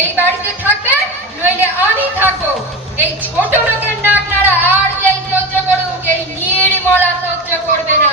এই বাড়িতে থাকবে, নইলে আমি থাকবো। এই ছোট লোকের নাক নাড়া আর যেই সহ্য করুক, এই নির্মলা সহ্য করবে না।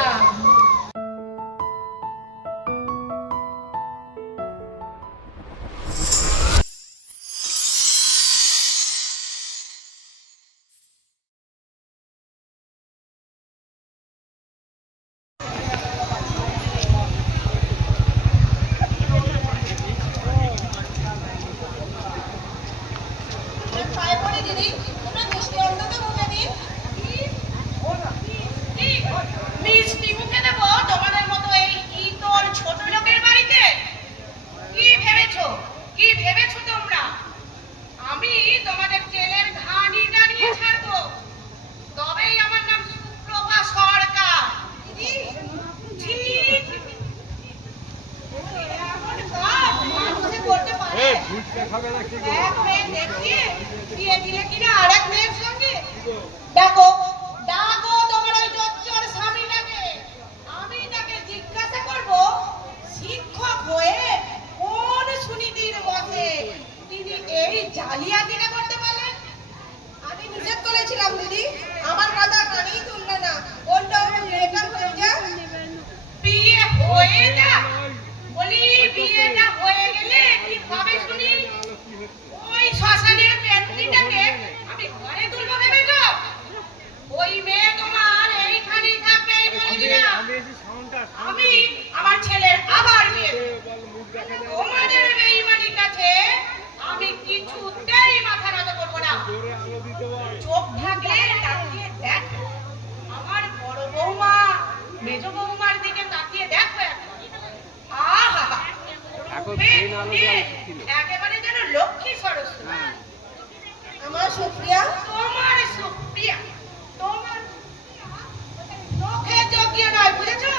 একেবারে যেন লক্ষ্মী সরস্বতী। আমার সুপ্রিয়া, তোমার সুপ্রিয়া, তোমার চোখে যোগ্য নয়, বুঝেছো?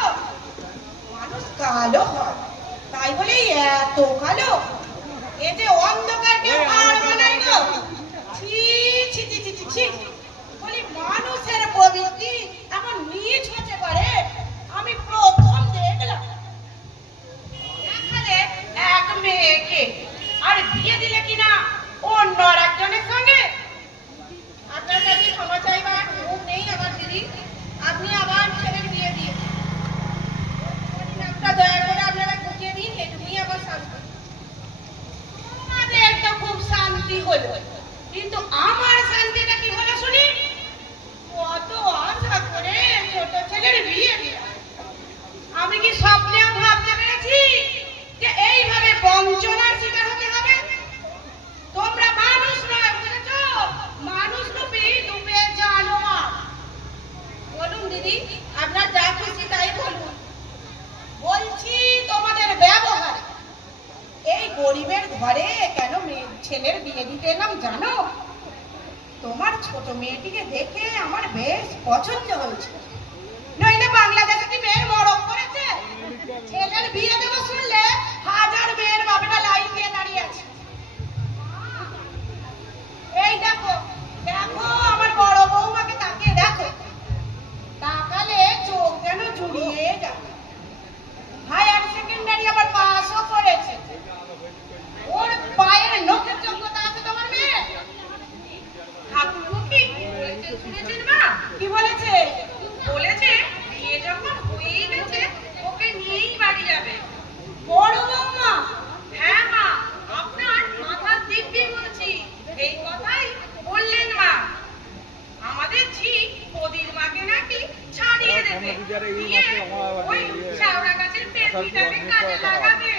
মানুষ কালো হয়, তাই বলে এত কালো? এ যে অন্ধকারকে পার বানাই গো। ছি ছি ছি ছি ছি, বলি মানুষের প্রবৃত্তি এমন নীচ হতে পারে আমি প্রথম দেখলাম। দেখালে এক মেয়েকে আর বিয়ে দিলে কিনা অন্য একজনের সঙ্গে। আপনার কাছে ক্ষমা চাইবার মুখ নেই আমার দিদি, আপনি আমার ছেলের বিয়ে দিয়ে নামটা দয়া করে আপনারা গুটিয়ে দিন, এটুকুই আমার শান্তি। আমাদের তো খুব শান্তি হলো, কিন্তু আমার শান্তিটা কি হলো শুনি? কত আশা করে ছোট ছেলের বিয়ে দিলাম, আমি কি স্বপ্নেও ভাবতে পেরেছি যে এইভাবে বঞ্চনার শিকার হতে হবে? তোমরা মানুষ নয়, বুঝেছো? মানুষ রূপী ডুবে জানোয়ার। বলুন দিদি, আপনার যা খুশি তাই বলুন। বলছি তোমাদের ব্যবহার এই গরিবের ঘরে কেন ছেলের বিয়ে দিতে এলাম জানো? তোমার ছোট মেয়েটিকে দেখে আমার বেশ পছন্দ হয়েছে। নইলে বাংলাদেশে কি মেয়ের মরক করেছে? ছেলের বিয়ে দেবো শুনলে হাজার মেয়ের বাপেরা লাইন দিয়ে দাঁড়িয়ে আছে। এই দেখো দেখো, আমার বড় বৌমাকে তাকিয়ে দেখো, তাকালে চোখ যেন জুড়িয়ে যাবে। হায়ার সেকেন্ডারি আবার পাসও করেছে। ওর পায়ের নখের যোগ্যতা আছে তোমার মেয়ে? ঠাকুরমুখী বলেছে, শুনেছেন মা? কি বলেছে? বলেছে বিয়ে যখন হয়েই গেছে ওকে নিয়েই বাড়ি যাবে। বড় বৌমা? হ্যাঁ মা, আপনার মাথার দিব্যি বলছি, এই কথাই বললেন মা। আমাদের ঝি ওদির মাকে নাকি ছাড়িয়ে দেবে, দিয়ে ওই শাওড়া গাছের পেটটিটাকে কাজে লাগাবে।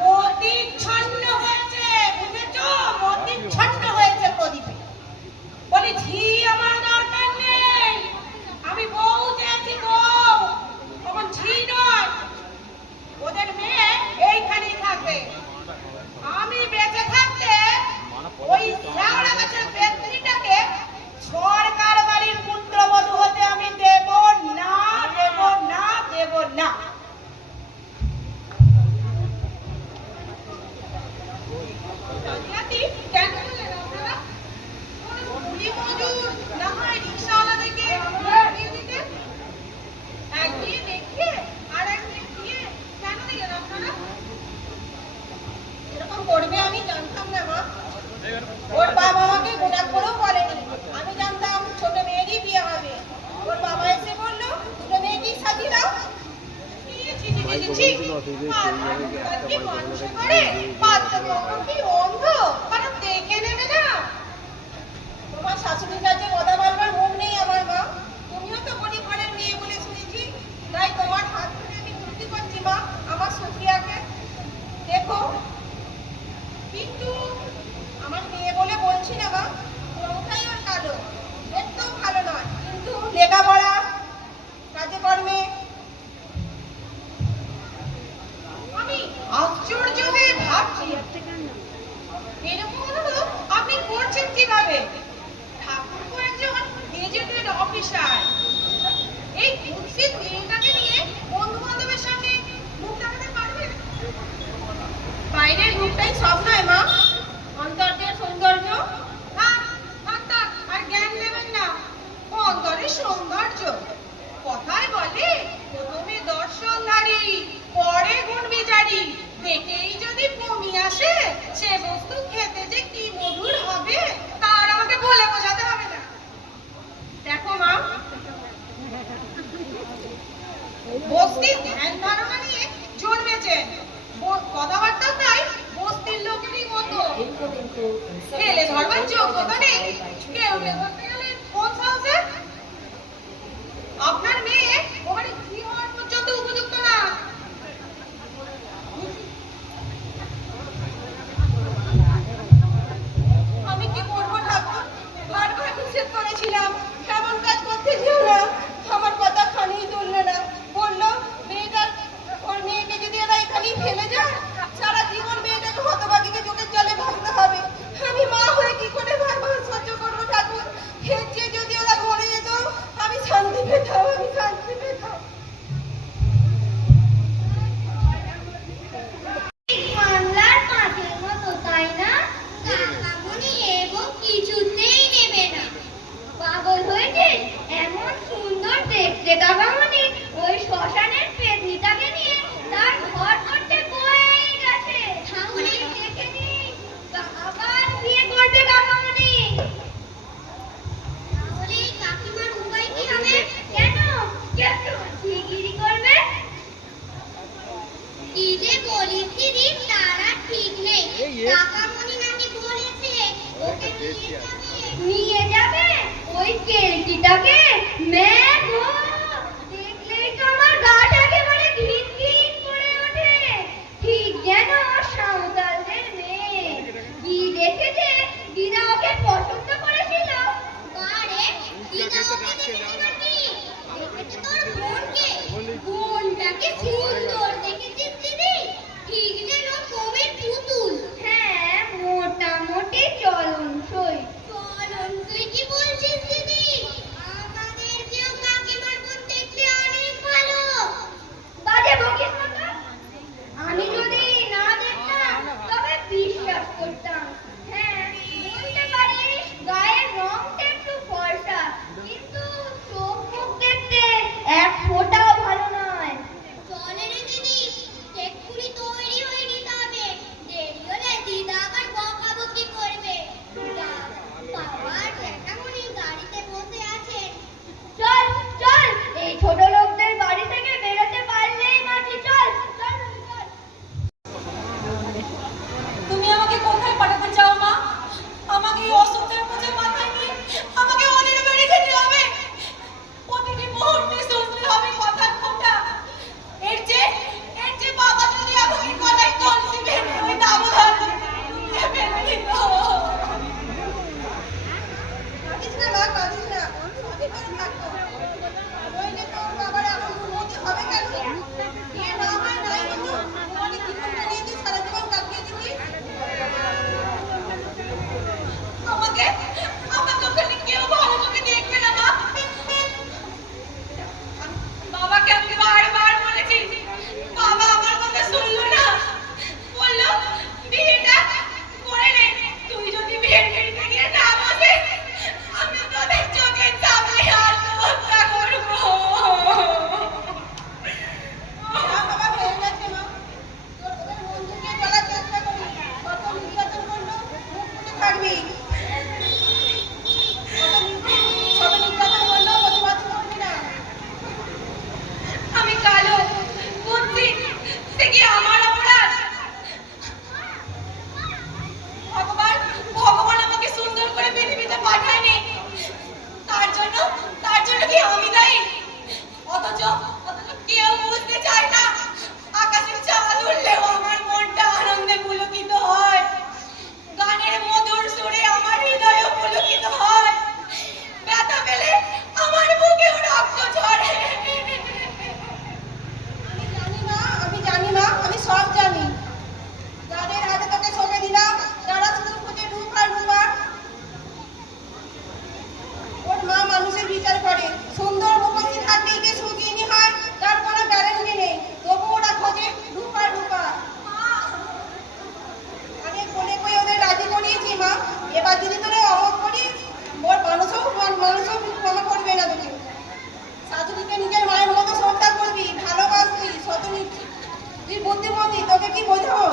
মতি ছন্ন হয়েছে, বুঝেছো? মতি ছন্ন হয়েছে প্রদীপে। বলি ঝি আমার দরকার নেই, আমি বউ চেয়েছি, বউ, আমার ঝি নয়। ওদের মেয়ে এইখানেই থাকবে। আমি বেঁচে থাকতে ওই শাওড়া গাছের পেটটিটাকে সরকার বাড়ির পুত্রবধূ হতে আমি দেব না, দেব না, দেব না। কেন বললেন আপনারা? কি মানুষ করে পাত্রপক্ষ কি অন্ধ মানে দেখে নেবে না। তোমার শাশুড়ির কাছে কথা বলবার মুখ নেই আমার মা। তুমিও তো গরিব ঘরের মেয়ে বলে শুনেছি, তাই তোমার হাত ধরে আমি মুক্তি করছি মা আমার সুফিয়াকে। দেখো কিন্তু আমার মেয়ে বলে বলছি না মা, রংটাই ওর কালো, একদম ভালো নয়, কিন্তু লেখাপড়া কাজে কর্মে আমি আশ্চর্য হয়ে ভাবছি এরকম হলো আপনি করছেন কিভাবে। ঠাকুর তো একজন গেজেটেড অফিসার, এই কুৎসিত মেয়েটাকে নিয়ে বন্ধু বান্ধবের সামনে মুখ দেখাতে পারবেন? বাইরের রূপটাই সব নয় মা, অন্তর্যের সৌন্দর্য। থাক থাক থাক, আর জ্ঞান দেবেন না। অন্তরের সৌন্দর্য কথায় বলে প্রথমে দর্শনধারী পরে গুণ বিচারী, দেখেই যদি বমি আসে সে বস্তু খেতে যে কি মধুর হবে তার আমাকে বলে বোঝাতে হবে না। দেখো মা, বস্তির ধ্যান ধারণা নিয়ে জন্মেছেন, কথাবার্তা তাই বস্তির লোকেরই মতো, ঠেলে ধরবার যোগ্যতা নেই। কেউ ধরতে গেলে কোন সাহসে? আপনার মেয়ে ওখানে কি হওয়ার পর্যন্ত উপযুক্ত না। আমি কি করবো ঠাকুর, বারবার নিষেধ করেছিলাম এমন কাজ করতে যেও না, আমার কথা খানিই তুললে না। বললো মেয়েটার ওর মেয়েকে যদি এরা এখানেই ফেলে যায় সারা জীবন মেয়েটাকে হতভাগীকে চোখের জলে ভাবতে হবে। আমি মা হয়ে কি করে বারবার সহ্য করবো ঠাকুর? এর চেয়ে যদি ওরা মরে যেত আমি শান্তি পেতাম, আমি শান্তি পেতাম। বাংলার মাঠের মতো তাই না? কাকামণি এবং কিছুতেই নেবে না। পাগল হয়েছে? এমন সুন্দর দেখতে কাকামণি ওই শ্মশানের পেতনিটাকে নিয়ে তার ঘর করতে বয়েই গেছে। তাহলে দেখে নিই আবার বিয়ে করবে কাকামণি। তাহলে কাকিমার উপায় কি হবে? কেন কেন ঠিকই করবে? কি যে বলিস দিদি, তারা ঠিক নেই। কাকামণি নাকি বলেছে ওকে নিয়ে যাবে ওই কেলটিটাকে। গো, দেখলেই তো আমার গাটা একেবারে ঘিন ঘিন করে ওঠে, ঠিক যেন সাঁওতালদের মেয়ে। কি দেখেছে দিদা ওকে পছন্দ করেছিল? বারে দিদা ওকে দেখেছে নাকি? দেখেছে তোর বোনকে। বোনটাকে সুন্দর দেখেছিস দিদি, ঠিক যেন কবির পুতুল। হ্যাঁ, মোটামুটি চলনসই। চলনসই কি বলছিস দিদি? আমাদের কেউ কাকিমার বোন দেখতে অনেক ভালো। বাজে বকিস না তো। আমি যদি না দেখতাম তবে বিশ্বাস করতাম। হ্যাঁ, বলতে পারিস গায়ের রংটা একটু ফর্সা, কিন্তু বিচার করে। সুন্দর রূপসী থাকলেই যে সুখী হয় তার কোনো গ্যারান্টি নেই। তবু ওরা খোঁজে রূপা রূপা। অনেক বলে কই ওদের রাজি করিয়েছি মা। এবার যদি তোরে অমত করিস ওর মানুষও ক্ষমা করবে না তোকে। শাশুড়িকে নিজের মায়ের মতো শ্রদ্ধা করবি, ভালোবাসবি, শতনীতি। তুই বুদ্ধিমতী, তোকে কি বোঝাবো?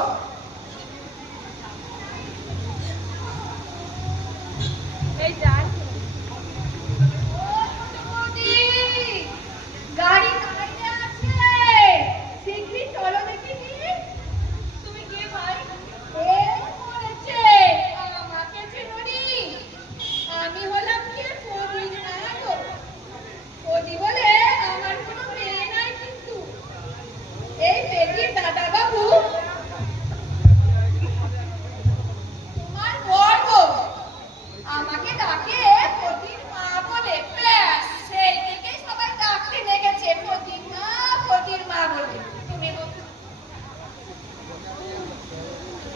এই যান গাড়ি দাঁড়িয়ে আছে, শিগগিরই চলো দেখি। তুমি কে ভাই? এ পড়েছে, আমাকে চেনোনি? আমি হলাম কে প্রবীণ নায়ক। ওদি বলে আমার কোনো মেয়ে নাই, কিন্তু এই বেদির দাদা বাবু তোমার বড় আমাকে ডাকে প্রদীপ মা বলে। ব্যাস সেই থেকেই সবাই ডাকতে লেগেছে প্রদীপ মা বলে। তুমি বলো।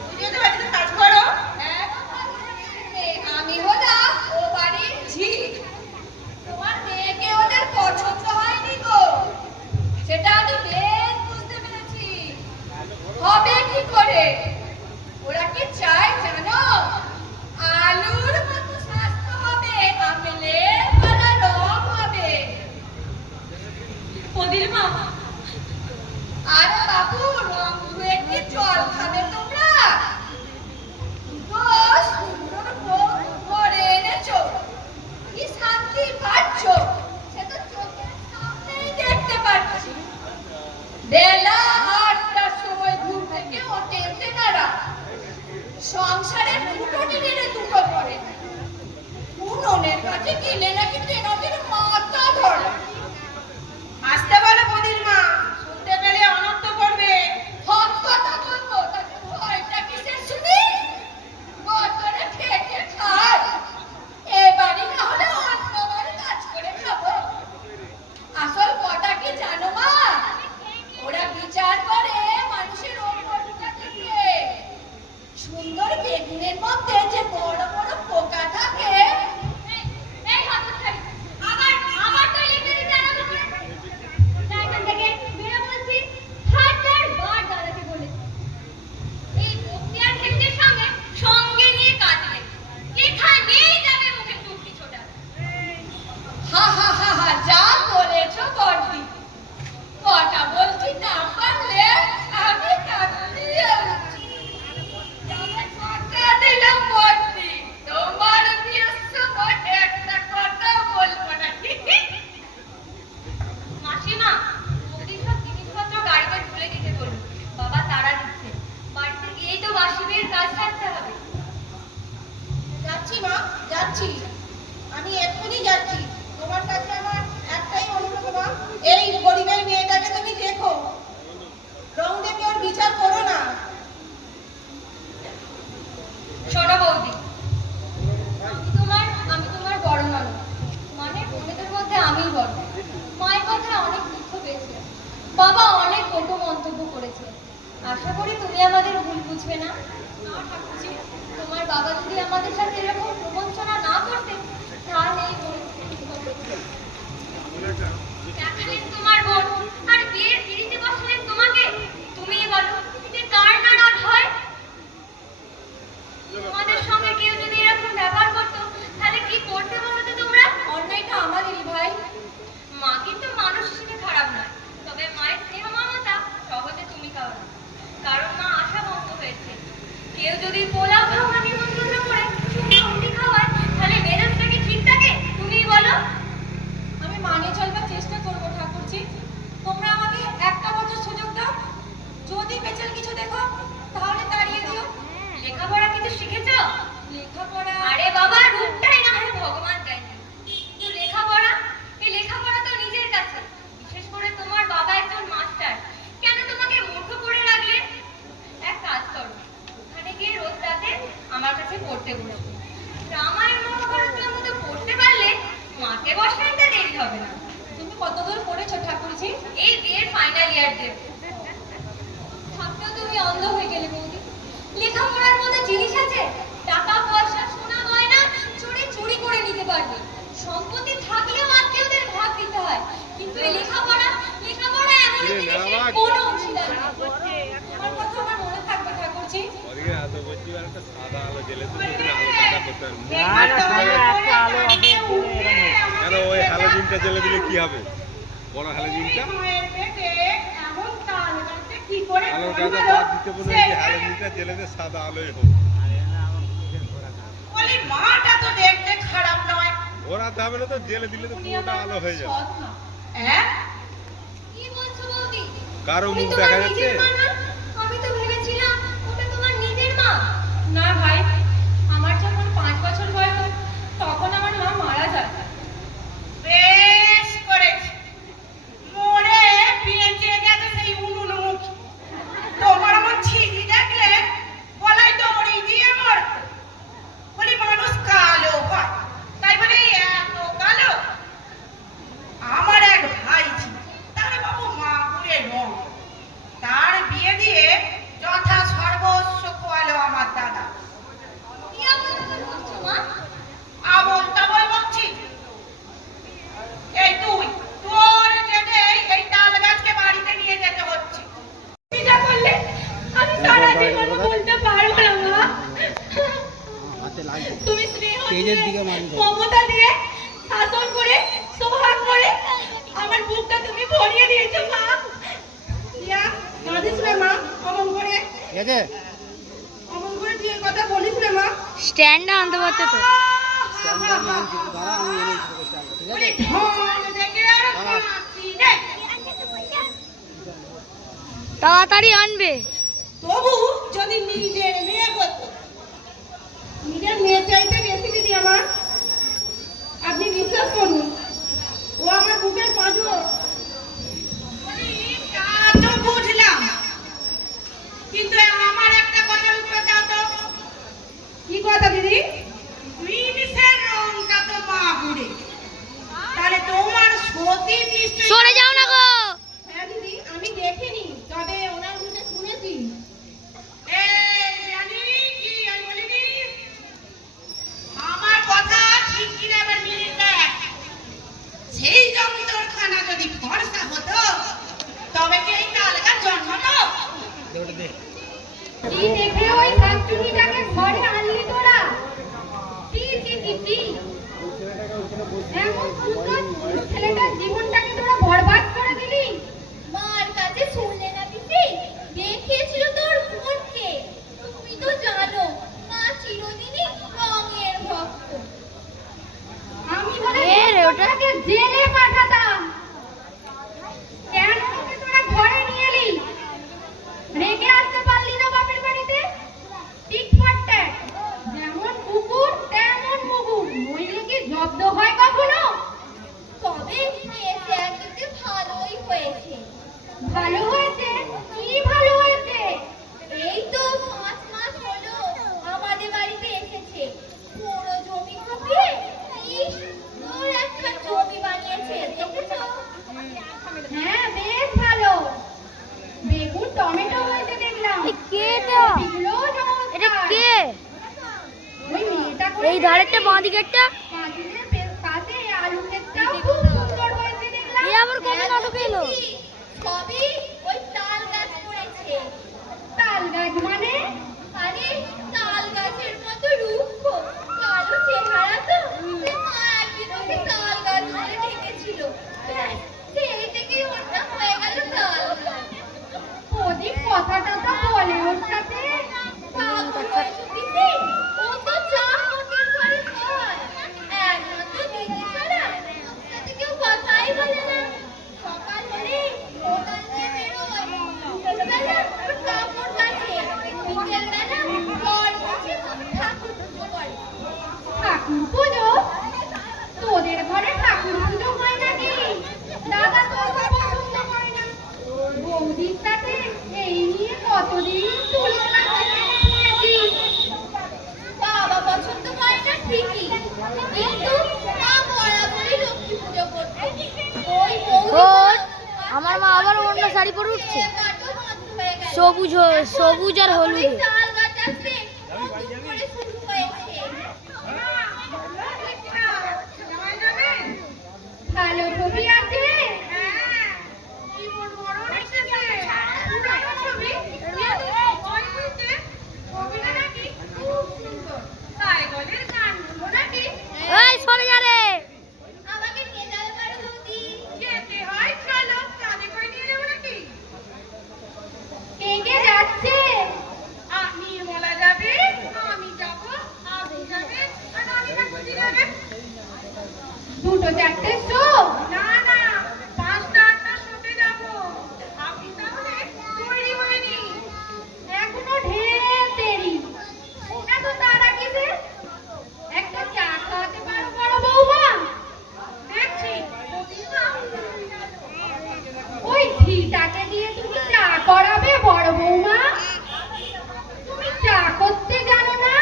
তুই যদি বাড়িতে কাজ করো, আমি হলাম ও বাড়ির ঝি। তোমার মেয়েকে ওদের পছন্দ হয়নি গো, সেটা আমি বেশ বুঝতে পেরেছি। হবে কি করে? ওরা কি চায় জানো? আলুর মতো স্বাস্থ্য হবে, আমেলের পালা রং হবে। প্রদীপ মা আরে বাবু, রং ধুয়ে কি জল খাবে তোমরা? সুন্দর বউ ঘরে এনেছো, কি শান্তি পাচ্ছ সে তো চোখের সামনেই দেখতে পাচ্ছি। বেলা ৮টার সময় ঘুম থেকে ওঠেন তেনারা, সংসারের ফুটনি নেড়ে দুটো করে। উনুনের কাছে গেলে নাকি তেনাদের মাথা ধরে। আসতে বলো বদির মা, শুনতে পেলে অনর্থ করবে। হক কথা বলবো, তাকে ভয়টা কিসের শুনি? বছরে খেটে খাই, এ বাড়ি না হলে অন্য বাড়ি কাজ করে খাবো। আসল কথা কি জানো মা? ওরা বিচার করে মানুষের ওপরটা থেকে। সুন্দর বেগুনের মধ্যে যে বড় বড় পোকা থাকে। এই হতচ্ছাড়ি, আবার টয়লেটে দিতে আরম্ভ করে। না, এখান থেকে বেরো বলছি। হাজারবার দাদাকে বলেছি এই বক্তিয়ার ক্ষেত্রের সঙ্গে নিয়ে কাজ নেই, এখানেই যাবে মুখে টুকরি ছোটা। হা হা হা হা, যা করেছো বড়দি। কথা বলছি না পারলে আমি কাঁদিয়ে উঠছি। তবে কথা দিলাম বড়দি, তোমার বিয়ের সময় একটা কথা বলবো না। মাসিমা, বৌদির সব জিনিসপত্র গাড়িতে তুলে দিতে বলুন। বাবা তাড়া দিচ্ছে, বাড়িতে গিয়েই তো বাসি বিয়ের কাজ সারতে হবে। যাচ্ছি মা, যাচ্ছি। আমি এক্ষুনি যাচ্ছি। তোমার কাছে আমার একটাই অনুরোধ মা, এই গরিবের মেয়েটাকে তুমি দেখো, রং দেখে ওর বিচার করো না। শোনো বৌদি, আমি তোমার বড় ননদ, মানে বোনেদের মধ্যে আমিই বড়। মায়ের কথায় অনেক দুঃখ পেয়েছে, বাবা অনেক কটু মন্তব্য করেছে। আশা করি তুমি আমাদের ভুল বুঝবে না। না ঠাকুরজি, তোমার বাবা যদি আমাদের সাথে এরকম প্রবঞ্চনা না করতেন তাহলে এই পরিস্থিতি হতো না। দেখালেন তোমার বোন আর বিয়ের পিড়িতে বসালেন তোমাকে। তুমিই বলো যে কার না রাগ হয়? তোমাদের সঙ্গে কেউ যদি এরকম ব্যবহার করতো তাহলে কি করতে বলো তো তোমরা? অন্যায়টা আমাদেরই ভাই। মা কিন্তু মানুষ হিসেবে খারাপ নয়, তবে মায়ের স্নেহ মমতা সহজে তুমি খাও না, কারণ মা আশা ভঙ্গ হয়েছে। কেউ যদি পোলাও খাওয়া নিমন্ত্রণ করে শুকনো রুটি খাওয়ায় তাহলে মেজাজটা কি ঠিক থাকে? তুমিই বলো। আমি মানিয়ে চলবার চেষ্টা করবো ঠাকুরজি, তোমরা আমাকে একটা বছর সুযোগ দাও। যদি পেছাল কিছু দেখো তাহলে তাড়িয়ে দিও। লেখাপড়া কিছু শিখেছো? লেখাপড়া? আরে বাবা, রূপটাই না হয় ভগবান দেয়নি, কিন্তু লেখাপড়া, এই লেখাপড়া তো নিজের কাছে। বিশেষ করে তোমার বাবা একজন মাস্টার, কেন তোমাকে মূর্খ করে রাখলে? এক কাজ করো, ওখানে গিয়ে রোজ রাতে আমার কাছে পড়তে বসো। রামায়ণ মহাভারতের মতো পড়তে পারলে মাকে বসাইতে দেরি হবে না। তুমি কতদূর পড়েছো ঠাকুরজি? এই বিয়ের ফাইনাল ইয়ার দেব। থাকতেও তুমি অন্ধ হয়ে গেলে বৌদি। লেখাপড়ার মধ্যে জিনিস আছে, টাকা পয়সা সোনা গয়না চুরি করে নিতে পারবে। সম্পত্তি থাকলেও কোনো অংশীদার নেই। আমার কথা আমার মনে থাকবে ঠাকুরজি। সাদা আলো জ্বেলে তো আলো কাটা করতে হবে। কেন ওই হ্যালোজিনটা জ্বেলে দিলে কি হবে? বড় হ্যালোজিনটা আলোর কাটা বাদ দিতে বলে যে হ্যালোজিনটা জ্বেলে দিয়ে সাদা আলোই হোক। বলি মাটা তো দেখতে খারাপ নয়। ওরাতে হবে না তো, জ্বেলে দিলে তো উনি পুরোটা আমার আলো হয়ে যাবে। সৎ মা। হ্যাঁ কি বলছো বৌদি? কারো উনি মুখ তোমার দেখা যাচ্ছে? নিজের মা না? আমি তো ভেবেছিলাম ওটা তোমার নিজের মা। না ভাই, আমার যখন 5 বছর বয়স তখন আমার মা মারা যায়। বেশ করেছি। মরে বেঁচে গেছে সেই উনুনমুখ। তোমার আমার ছিড়ি দেখলে গলায় দড়ি দিয়ে মরত। বলি মানুষ কালো হয়, তাই বলে এত কালো? আমার এক ভাই ছিল, তার বাবু মাগুরে রং। তার বিয়ে দিয়ে যথা সর্বস্ব খোয়ালো আমার দাদা। কি আবল তাবল বকছো মা? আবল তাবল বকছি? এই তুই তোর যেতে এই তাল গাছকে বাড়িতে নিয়ে যেতে হচ্ছে। এটা বললে আমি সারা জীবন বলতে পারবো না মা। তুমি স্নেহ দিয়ে, মমতা দিয়ে, শাসন করে, সোহাগ করে আমার বুকটা তুমি ভরিয়ে দিয়েছো মা। ইয়া, কাঁদিস না মা, অমন করে। অমন করে বিয়ের কথা বলিস না মা। স্ট্যান্ডটা আনতে পারতে তো। বলি ঢং দেখে আর কাঁদছি রে। তাড়াতাড়ি আনবে। তবু যদি নিজের মেয়ে হতো, নিজের মেয়ে চাইতে বেশি দিদি আমার, আপনি বিশ্বাস করুন, ও আমার বুকের পাঁজর। তা তো বুঝলাম, কিন্তু আমার একটা কথার উত্তর দাও তো। কি কথা দিদি? মিনিসের রংটা তো মাগুরে, তাহলে তোমার সতী নিশ্চয়ই। সরে যাও না গো। হ্যাঁ দিদি, আমি দেখিনি, তবে ওনার মুখে শুনেছি। আমার কথা ঠিক কিনা এবার মিনিট দেখ। সেই জমিদার খানা যদি ফর্সা হতো, তবে কি এই তালগাছ জন্মতো? কি দেখে ওই শাকচুনিটাকে ঘরে আনলি তোরা? কি কি কি কি? এমন সুন্দর ছেলেটার জীবনটাকে তোরা বরবাদ করে দিলি। মার কাছে শুনলে না দিদি? দেখিয়েছিল তোর বোনকে। তুমি তো জানো মা চিরদিনই রঙের ভক্ত। আমি হলে ওটাকে জেলে পাঠাতাম। কেন ওকে তোরা ঘরে নিয়ে এলি? রেখে আসতে পারলি না বাপের বাড়িতে? টিকফাট্টা, যেমন কুকুর তেমন মুগুর, নইলে কি জব্দ হয় কখনো? তবে এসে একদিকে ভালোই হয়েছে। ভালো হয়েছে? কি ভালো হয়েছে? এই তো 5 মাস হলো আমাদের বাড়িতে এসেছে। পুরো জমি কুপিয়ে কি সুন্দর একটা জমি বানিয়েছে, দেখেছো? হ্যাঁ, বেশ ভালো। বেগুন টমেটো হয়েছে দেখলাম। কে এটা? এগুলোও চমৎকার। এটা কে? ওই মেয়েটা করে এই ধারেরটা বাঁ দিকেরটা? পাঁচিলের পাশে আলু ক্ষেতটাও খুব সুন্দর হয়েছে দেখলাম। এ আবার কবে নাটক এলো? সবই ওই তাল গাছ করেছে। তাল গাছ মানে? আরে তাল গাছের মতো রুক্ষ কালো চেহারা তো, মা একদিন ওকে তাল গাছ বলে ডেকেছিল। ব্যাস, সেই থেকেই ওটা হয়ে গেল তাল গাছ। ওদিক কথাটা তো বলে ওর সাথে। পাগল হয়েছে দিদি, ও তো চা মোটের ঘরে খায়। একমাত্র দিদি ছাড়া ওর সাথে কেউ কথাই বলে না। সকাল হলে ওটা নিয়ে বেরোয়, দুপুরবেলা ওর কাপড় কাচে, বিকেলবেলা ঘর মুছে ঠাকুর পুজো করে। ঠাকুর পুজো? তোদের ঘরে ঠাকুর পুজো হয় নাকি? দাদা তো ওকে পছন্দ করে না। বৌদির সাথে এই নিয়ে কতদিন তুলনা করেছি। বাবা পছন্দ করে না ঠিকই, কিন্তু মা বরাবরই লক্ষ্মী পুজো করতো। ওই ওর আমার মা আবার অন্য শাড়ি পরে উঠছে। সবুজ আর হলুদে। তাল গাছ আসছে, নতুন করে শুরু হয়েছে। ভালো ছবি আছে? কি বড় বড় এসেছে। 4টে শো? না না, 5টা 8টা শুতে যাবো। আপনি তাহলে তৈরি হয়ে নিন। এখনো ঢের দেরি। এত তাড়া কিসে? একটা চা খাওয়াতে পারো বড় বৌমা? দেখছি। ওই ঝিটাকে দিয়ে তুমি চা করাবে বড় বৌমা? তুমি চা করতে জানো না?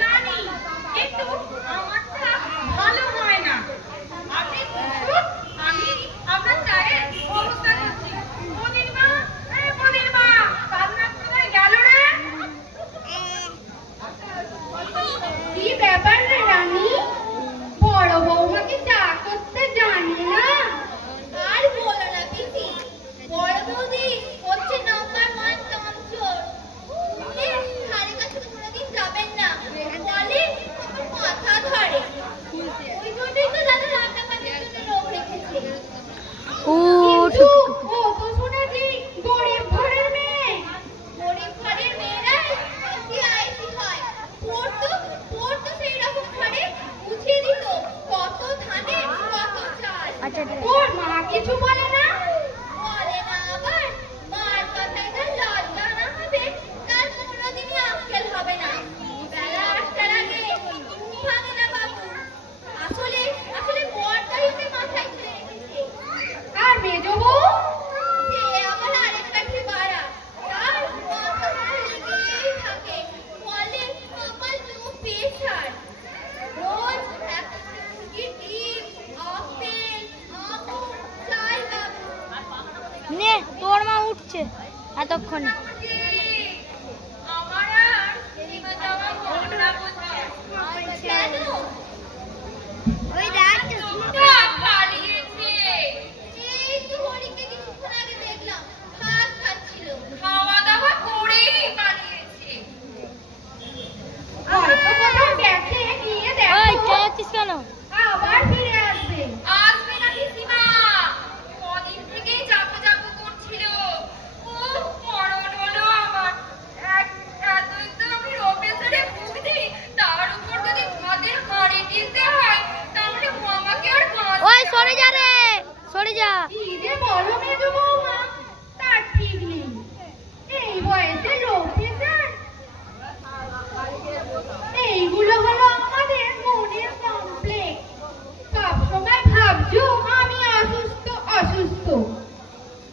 জানি, কিন্তু আমারটা ভালো হয় না। আপনি বসুন, আমি আপনার চায়ের ব্যবস্থা করছি। প্রদীপা, প্রদীপা, কান্নার কোথায় গেল রে? কি ব্যাপার রে রানী? বড় বৌমা কি চা করতে জানে না? আর বলো না পিসি, বড় বৌদি হচ্ছে নাম্বার 1 কামচোর। ধারে কাছে কোনোদিন যাবেন না, বলে আমার মাথা ধরে। ওই জন্যই তো দাদা রান্না বান্নার জন্য লোক রেখেছে। ও কিন্তু ও তো শুনেছি গরিব ঘরের মেয়ে। গরিব ঘরের মেয়েরাই বেশি আইসি হয়। পড়তো সেই রকম ঘরে বুঝিয়ে দিত কত ধানে কত চাল। আচ্ছা, ঠিক আছে। ওর মা কিছু বলে না? বলে না আবার। মার কথায় তার লজ্জা না হবে, তার কোনোদিনই আক্কেল হবে না। বেলা 8টার আগে ঘুম ভাঙে না বাবু। আসলে বরটাই ওকে মাথায় তুলে রেখেছে। আর মেজো বউ? সে আবার আরেক কাঠি বাড়া। তার মাথা লেগেই থাকে। বলে আমার লো প্রেশার। রোজ একটা মুরগির ডিম, আপেল, আঙুর চাই বাবু। নে তোর মা উঠছে এতক্ষণে। আমার আর সিনেমা যাওয়া হলো না বলছে। কেন? ওই দেখ তা পালিয়েছে। এই তো হরিকে কিছুক্ষণ আগে দেখলাম ভাত খাচ্ছিল। খাওয়া দাওয়া করেই পালিয়েছে। হয়তো কোথাও গেছে, গিয়ে দেখো। ওই চেঁচাচ্ছিস কেন? আবার ফিরে আসবে। আসবে না পিসিমা। কদিন থেকেই যাবো যাবো করছিল। খুব মরণ হলো আমার। এতই তো আমি রোপেসারে ভুগছি, তার উপর যদি ভাতের হাঁড়ি দিতে হয়, তাহলে আমাকে আর বাঁচতে ওই সরে যা রে, সরে যা। কি যে বলো মেজো বৌমা, তার ঠিক নেই। এই বয়সে লো প্রেশার। এইগুলো হলো আমাদের মনের কমপ্লেক্স। সবসময় ভাবছো আমি অসুস্থ।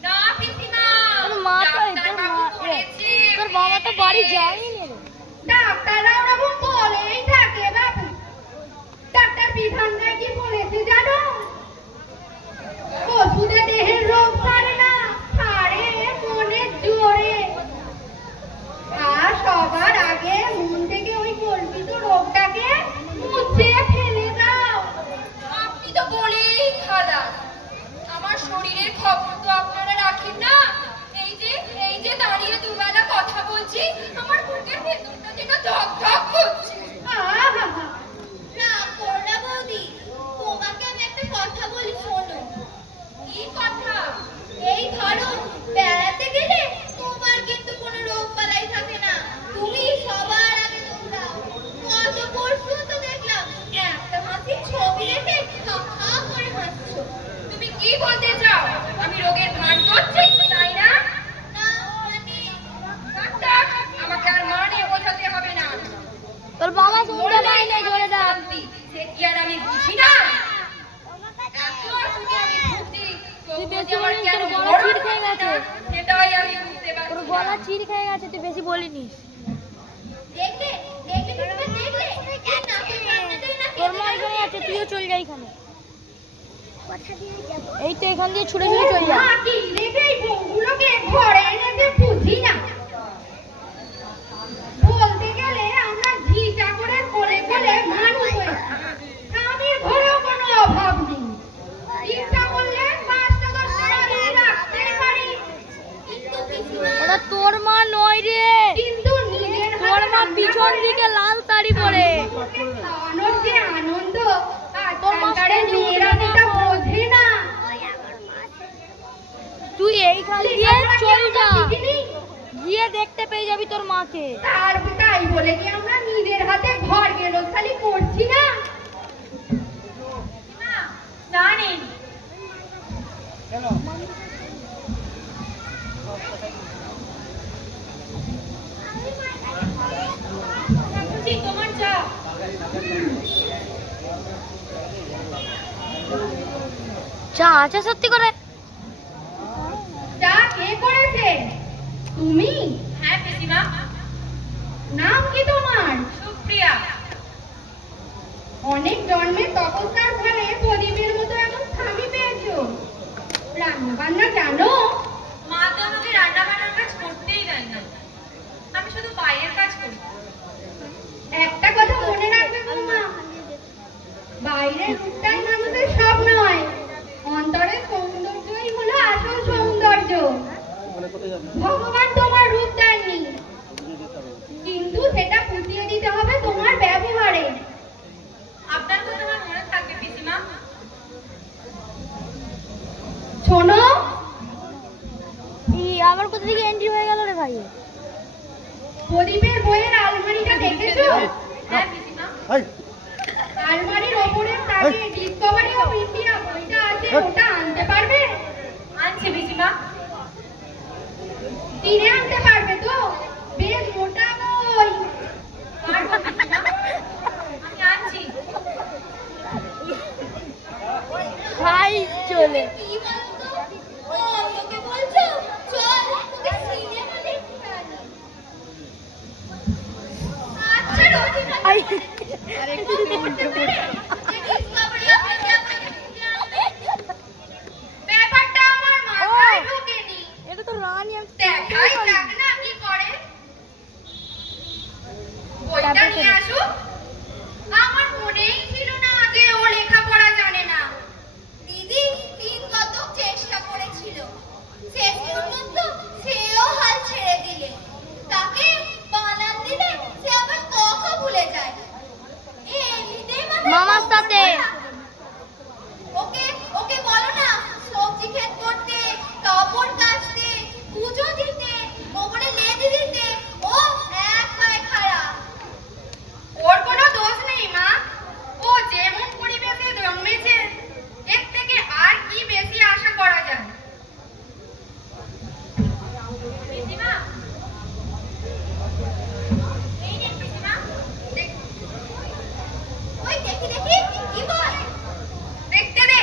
না পিসিমা, তোর মা তো ডাক্তারবাবু বলেছে, তোর বাবা তো বাড়ি যায়নি রে। ডাক্তাররা ওরকম বলেই থাকে বাবু। ডাক্তার বিধান রায় কি বলেছে জানো? ওষুধে দেহের রোগ সারে না, সারে মনের জোরে। আর সবার আগে মন থেকে ওই কল্পিত রোগটাকে মুছে ফেলে দাও। আপনি তো বলেই খালাস। আমার শরীরের খবর তো আপনারা রাখেন না। এই যে দাঁড়িয়ে দুবেলা কথা বলছি, আমার বুকের ভেতরটা যেন ধক ধক করছে। আহা! রাগ করো না বৌদি, তোমাকে আমি একটা কথা বলি শোনো। কি কথা? এই ধরো বেড়াতে গেলে তোমার কিন্তু কোনো রোগ বালাই থাকে না, তুমি সবার আগে দৌড়াও। গত পরশু তো দেখলাম একটা হাসির ছবি রেখে হা করে হাসছো। তুমি কি বলতে চাও? আমি রোগের ভান করছি, তাই না? না মানে ডাক্তার, আমাকে আর মানে বোঝাতে হবে না। তোর বাবা শুনতে পায় না, জোরে দাও। শান্তি, সে কি আর আমি বুঝি না? এত অসুখে আমি ভুগছি, তুই তবুও বেশি যে আমার বলিস, কেন তোর গলা মরণ চির খেয়ে হচ্ছে না, গেছে। সেটাই আমি বুঝতে তোর পারছি গলা না। চির খেয়ে গেছে, তুই বেশি বলিনিস। দেখলে এই নাকের কান্নাটাই না তোর মা এখানে আছে, তুইও চল যা এখানে। এই তো এখান দিয়ে ছুটে ছুটে চল যা। মা কি রেখে এই বউগুলোকে ঘরে এনেছে বুঝি না। বলতে গেলে আমরা ঝি চাকরের কোলে কোলে মানুষ হয়েছি। স্বামীর ঘরেও কোনো অভাব নেই। ইচ্ছা করলে 5টা 10টা বাড়ি রাখতেই পারি। কিন্তু পিসিমা, ওটা তোর মা নয় রে, কিন্তু নিজের তোর মা পিছন দিকে লাল শাড়ি পরে। খাওয়ানোর যে আনন্দ আর তোর মা সংসারের মেয়েরা সেটা বোঝে না। তুই এইখান দিয়ে চল যা, গিয়ে দেখতে পেয়ে যাবি তোর মাকে। তাই বলে কি আমরা নিজের হাতে ঘর গেল খালি করছি না? ঠাকুরজি, তোমার চা। চা আছে সত্যি করে? চা কে করেছে? তুমি? হ্যাঁ পিসিমা। নাম কি তোমার? সুপ্রিয়া। অনেক জন্মের তপস্যার ফলে প্রদীপের মতো এমন স্বামী পেয়েছো। রান্না বান্না জানো? মা তো আমাকে রান্না বান্নার কাজ করতেই দেয় না, আমি শুধু বাইরের কাজ করি। একটা কথা মনে রাখবে বৌমা, বাইরের রূপটাই মানুষের সব নয়, অন্তরের সৌন্দর্যই হলো আসল সৌন্দর্য। ভগবান তোমার রূপ দেননি, কিন্তু সেটা ফুটিয়ে দিতে হবে তোমার ব্যবহারে। আপনার কথা আমার মনে থাকবে পিসিমা। শোনো, এই আবার কোথা থেকে এন্ট্রি হয়ে গেল রে ভাই? প্রদীপের বইয়ের আলমারিটা দেখেছো? হ্যাঁ পিসিমা। আলমারির ওপরের তাকে ডিসকভারি অফ ইন্ডিয়া বইটা আছে, ওটা আনতে পারবে? আনছি পিসিমা। তীরে আনতে পারবে তো? বেশ মোটা বই। পারবো পিসিমা, আমি আনছি। ভাই চলে। কি বলতো? ও তোকে বলছো? চল তোকে সিনেমা দেখতে আনি। আচ্ছা রোজি আই ব্যাপারটা আমার মাথায় ঢোকেনি। এটা তো রানী। আমি দেখাই যাক না কি করে। বইটা নিয়ে আসুক। আমার মনেই ছিল না যে ও লেখাপড়া জানে না। দিদি দিন কত চেষ্টা করেছিল, শেষ পর্যন্ত সেও হাল ছেড়ে দিলে। তাকে বানান দিলে সে আবার কথা ভুলে যায়। এমনিতেই মামার সাথে। ওকে ওকে বলো না সবজি ক্ষেত করতে, কাপড় কাচতে, পুজো দিতে, গোবরে লেদি দিতে। ও এক পায়ে খারাপ। ওর কোনো দোষ নেই মা, ও যেমন পরিবেশে জন্মেছে এর থেকে আর কি বেশি আশা করা যায়? পিসিমা, এই নিন পিসিমা। ওই দেখি দেখি কি বল? দেখতে দে,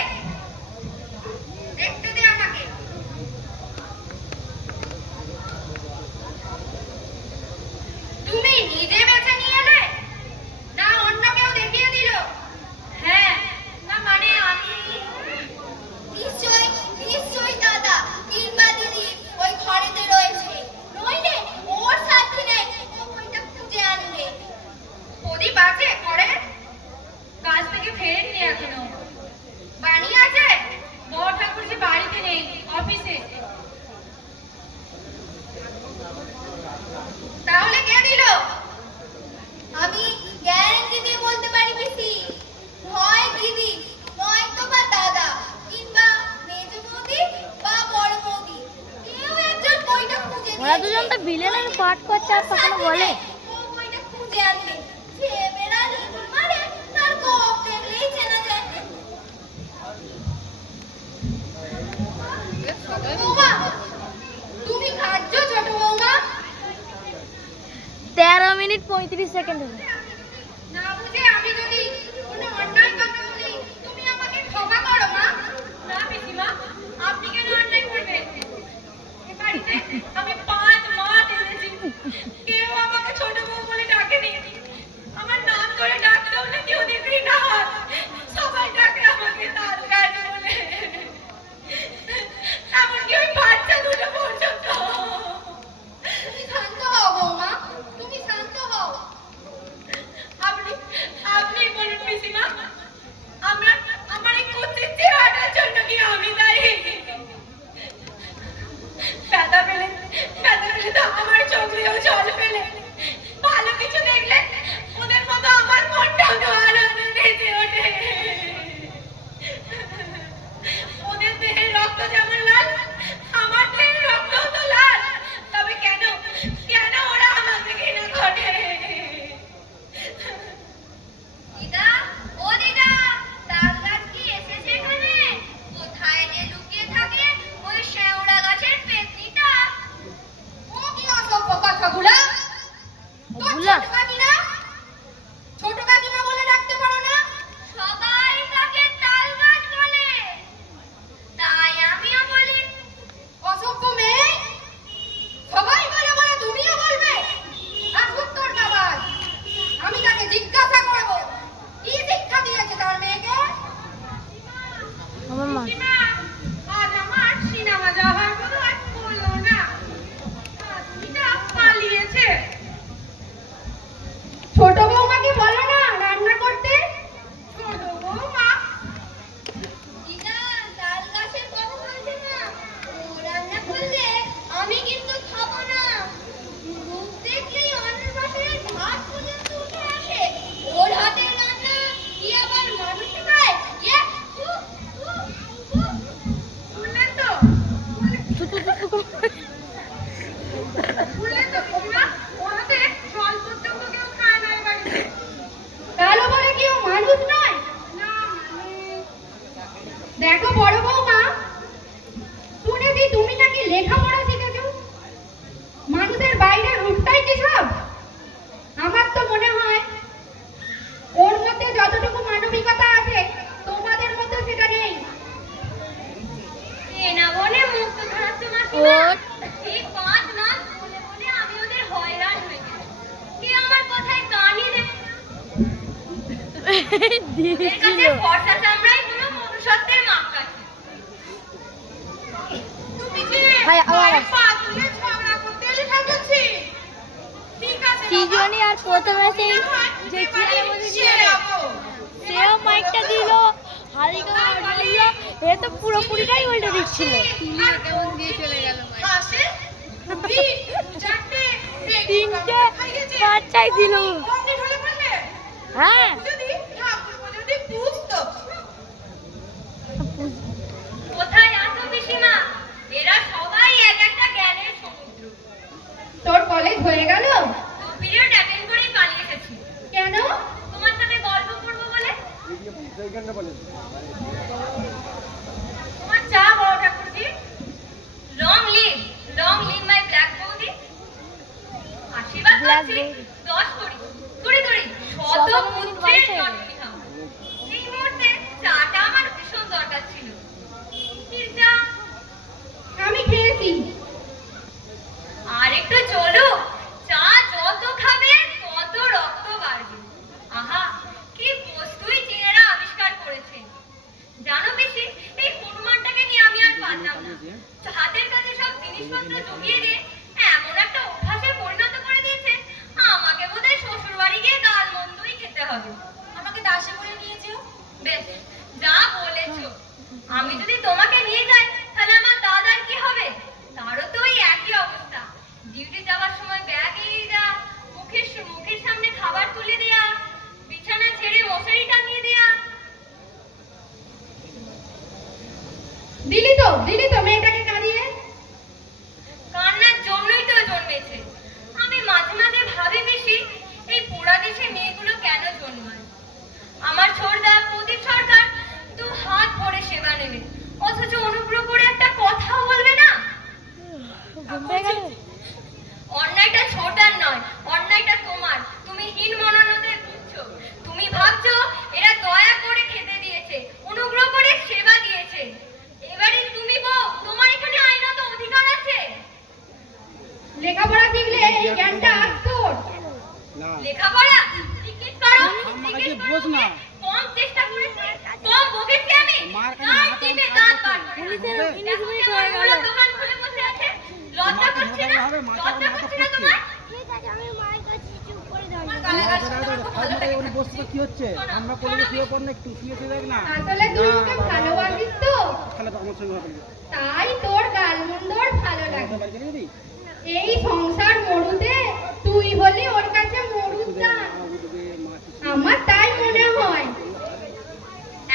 দেখতে দে আমাকে। তুমি নিজে বেছে নিয়ে এলে না অন্য কেউ দেখিয়ে দিল? হ্যাঁ, না মানে আমি। নিশ্চয়ই নিশ্চয়ই দাদা কিংবা দিদি ওই ঘরেতে রয়েছে, নইলে ওর সাথে নেই। ও বইটা খুঁজে আনবে। প্রদীপ আছে ঘরে? কাজ থেকে ফেরেননি এখনো। বাণী আছে? বড় ঠাকুরজি বাড়িতে নেই, অফিসে। তাহলে কে দিল? আমি গ্যারান্টি দিয়ে বলতে পারি পিসি, হয় দিদি নয়তো বা দাদা কিংবা মেজো বৌদি বা বড় বৌদি, কেউ একজন বইটা খুঁজে ওরা দিয়েছে। দুজন তো ভিলেনের পাঠ করছে আর তখনও বলে। ও বইটা খুঁজে আনবে। সে বেড়ালে মারে তার কোপ দেখলেই চেনা যায়। বৌমা, তুমি খাচ্ছো ছোট বৌমা? 13 মিনিট 35 সেকেন্ড হলো। না বুঝে আমি যদি কোনো অন্যায় কথা বলি তুমি আমাকে ক্ষমা করো মা। না পিসিমা, আপনি কেন অন্যায় করবেন? এ বাড়িতে আমি 5 মাস এসেছি, কেউ আমাকে ছোট বউ বলে ডাকেনি। আমার নাম ধরে ডাকলেও না কেউ দেখি না হয়, সবাই ডাকে আমাকে তাল গাছ বলে। এমনকি ওই বাচ্চা দুটো পর্যন্ত। তুমি শান্ত হও বৌমা, তুমি শান্ত হও। দেখো বড় বৌমা, শুনেছি তুমি নাকি লেখাপড়া শিখেছো। মানুষের বাইরের রূপটাই কি সব? আমার তো মনে হয় ওর মধ্যে যতটুকু মানবিকতা আছে তোমাদের মধ্যে সেটা নেই। এ না বলে মুখ তো খারাপ তোমার কি না? এই 5 মাস বলে বলে আমি ওদের হয়রান হয়ে গেছি। কে আমার কথায় কানই দেয় না। এর কাছে ফর্সা চামড়াই কোনো মনুষ্যত্বের মাপকাঠি। তুমি যে ভাই, আবার মায়ের পা তুলে ঝগড়া করতে এলে ঠাকুরছি। ঠিক আছে বাবা। সৃজনী আর প্রথমে সেই যে এবারে চেয়ারের মধ্যে সে যাবো। সেও মাইকটা দিল, হারিকা দিল, এ তো পুরোপুরিটাই উল্টে দিচ্ছিল। হাসে, তুমি, চারটে, তিনটে বাচ্চাই দিল। অমনি ঢলে পড়লে? হ্যাঁ, যদি ঠাকুর যদি বুঝতো। কোথায় আছো পিসিমা? এরা সবাই এক একটা জ্ঞানের সমুদ্র। তোর কলেজ হয়ে গেল? 2 পিরিয়ড অ্যাটেন্ড করেই পালিয়ে এসেছি। কেন? তোমার সাথে গল্প করবো বলে। তোমার চা বড় ঠাকুরজি। লং লিভ মাই ব্ল্যাক বৌদি। আশীর্বাদ Black করছি bowdy। 10 করি কুড়ি করি শত পুত্রের জন্মী হও। এই মুহূর্তে চাটা আমার ভীষণ দরকার ছিল। ক্ষীর চা। আমি খেয়েছি। আর একটু চলো, চা যত খাবে তত রক্ত বাড়বে। আহা, কি বস্তুই চীনেরা আবিষ্কার করেছে। জানো বেশি, এই হনুমানটাকে নিয়ে আমি আর পারলাম না। হাতের কাছে সব জিনিসপত্র জমিয়ে দিয়ে এমন একটা অভ্যাসে পরিণত করে দিয়েছে, আমাকে বোধহয় শ্বশুর বাড়ি গিয়ে গাল মন্দই খেতে হবে। আমাকে দাসে করে নিয়ে যেও। বেশ, যা বলেছো। আমি যদি তোমাকে নিয়ে যাই তাহলে আমার দাদার কি হবে? তারও তো ওই একই অবস্থা। ডিউটি যাওয়ার সময় ব্যাগ এড়িয়ে যা, মুখের সামনে খাবার তুলে দেয়া, বিছানা ছেড়ে মশারি টাঙিয়ে দেয়া। দিলি তো মেয়েটাকে কাঁদিয়ে। কান্নার জন্যই তো জন্মেছে। আমি মাঝে মাঝে ভাবি বেশি, এই পোড়া দেশে মেয়েগুলো কেন জন্মায়। আমার ছোটদা প্রদীপ সরকার 2 হাত ভরে সেবা নেবে, অথচ অনুগ্রহ করে একটা কথাও বলবে না। ঘুম পেয়ে গেল। অন্যায়টা ছোটার নয়, অন্যায়টা তোমার। তুমি হীন মননতে বুঝছো। তুমি ভাবছো এরা দয়া করে খেতে দিয়েছে, অনুগ্রহ করে সেবা দিয়েছে। এবারে তুমি বউ, তোমার এখানে আইনত অধিকার আছে। লেখাপড়া শিখলে এই জ্ঞানটা আসতো। না লেখাপড়া টিকিট করো, আমাকে টিকিট বোঝ না। কম চেষ্টা করেছি, কম বকেছি আমি। মার কাছে গাল মাথা টিপে কাজ দাঁত বার করছে। করে পুলিশের দাও। 19 মিনিট দেখো হয়ে কেমন গেল। দোকান খুলে বসে আছে। লজ্জা মাথা করছে না? মোটামুটি হবে, মাথা লজ্জা মাথা করছে না করছে। তোমার? ঠিক আছে, আমি মায়ের কাছে চুপ করে দাঁড়িয়ে। গালাগাল শুনতে আমার খুব ভালো লাগে। বসতে কি হচ্ছে? আমরা করে শুয়ে পড় না, একটু শুয়ে দেখ না। আসলে তুই ওকে ভালোবাসিস তো, তাহলে তো আমার সঙ্গে হবে না। তাই তোর গালমন্দর ভালো লাগে। বাড়ি চলে যাবি? এই সংসার মরুতে তুই হলি ওর কাছে মরুদ দান। আমার তাই মনে হয়।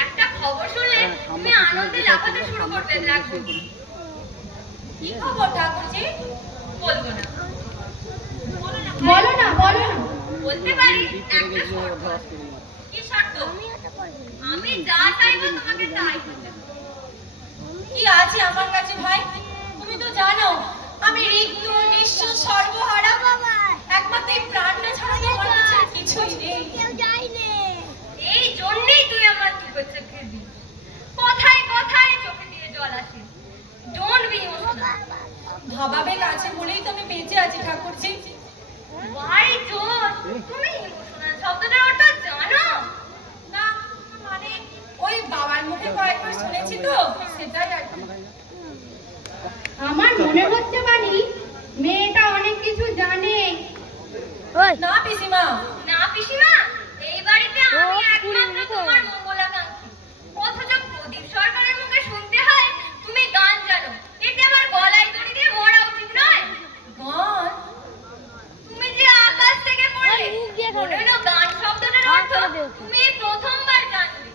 একটা খবর শুনলে তুমি আনন্দে লাফাতে শুরু করবে ব্ল্যাক বৌদি। কি খবর ঠাকুরজি? বলবো না। বলো না। বলতে পারি একটা শর্ত আছে। কি শর্ত? আমি যা চাইবো তোমাকে তাই দিতে হবে। কি আছে আমার কাছে ভাই? তুমি তো জানো আমি রিক্ত, নিঃস্ব, সর্বহারা। একমাত্র এই প্রাণটা ছাড়া তো আমার কাছে আর কিছুই নেই। এই জন্যই তুই আমার চোখে চোখে দিস। কথায় কথায় চোখে দিয়ে জল আসে। Don't be emotional. ভাবাবেগ আছে বলেই তো আমি বেঁচে আছি ঠাকুরজি। Why George? তুমি ইমোশনাল শব্দটার অর্থ জানো? না মানে ওই বাবার মুখে কয়েকবার শুনেছি তো, সেটাই আর কি। আমার মনে হচ্ছে বানি মেয়েটা অনেক কিছু জানে। ওই, না পিসিমা, না পিসিমা, এই বাড়িতে আমি ও, একমাত্র 20 মিনিট হয়ে তোমার গেল। মঙ্গলাকাঙ্ক্ষী। অথচ প্রদীপ সরকারের মুখে শুনতে হয় তুমি গান জানো। এতে আমার গলায় দড়ি দিয়ে মরা উচিত নয়। গান? তুমি যে আকাশ থেকে পড়লে, আর মুখ দিয়ে মনে হলো গান শব্দটার হাত অর্থ করে দিও। তুমি প্রথমবার জানলে।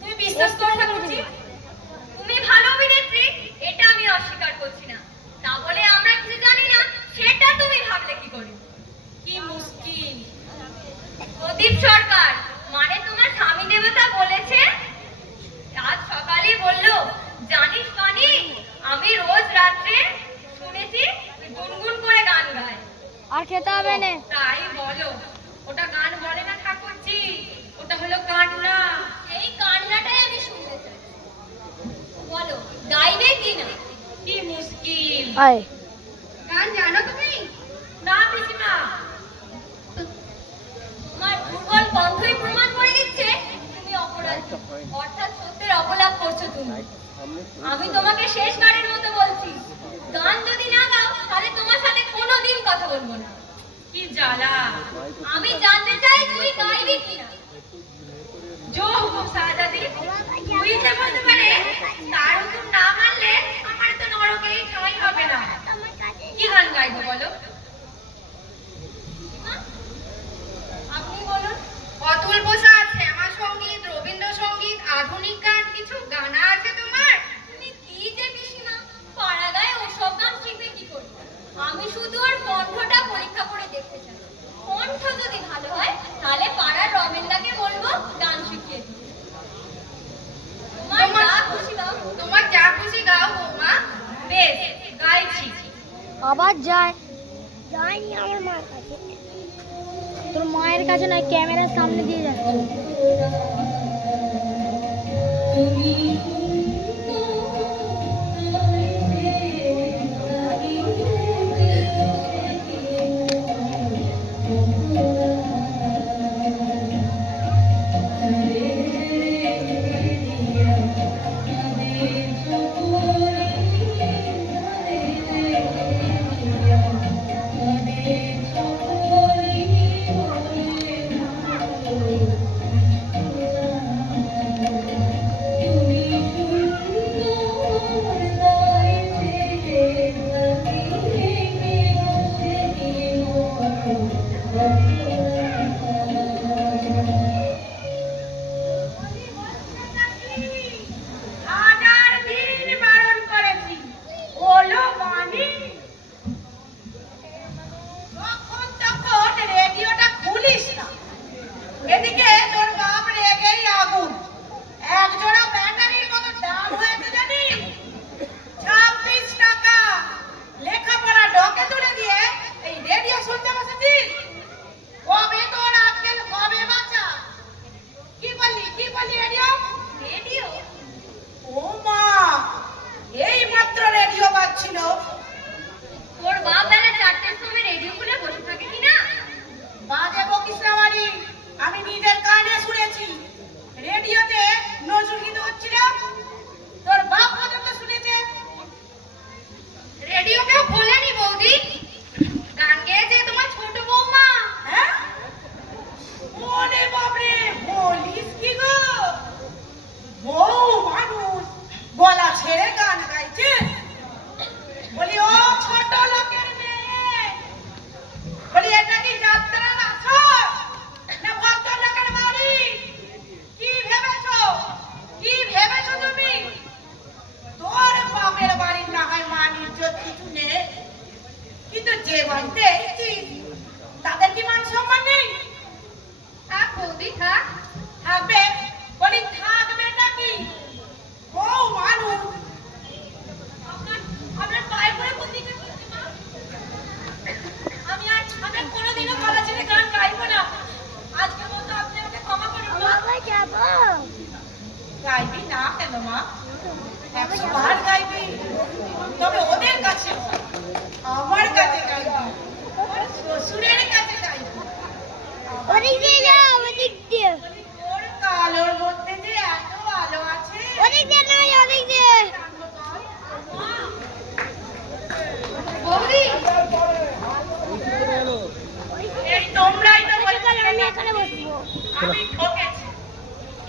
তুমি বিশ্বাস করো ঠাকুরজি? তুমি ভালো অভিনেত্রী, এটা আমি অস্বীকার করছি না। তা বলে আমরা কিছু জানি না, সেটা তুমি ভাবলে কি করে? কি মুশকিল। খেতে হবে না। তাই বলো, ওটা গান বলে না ঠাকুরজি, ওটা হলো কান্না। এই কান্নাটাই আমি শুনতে চাই। বলো, গাইবে কি না? কি মুশকিল। আয় গান জানো তুমি? না পিসিমা, তোমার দুর্বল কণ্ঠই প্রমাণ করে দিচ্ছে তুমি অপরাধী, অর্থাৎ সত্যের অপলাপ করছো তুমি। আমি তোমাকে শেষবারের মতো বলছি, গান যদি না গাও তাহলে তোমার সাথে কোনোদিন কথা বলবো না। কি জ্বালা। আমি জানতে চাই তুই গাইবি কিনা। জো হুকুম শাহজাদি, তুই যে বলতে পারে তার হুকুম না মানলে আমার তো নরকেই ঠাঁই হবে না। কি গান গাইবো বলো? আপনি বলুন। অতুল প্রসাদ, শ্যামা সঙ্গীত, রবীন্দ্রসঙ্গীত, আধুনিক গান কিছু গানা আছে তোমার? তুমি কি যে পিসিমা, পাড়া গায়ে ওসব গান শিখবে কি করে? আমি শুধু ওর কণ্ঠটা পরীক্ষা করে দেখতে চাই। কণ্ঠ যদি ভালো হয় তাহলে পাড়ার রমেনদাকে বলবো গান শিখিয়ে দিতে। তোমার যা খুশি গাও। তোমার যা খুশি গাও বৌমা। বেশ, গাইছি। আবার যায় যায়নি আমার মার কাছে, তোর মায়ের কাছে নয়, ক্যামেরার সামনে দিয়ে যাচ্ছে। হাজার দিন বারণ করেছি, ওলো বাণী। তখন তখন রেডিওটা খুলিস না। এদিকে তোর বাপ রেগেই আগুন। এক জোড়া ব্যাটারির মতো দাম হয়েছে জানিস? 26 টাকা। লেখাপড়া ডকে তুলে দিয়ে এই রেডিও শুনতে বসেছিস? কবে তোর আজকাল কবে বাঁচা? কি বললি রেডিও? রেডিও? ও মা, এই মাত্র রেডিও বাজছিল। তোর বাপ বেলা 4টের সময় রেডিও খুলে বসে থাকে কিনা? বাজে বকিস না বাড়ি, আমি নিজের কানে শুনেছি। রেডিওতে নজরুল গীত হচ্ছিল, তোর বাপ পর্যন্ত শুনেছে। রেডিও কেউ খোলেনি বৌদি, গান গেয়েছে তোমার ছোট বৌমা। হ্যাঁ? ওরে বাপরে, বলিস কি গো? বউ মানুষ গলা ছেড়ে গান গাইছে? বলি ও ছোট লোকের মেয়ে, বলি এটা কি যাত্রার আসর না ভদ্রলোকের বাড়ি? কি ভেবেছো? কি ভেবেছো তুমি? তোর বাপের বাড়ির না হয় মান ইজ্জত কিছু নেই, কিন্তু যে বাড়িতে এসেছিস তাদের কি মান সম্মান নেই? থাক বৌদি থাক। থাকবে? বলি থাকবে নাকি? বউ মানুষ। আপনার পায়ে পড়ে বন্দি করছি মা। আমি আর কোনোদিনও গলা ছেড়ে গান গাইবো না। আজকের মতো আপনি আমাকে ক্ষমা করুন মা। গাইবি না কেন মা? 100 বার গাইবি, তবে ওদের কাছে নয়, আমার কাছে গাইবি, আমার শ্বশুরের কাছে গাইবি। ওদিক দিয়ে যাও, ওদিক দিয়ে, বলি তোর কালোর মধ্যে যে এত আলো আছে। ওদিক দিয়ে নয়, ওদিক দিয়ে। বৌদি এই তোমরাই তো বলছিলে আমি এখানে বসবো, আমি ঠকেছি।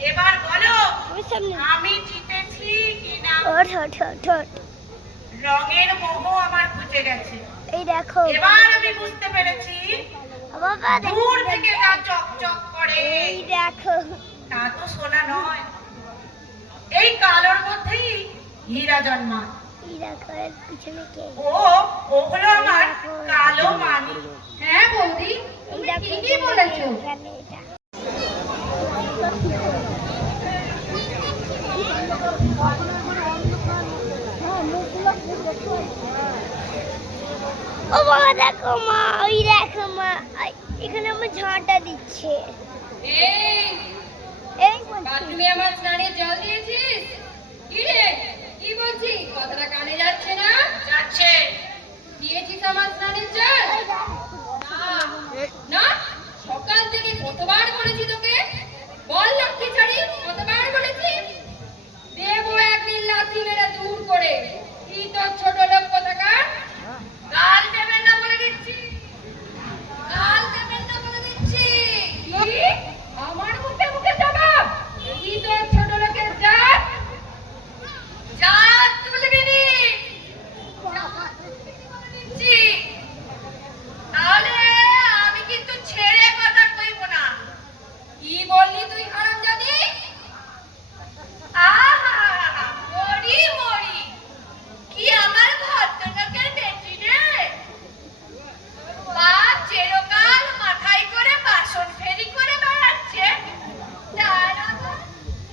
এবার বলো আমি সামনে। আমি জিতেছি কিনা? ওঠ ওঠ ওঠ ওঠ। রঙের মোহ আমার ঘুচে গেছে। এই দেখো এবার আমি বুঝতে পেরেছি বাবা, দেখো দূর থেকে যা চকচক করে এই দেখো। তা তো সোনা নয়। এই কালোর মধ্যেই হীরা জন্মায়। এই দেখো, এর পিছনে কে? ও হলো আমার কালো মানি। হ্যাঁ বৌদি, এই তুমি দেখো, ঠিকই বলেছো। এখানে এটা। ও বাবা, দেখো মা, ওই দেখো মা, এখানে আমার ঝাঁটা দিচ্ছে। এই এই বলছি। বাথরুমে আমার স্নানের জল দিয়েছিস? কি রে, কি বলছিস? কথাটা কানে যাচ্ছে না? যাচ্ছে। দিয়েছিস আমার স্নানের জল? না, সকাল থেকে কতবার বলেছি তোকে? বল লক্ষ্মী ছাড়ি, কতবার বলেছি? দেবো একদিন লাথি মেরে দূর করে। কি তোর ছোট লোক কোথাকার? গাল দেবেন না বলে দিচ্ছি। গাল দেবেন না বলে দিচ্ছি। কি? আমার মুখে মুখে জবাব? কি তোর ছোট লোকের জাত? জাত তুলবি নি। জাত তুলবি নি বলে দিচ্ছি। তাহলে আমি কিন্তু ছেড়ে কথা কইব না। কি বললি তুই হারামজাদি? আহা, মরি মরি। কি আমার ভদ্রলোকের বেটি রে? বাপ চিরকাল মাথায় করে বাসন ফেরি করে বেড়াচ্ছে, তার আবার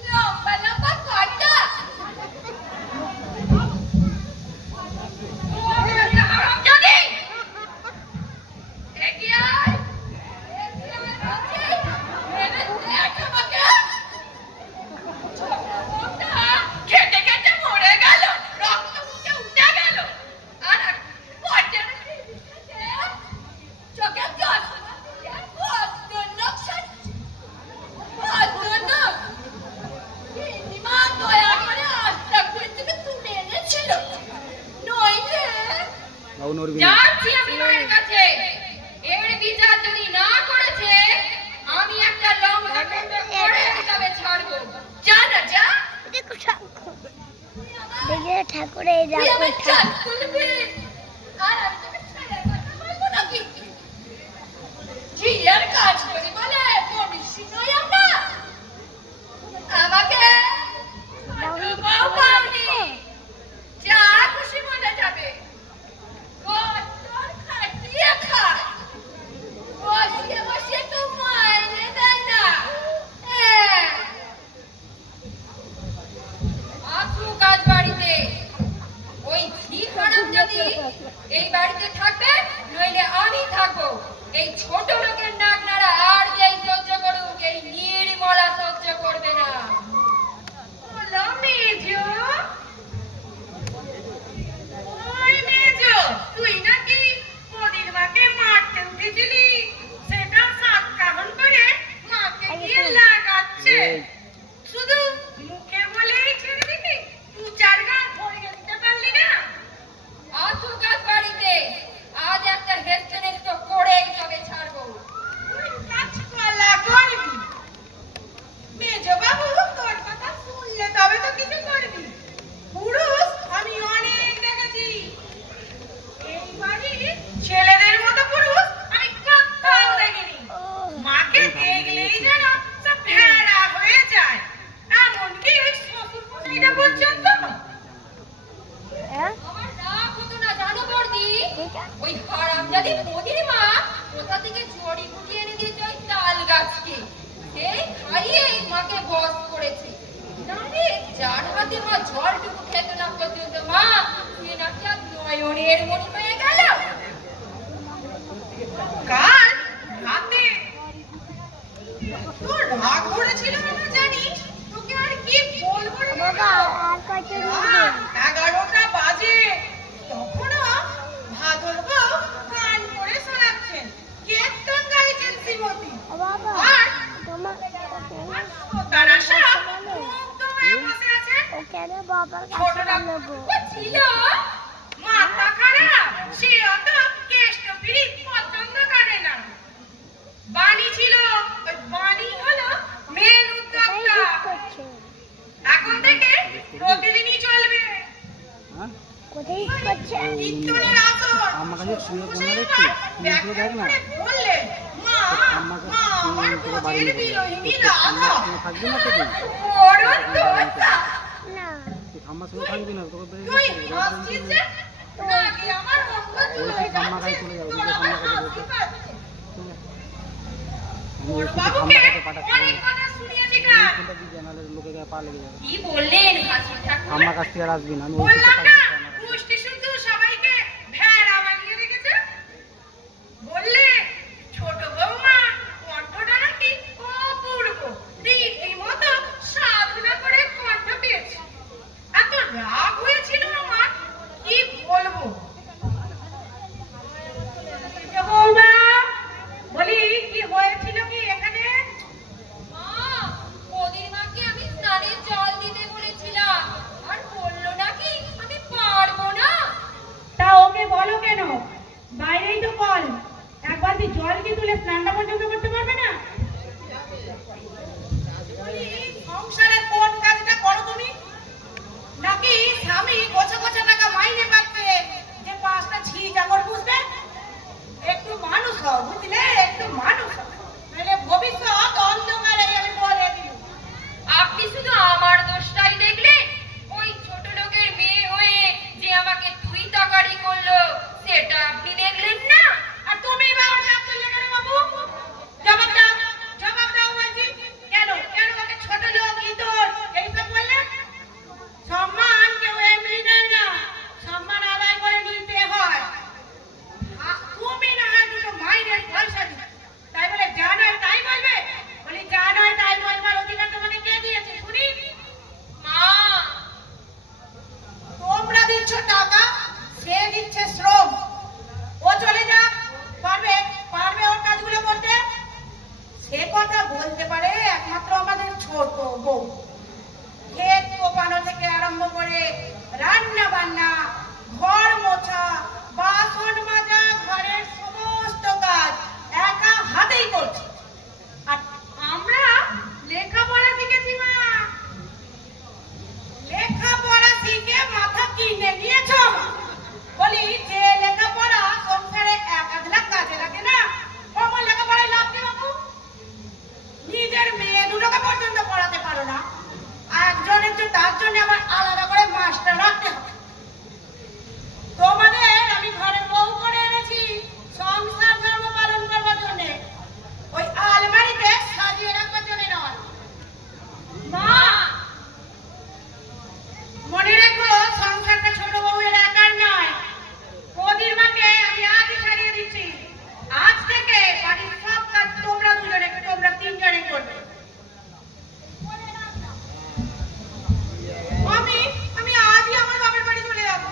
লম্বা লম্বা কটা। হারামজাদি! এগিয়ে আয়, এগিয়ে আয় বলছি। মেরে দেখ আমাকে। ছোটটা খেতে খেতে মরে গেল, রক্ত মুখে উঠে গেল। আর পর্যায়ে চোখে চশমা দিয়ে ভদ্রলোক সাজছে। ভদ্রলোক? ইনিমা দয়া করে আস্তা করে থেকে তুলে এনেছিল, নইলে যাচ্ছি আমি মায়ের কাছে। এর বিচার যদি না করেছে, আমি একটা লঙ্কা করে তবে ছাড়বো। যা না যা। দেখো ঠাকুর, দেখে ঠাকুরে এই তুই দেখো আমার ঠাকুর। চাল তুলবি, আর আমি তোকে ছেড়ে কথা বলবো নাকি? ঝিয়ের কাজ করি বলে মনীষী নই আমরা? আমাকে বউ পাওনি, যা খুশি বলে যাবে। কত খাটিয়ে খায়, বসিয়ে বসিয়ে তো মাইনে দেয় না। আসুক আজ বাড়িতে। ওই ঠিক হারামজাদি এই বাড়িতে থাকবে, নইলে আমি থাকবো। এই ছোট লোকের নাক নাড়া আর যেই সহ্য করুক, এই নির্মলা সহ্য করবে না। বলো মেজো, ওই মেজো, তুই নাকি মোদির মাকে মারতে উঠেছিলি, সেটা সাত কাহন করে মাকে গিয়ে লাগাচ্ছে। শুধু মুখে বলেই ছেড়ে দিবি, দু চার গান ধরে দিতে পারলি না? আসুক আজ বাড়িতে, আজ একটা হেস্ত নেস্ত করেই তবে ছাড়বো। তুই কাজকলা করবি। মেজো বাবু তোর কথা শুনলে তবে তো কিছু করবি। পুরুষ আমি অনেক দেখেছি, এই বাড়ির ছেলেদের মতো পুরুষ আমি কোথাও দেখিনি। মাকে দেখলেই যেন সব ভেড়া হয়ে যায়, এমনকি ওই শ্বশুর মশাইটা পর্যন্ত। হ্যাঁ? আমার রাগ হতো না জানো বর্দি? ওই হারামজাদি মোদির মা কোথা থেকে জড়িবুটি এনে দিয়েছে ওই তাল গাছকে, সেই খাইয়ে মাকে বশ করেছে। নাহলে যার হাতে মা জলটুকু খেতে না পর্যন্ত মা, সে নাকি আর নয়নের মনি হয়ে গেল। কাল রাতে তোর রাগ ধরেছিল না জানিস, তোকে আর কি বলবো রে বাবা, বাবা। আর কত রাত 11টা বাজে, তখনও ভাদর বউ গান করে শোনাচ্ছেন, কীর্তন গাইছেন শ্রীমতী। বাবা, আর তোমার তারা সব মুগ্ধ হয়ে বসে আছেন। ও কেন বাবার কাছে ছোটটা নেবো? ও ছিল মাথা খারাপ, সে অত কেষ্ট পিরিত পছন্দ করে না। বাণী ছিল, ওই বাণী হলো মেন কোথায় উদ্যোক্তা। ঠিক করছে? এখন থেকে প্রতিদিনই চলবে কোথায় ঠিক করছে? কীর্তনের আসর। আমার কাছে শুয়ে পড়না দেখছি, শুয়ে শুয়ে দেখ না। বললেন, মা, আমার মা, আমার তোকে বাড়ি বোঝের নিয়ে বিরোহিনী ঠাম্মার রাধা। সঙ্গে থাকবি না তোকে? বড় দোষা। না, তুই ঠাম্মার সঙ্গে থাকবি না, তোকে বেরিয়ে তুই যেতে হবে। হাসছিস যে? নাকি আমার মঙ্গল ওই হয়ে ঠাম্মার কাছে যাচ্ছে? চলে যাবে, তোর ওই আমার ঠাম্মার কাছে হাসি বলতে। পাচ্ছে। আমি ওর ওই বাবুকে ঠাম্মার কাছে পাঠাচ্ছি অনেক কথা শুনিয়েছি কাল। ফোনটা দিয়ে জানালে লোকের গায়ে পা লেগে যাবে। কি বললেন হাসি ঠাকুর? ঠাম্মার কাছ থেকে আর আসবি না, আমি ওই বললাম কথা না, বলছি আমার কাছে। গোষ্ঠী শুদ্ধ সবাইকে ভেড়া বানিয়ে রেখেছে। মাথা ছি চাঙড় বুঝবে? একটু মানুষ হও, বুঝলে? একটু মানুষ হও, নাহলে ভবিষ্যৎ অন্ধকারে আমি বলে দিই। আপনি শুধু আমার দোষটাই দেখলেন। ওই ছোট লোকের মেয়ে হয়ে যে আমাকে তুই তাকারি করলো সেটা আপনি দেখলেন না। আর তুমি বা ওর নাম করলে কেন বাবু? জবাব দাও, জবাব দাও বলছি। কেন কেন ওকে ছোট লোক ইতর এইসব বললে? সম্মান কেউ এমনি নেয় না, সম্মান আদায় করে নিতে হয়। তুমি না হয় দুটো মাইনের পয়সা দিবে, তাই বলে যা নয় তাই বলবে? বলি যা নয় তাই বলবার অধিকার তোমাকে কে দিয়েছে শুনি? মা, তোমরা দিচ্ছ টাকা, সে দিচ্ছে শ্রম। ও চলে যাক, পারবে পারবে ওর কাজগুলো করতে? সে কথা বলতে পারে একমাত্র আমাদের ছোট বউ। ক্ষেত কোপানো থেকে আরম্ভ করে রান্না বান্না, ঘর মোছা, বাসন মাজা, ঘরের সমস্ত কাজ একা হাতেই করছে। আর আমরা লেখাপড়া শিখেছি মা। লেখাপড়া শিখে মাথা কিনে নিয়েছ? বলি যে লেখাপড়া সংসারে 1-1 কাজে লাগে না, অমন লেখাপড়ায় লাভ কি বাবু? নিজের মেয়ে দুটোকে পর্যন্ত পড়াতে পারো না, একজনের যে তার জন্য আবার আলাদা করে মাস্টার রাখতে হবে। তোমাদের আমি ঘরে বউ করে এনেছি সংসার ধর্ম পালন করবার জন্য, ওই আলমারিতে সাজিয়ে রাখবার জন্য নয়। মা, মনে রেখো সংসারটা ছোট বউয়ের একার নয়। মোদির মাকে আমি আজই ছাড়িয়ে দিচ্ছি। আজ থেকে বাড়ির সব কাজ তোমরা দুজনে, তোমরা 3 জনে করবে। আমি আজই আমার বাবার বাড়ি চলে যাবো।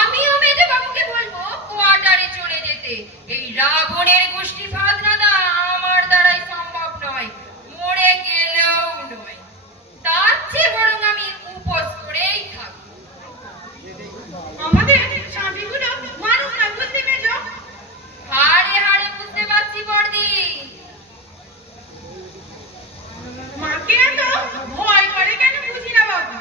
আমিও মেজে বাবুকে বলবো কোয়ার্টারে চলে যেতে। এই রাবণের গোষ্ঠী ফাঁদনাদা আমার দ্বারাই সম্ভব নয়, মরে গেলেও নয়। তার চেয়ে বরং আমি উপোস করেই থাকবো। আমাদের স্বামীগুলো মানুষ না, বুঝতে পেরেছো? হাড়ে হাড়ে বুঝতে পারছি বর্দি। মাকে এত ভয় করে কেন বুঝি না বাবু।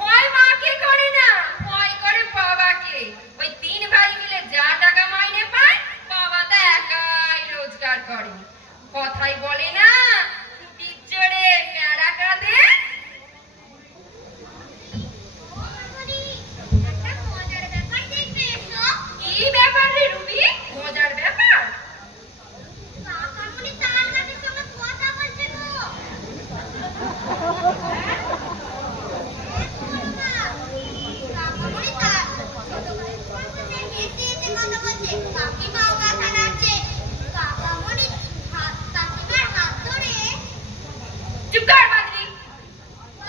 ভয় মাকে করে না, ভয় করে বাবাকে। ওই 3 ভাই মিলে যা টাকা মাইনে পায় বাবা তা একাই রোজগার করে। কথাই বলে না, বিচ্ছড়ে মেরা কাঁদে। একটা মজার ব্যাপার দেখবে এসো। কি ব্যাপার রে রুবি? মজার ব্যাপার? কাকামণি তাল গাছের সঙ্গে কথা বলছে গো। কাকামণি তাল ছোট ভাইয়ের সঙ্গে হেসে হেসে কথা বলছে। কাকিমাও মাথা নাড়ছে। কাকামণি কাকিমার হাত ধরে, চুপ কর বাদরি।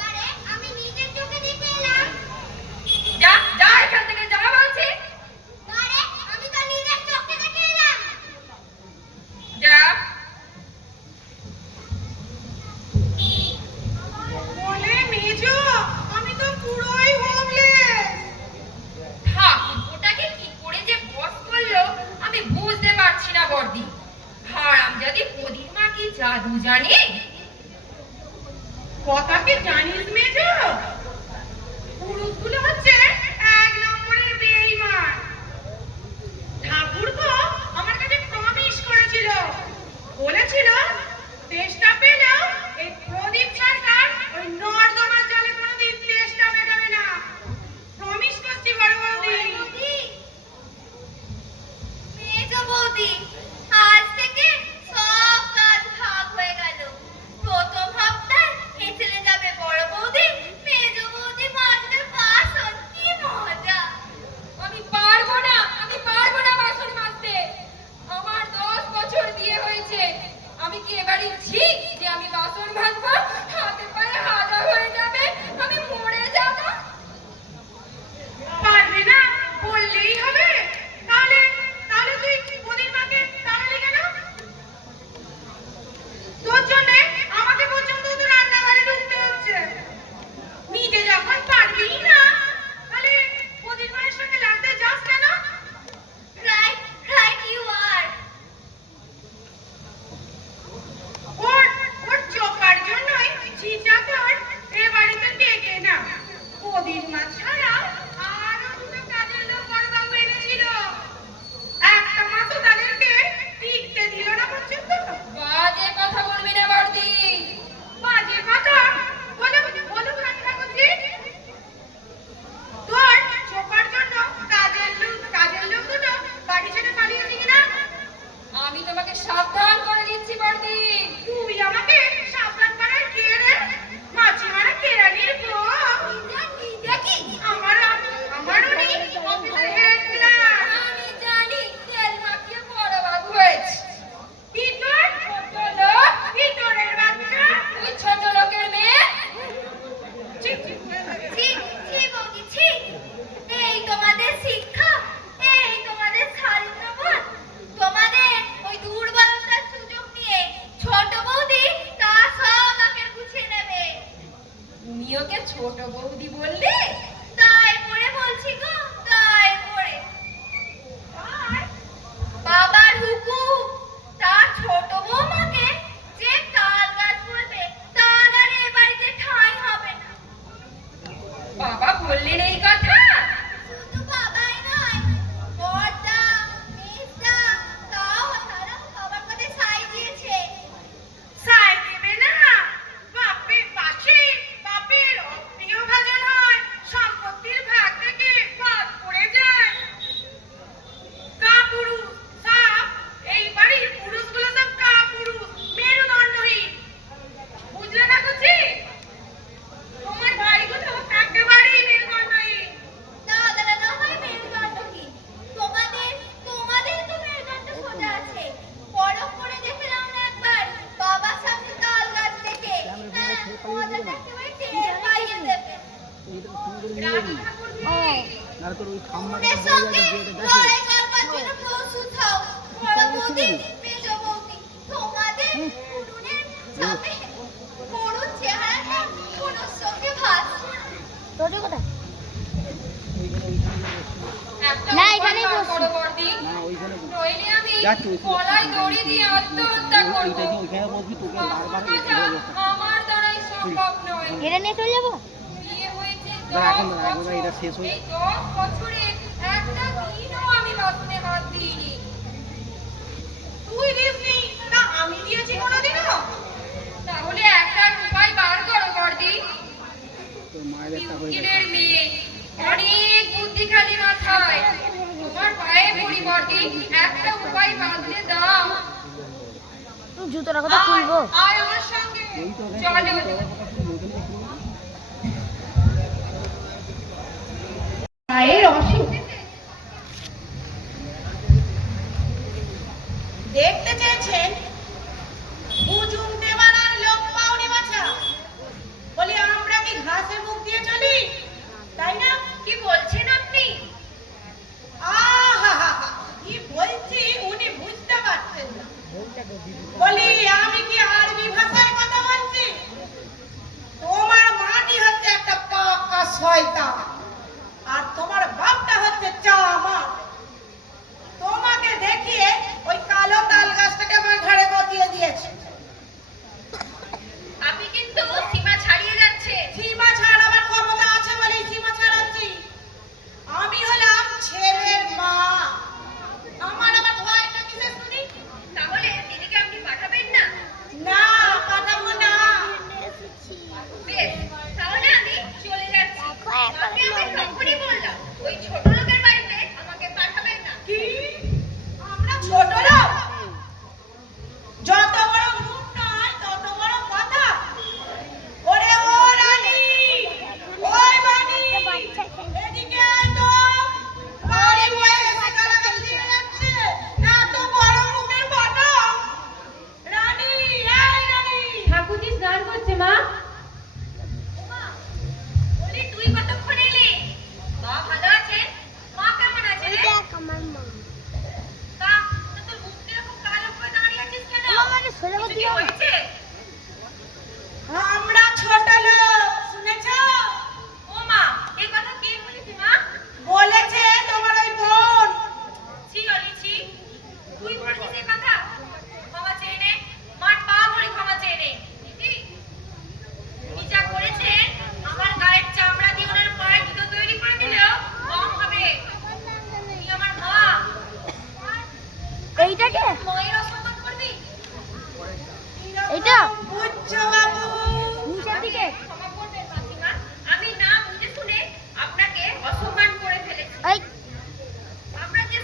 আরে আমি নিজের চোখে দেখে এলাম। যা যা এখান থেকে, যা বলছি। আরে আমি তো নিজের চোখে দেখে এলাম। যা। বলে মেজো, আমি তো পুরোই হোমলেস। ঠাকুরটাকে কি করে যে বস করলো আমি বুঝতে পারছি না বর্দি। হারামজাদি প্রদীপ মা কি জাদু জানে? কথা কি জানিস মেজো? পুরুষগুলো হচ্ছে 1 নম্বরের বেঈমান। ঠাকুর তো আমার কাছে প্রমিস করেছিল, বলেছিল তেষ্টা পেলেও এই প্রদীপ সরকার ওই নর্দমার জলে কোনোদিন তেষ্টা মেটাবে না। প্রমিস করছি বড় বৌদি। মেজো বৌদি, আজ থেকে সব কাজ ভাগ হয়ে গেল। প্রথম হপ্তায় হেসেলে যাবে বড় বৌদি, মেজো বৌদি মাজবে বাসন। কি মজা! আমি পারবো না বাসন মাজতে। আমার 10 বছর বিয়ে হয়েছে। আমি কি এবারে ঠিক যে আমি বাসন মাজবো? হাতে পায়ে হাজা হয়ে যাবে, আমি মরে যাবো। পারবে না বললেই হবে? তাহলে তাহলে তুই প্রদীপ মাকে তাড়ালি কেন? তোর জন্য আমাকে পর্যন্ত তো রান্নাঘরে ঢুকতে হচ্ছে। নিজে যখন পারবি না, তাহলে প্রদীপ মায়ের সঙ্গে লাগতে যাস কেন? Right right you are. ওর চোপার জন্যই চিচাকর এ বাড়িতে টেকে না। প্রদীপ মা ছাড়া আরো 2 কাজের লোক বড়বাবু এনেছিল। বলবি না বর্দি। বাজে কথা বলো বলো রানী ঠাকুরজি। তোর ছোপার জন্য কাজের লোক দুটো বাড়ি ছেড়ে পালিয়েছে কিনা? আমি তোমাকে সাবধান করে দিচ্ছি বর্দি। তুই আমাকে সাবধান করার কে রে? মাছি মারা কেরানির বউ। দেখি আমার উনি অফিসের হেড ক্লাস। আমি জানি তেল মাখিয়ে বড় বাবু হয়েছে। ভিতর ছোট লোক, ভিতরের বাচ্চা। তুই ছোট লোকের মেয়ে। ছি, ছি, ছি ছি বৌদি ছি। এই তোমাদের শিক্ষা, এই তোমাদের ছাত্রবোধ, তোমাদের ওই দুর্বলতার সুযোগ নিয়ে ছোট বৌদি তা সব আগে গুছিয়ে নেবে। তুমি ওকে ছোট বৌদি বললে? তাই পড়ে বলছি গো, তাই পড়ে। আর বাবার হুকুম, তার ছোট বৌমাকে যে তাল গাছ বলবে তার আর এ বাড়িতে ঠাঁই হবে না। বাবা বললেন এই কথা? শুধু বাবাই নয়, বড়দা, মেজদা, তাও তারা বাবার কথা সাই দিয়েছে। সাই দেবে না। বাপের পাশে বাপের অপ্রিয় ভাজন হয়, সম্পত্তির ভাগ থেকে বাদ পড়ে যায়। কাপুরুষ সব, এই বাড়ির পুরুষগুলো সব কাপুরুষ, মেরুদণ্ডহীন। বুঝলে না কুচি? তোমার ভাইগুলো একেবারেই মেরুদণ্ডহীন। দাদা না হয় মেরুদণ্ডহীন, তোমাদের তো মেরুদণ্ড সোজা আছে। পরখ করে দেখে নাও না একবার বাবার সামনে তাল গাছ থেকে। হ্যাঁ, মজাটা একেবারে টের পাইয়ে দেবে। রানী ঠাকুরজি, আর তোর ওই খাম্বাটা উনের সঙ্গে লড়াই করবার জন্য প্রস্তুত হও। বড় বৌদি, মেজ বৌদি, তোমাদের উনুনের চাপে করুণ চেহারাটা কোনোর সঙ্গে ভাসছে না। তোর কোথায়? একটা না, উপায় এখানেই বার বসছি। করো বর্দি। না ওইখানে নইলে আমি যাচ্ছি, ওইখানে। গলায় দড়ি দিয়ে আত্মহত্যা করবো। ওইটা কি ওইখানে বসবি তোকে বারবার বাচ্চা আমার দ্বারাই সম্ভব নয়। এটা নিয়ে চলে যাবো? বিয়ে হয়েছে দাঁড়া, এখন 10 দাঁড়া, একবার বছর। এটা শেষ হোক। এই 10 বছরে একটা দিনও আমি বাথরুমে হাত দিইনি। তুই দিসনি, তা আমি দিয়েছি কোনোদিনও? তাহলে একটা উপায় বার করো বর্দি। তোর মায়ের একটা হয়ে গেছে। উকিলের মেয়ে, অনেক বুদ্ধিখালি মাথায়। তোমার পায়ে পড়ি বর্দি, একটা উপায় বাঁধলে দাও। তুমি জুতোটা কথা খুলবো? আয় আমার সঙ্গে। এই তো ওখানে চলো। তোর কথা শুনে ওখানে দেখি না। মায়ের অসুখ দেখতে চেয়েছেন, হুজুম দেওয়ানার লোক পাওনি বাছা। বলি আমরা কি ঘাসে মুখ দিয়ে চলি, তাই না? কি বলছেন আপনি? আহা কি বলছি উনি বুঝতে পারছেন না। বলি আমি কি আরবি ভাষায় কথা বলছি? তোমার মাটি হচ্ছে একটা পাকা শয়তান, আর তোমার বাপটা হচ্ছে চামার। তোমাকে দেখিয়ে ওই কালো তাল গাছটাকে আমার ঘাড়ে বসিয়ে দিয়েছে। আপনি কিন্তু সীমা ছাড়িয়ে যাচ্ছে। সীমা ছাড়াবার ক্ষমতা আছে বলেই সীমা ছাড়াচ্ছি। আমি হলাম ছেলের মা, আমার আবার ভয়টা কিসে শুনি? তাহলে দিদিকে আপনি পাঠাবেন না? না, পাঠাবো না। বেশ, তাহলে আমি চলে যাচ্ছি। এখন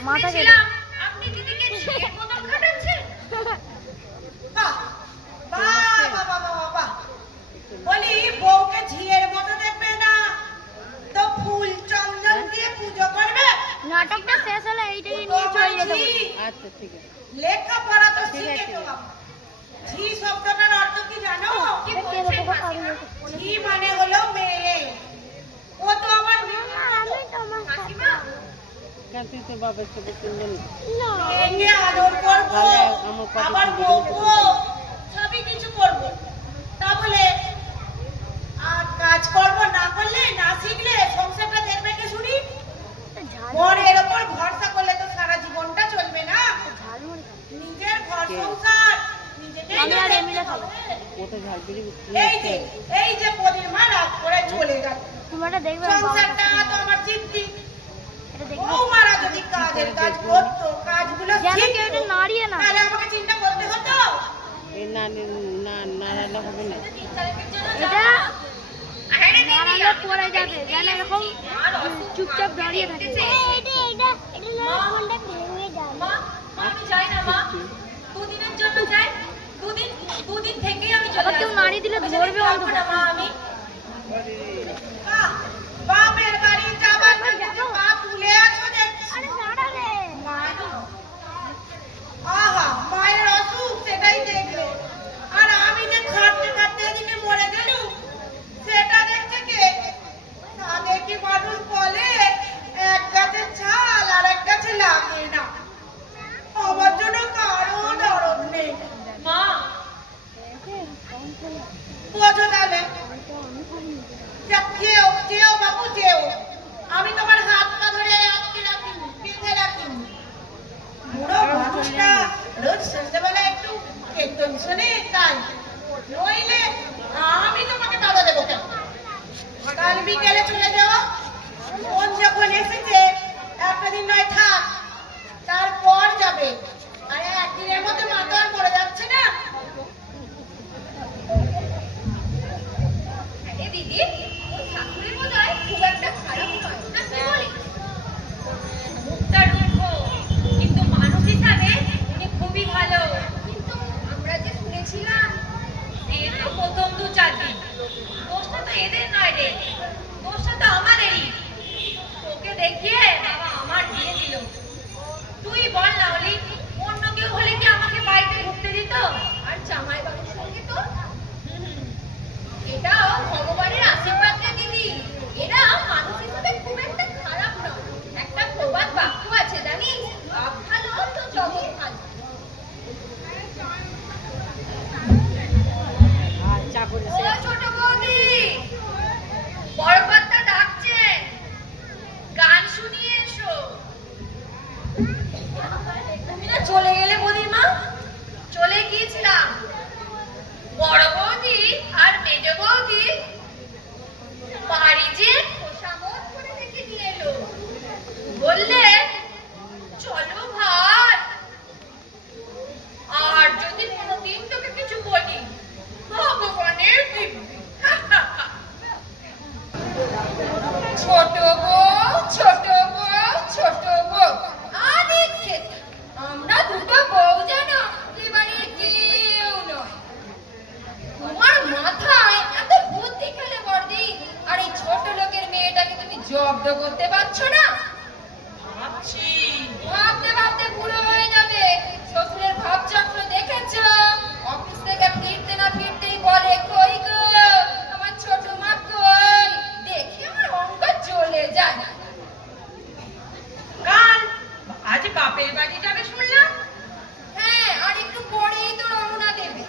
মাথা কেটে। শুনেছিলাম আপনি দিদিকে ঝিয়ের মতন খাটাচ্ছেন। বাহ, বাহ, বাহ, বাহ, বাহ, বাহ। বলি বউকে ঝিয়ের মতো দেখবে না তো ফুল চন্দন দিয়ে পুজো করবে। নাটকটা শেষ হলে এইটাকে নিয়ে চলে যেতে বলি। আচ্ছা ঠিক আছে লেখাপড়া তো শিখে তো বাবা। ঝি শব্দটার অর্থ কি জানো? কি বলছেন মাসিমা? ঝি মানে হলো মেয়ে। ও তো আমার মেয়ে। আমি তোমার মাসিমা, কেন তুই তো বাবার সাথে তিনজন না মেয়েকে আদর করবো, আবার বকবো, সবই কিছু করবো। তা বলে আর কাজকর্ম না করলে, না শিখলে সংসারটা দেখবে কে শুনি? বরের ওপর ভরসা করলে তো সারা জীবনটা চলবে না। ঝালমুড়ি খাবো। নিজের ঘর সংসার নিজেকেই আমি তো আর দেখতে এমনিতে হবে। কোথায় ঝাল বেরি এই যে পদির মা রাগ করে চলে গেল। তোমরা দেখবে আমার বাবার সংসারটা কাছে। তো আমার চিন্তি। এটা দেখবে বৌমারা যদি কাজের কাজ করতো, কাজগুলো যেন শিখতো, কেউ এটা নাড়িয়ে না তাহলে আমাকে চিন্তা করতে হতো। এই না না না রান্না হবে না তিন তারিখের জন্য এটা যাবো। হ্যাঁ রে দিদি, নাড়ালে আমি পড়ে তোমাকে যাবে নিতেই যেন এরকম এসেছি। আর অসুখ চুপচাপ আমাকে দাঁড়িয়ে দেখতে থাকে চেয়েছে। মা, ভেঙে যায় মা, মা, আমি যাই না মা। দুদিনের জন্য যাই। দুদিন থেকেই আমি চলে আবার কেউ আসবো। নাড়িয়ে দিলে আমি ধরবে যেতে অন্তত। পারবো না মা আমি। বাহ, বাপের বাড়ি যাবার জন্য যে পা তুলে আছো দেখছি। আরে নাড়া রে আহা, মায়ের অসুখ সেটাই দেখলে। আর আমি যে খাটতে খাটতে এদিকে মরে গেলুম, সেটা দেখছে কে? আগে কি মানুষ বলে এক গাছের ছাল আর এক গাছে লাগে না। আমার জন্য কারো দরদ নেই। মা, বোঝো তাহলে। যাক, যেও যেও বাবু যেও। আমি তোমার হাত পা ধরে আটকে রাখি, বেঁধে রাখি। বুড়ো মানুষটা রোজ সন্ধ্যেবেলা একটু কীর্তন শুনে তাই, নইলে আমি তোমাকে বাধা দেবো কেন? কাল বিকেলে চলে যাও। মন যখন এসেছে একটা দিন নয় থাক, তারপর যাবে। আরে একদিনের মধ্যে মাথা আর পড়ে যাচ্ছে না। আরে দিদি, ওর শাশুড়ি বোধহয় খুব একটা খারাপ নয়, না কি বলিস? মুখটা রুক্ষ, কিন্তু মানুষ হিসাবে উনি খুবই ভালো। কিন্তু আমরা যে শুনেছিলাম, এ তো প্রথম 2-4 দিন। দোষটা তো এদের নয় রে, দোষটা তো আমাদেরই। তোকে দেখিয়ে বাবা আমার বিয়ে দিল। তুই বল না অলি, অন্য কেউ হলে কি আমাকে বাড়িতে ঢুকতে দিত? আর জামাই বাবুর সঙ্গে তোর? এটাও ভগবানের আশীর্বাদ রে দিদি। এরা মানুষ হিসেবে খুব একটা খারাপ নয়। একটা প্রবাদ বাক্য আছে জানিস, বাপ ভালো তো জগৎ ভালো। আর চা করে ও ছোট বৌদি, বড় কর্তা ডাকছেন, গান শুনিয়ে এসো। তুমি না চলে গেলে বৌদির মা? চলে গিয়েছিলাম। বড় বৌদি আর মেজ বৌদি বাড়ি যে খোসামত করে রেখে দিয়ে এলো। বললে চলো ভাই, আর যদি কোনোদিন তোকে কিছু বলি ভগবানের দিব্যি। ছোট বউ, ছোট বউ, ছোট বউ, আদি খেতে আমরা দুটো বউ জানো এবারে কেউ নয়। তোমার মাথায় এত বুদ্ধি খেলে বর্দি, আর এই ছোট লোকের মেয়েটাকে তুমি জব্দ করতে পারছো না? ভাবছি ভাবতে ভাবতে বুড়ো হয়ে যাবে। শ্বশুরের ভাবচক্র দেখেছো? অফিস থেকে ফিরতে না ফিরতেই বলে কই গো আমার ছোট মা কই, দেখি আমার অঙ্ক চলে যায়। কাল আজ বাপের বাড়ি যাবে শুনলাম। হ্যাঁ, আর একটু পরেই তো রওনা দেবে।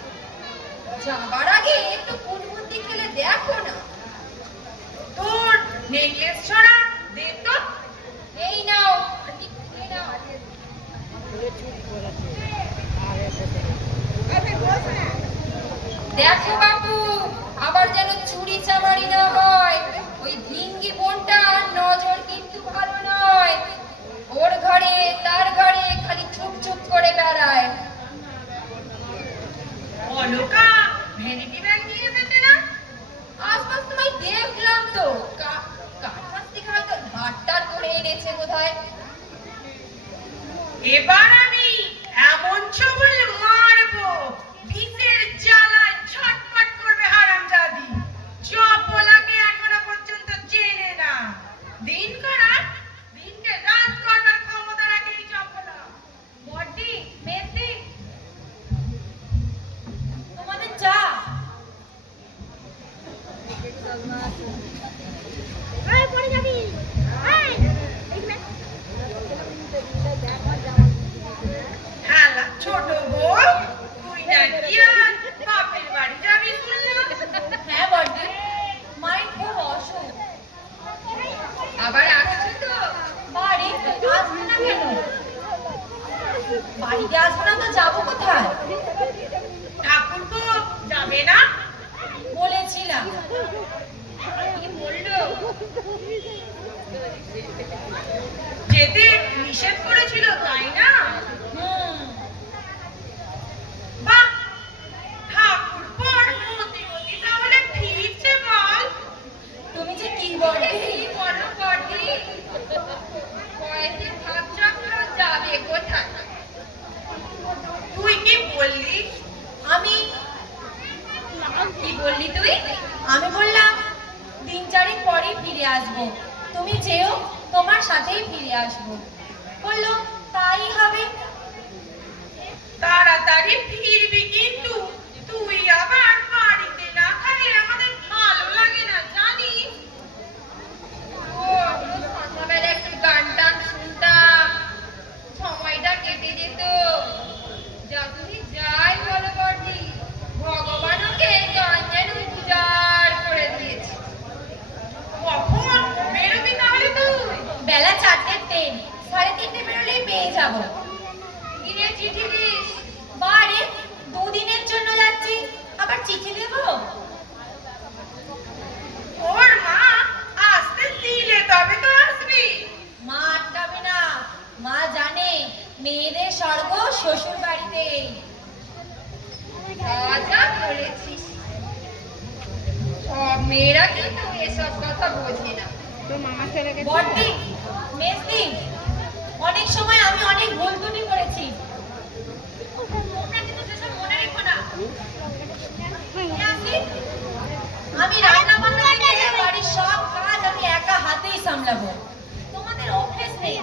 যাবার আগে একটু বুদ্ধি খেলে দেখো না। তোর নেকলেস ছড়া দে তো। এই নাও, আন্টি খুলে নাও। দেখো বাবু, আবার যেন চুরি চামারি না হয়। ওই ভিঙ্গি বোনটার নজর কিন্তু ভালো নয়। ওর ঘরে তার ঘরে খালি চুপ চুপ করে বেড়ায়। অলকা ভ্যানিটি ব্যাগ নিয়ে এসেছে না? আশপাশ তোমায় দেখলাম তো, কাঠাস থেকে হয়তো ঘাটটার করে এনেছে বোধহয়। এবার আমি এমন ছবল মারবো বিষের জ্বালায় ছটফট করবে হারামজাদি। চপলাকে এখনো পর্যন্ত চেনে না। দিন করার দিনকে রাত করবার ক্ষমতা রাখে এই চপলা। বড়দি, মেজদি, তোমাদের চা। এই পড়ে যাবি এই হ্যালা ছোট বউ, তুই নাকি আজ বাপের বাড়ি যাবি শুনলাম? হ্যাঁ বড়দি, মায়ের খুব অসুখ। আবার আসছো তো? বাড়ি আসবে না কেন? বাড়িতে আসবো না তো যাবো কোথায়? ঠাকুর তো যাবে না? বলেছিলাম। কি বললো? যেতে নিষেধ করেছিল তাই না? হুম, বাহ, ঠাকুর পর মতি মতি তাহলে ফিরছে বল। তুমি যে কি বড়দি। বলো বড়দি, কয়েকদিন ভাবচক্র যাবে কোথায়? তুই কি বললি? আমি কি বললি তুই? আমি বললাম 3-4 পরেই ফিরে আসবো, তুমি যেও, তোমার সাথেই ফিরে আসবো। বললো তাই হবে। তাড়াতাড়ি ফিরবি কিন্তু তুই আবার বাড়িতে না থাকলে আমাদের ভালো লাগে না জানিস? ও সন্ধ্যাবেলা একটু গান টান শুনতাম, সময়টা কেটে যেত। যখনই যাই বলো বড়দি, ভগবানকে গান যেন উজাড় করে দিয়েছে। কখন বেরোবি তাহলে তুই? বেলা 4টের ট্রেন, 3:30 বেরোলেই পেয়ে যাবো। কিনে চিঠি দিস? বাড়ি 2 দিনের জন্য যাচ্ছি, আবার চিঠি দেবো? ওর মা আসতে দিলে তবে তো আসবি। মা আটকাবে না, মা জানে মেয়েদের স্বর্গ শ্বশুর বাড়িতেই। যা বলেছিস, সব মেয়েরা কিন্তু এসব কথা বোঝে না। বড়দি, মেজদি, অনেক সময় আমি অনেক ভুল ত্রুটি করেছি, তোমরা কিন্তু সেসব মনে রেখো না। আমি আসি। আমি রান্না বান্না থেকে বাড়ির সব কাজ আমি একা হাতেই সামলাবো। তোমাদের অভ্যেস নেই,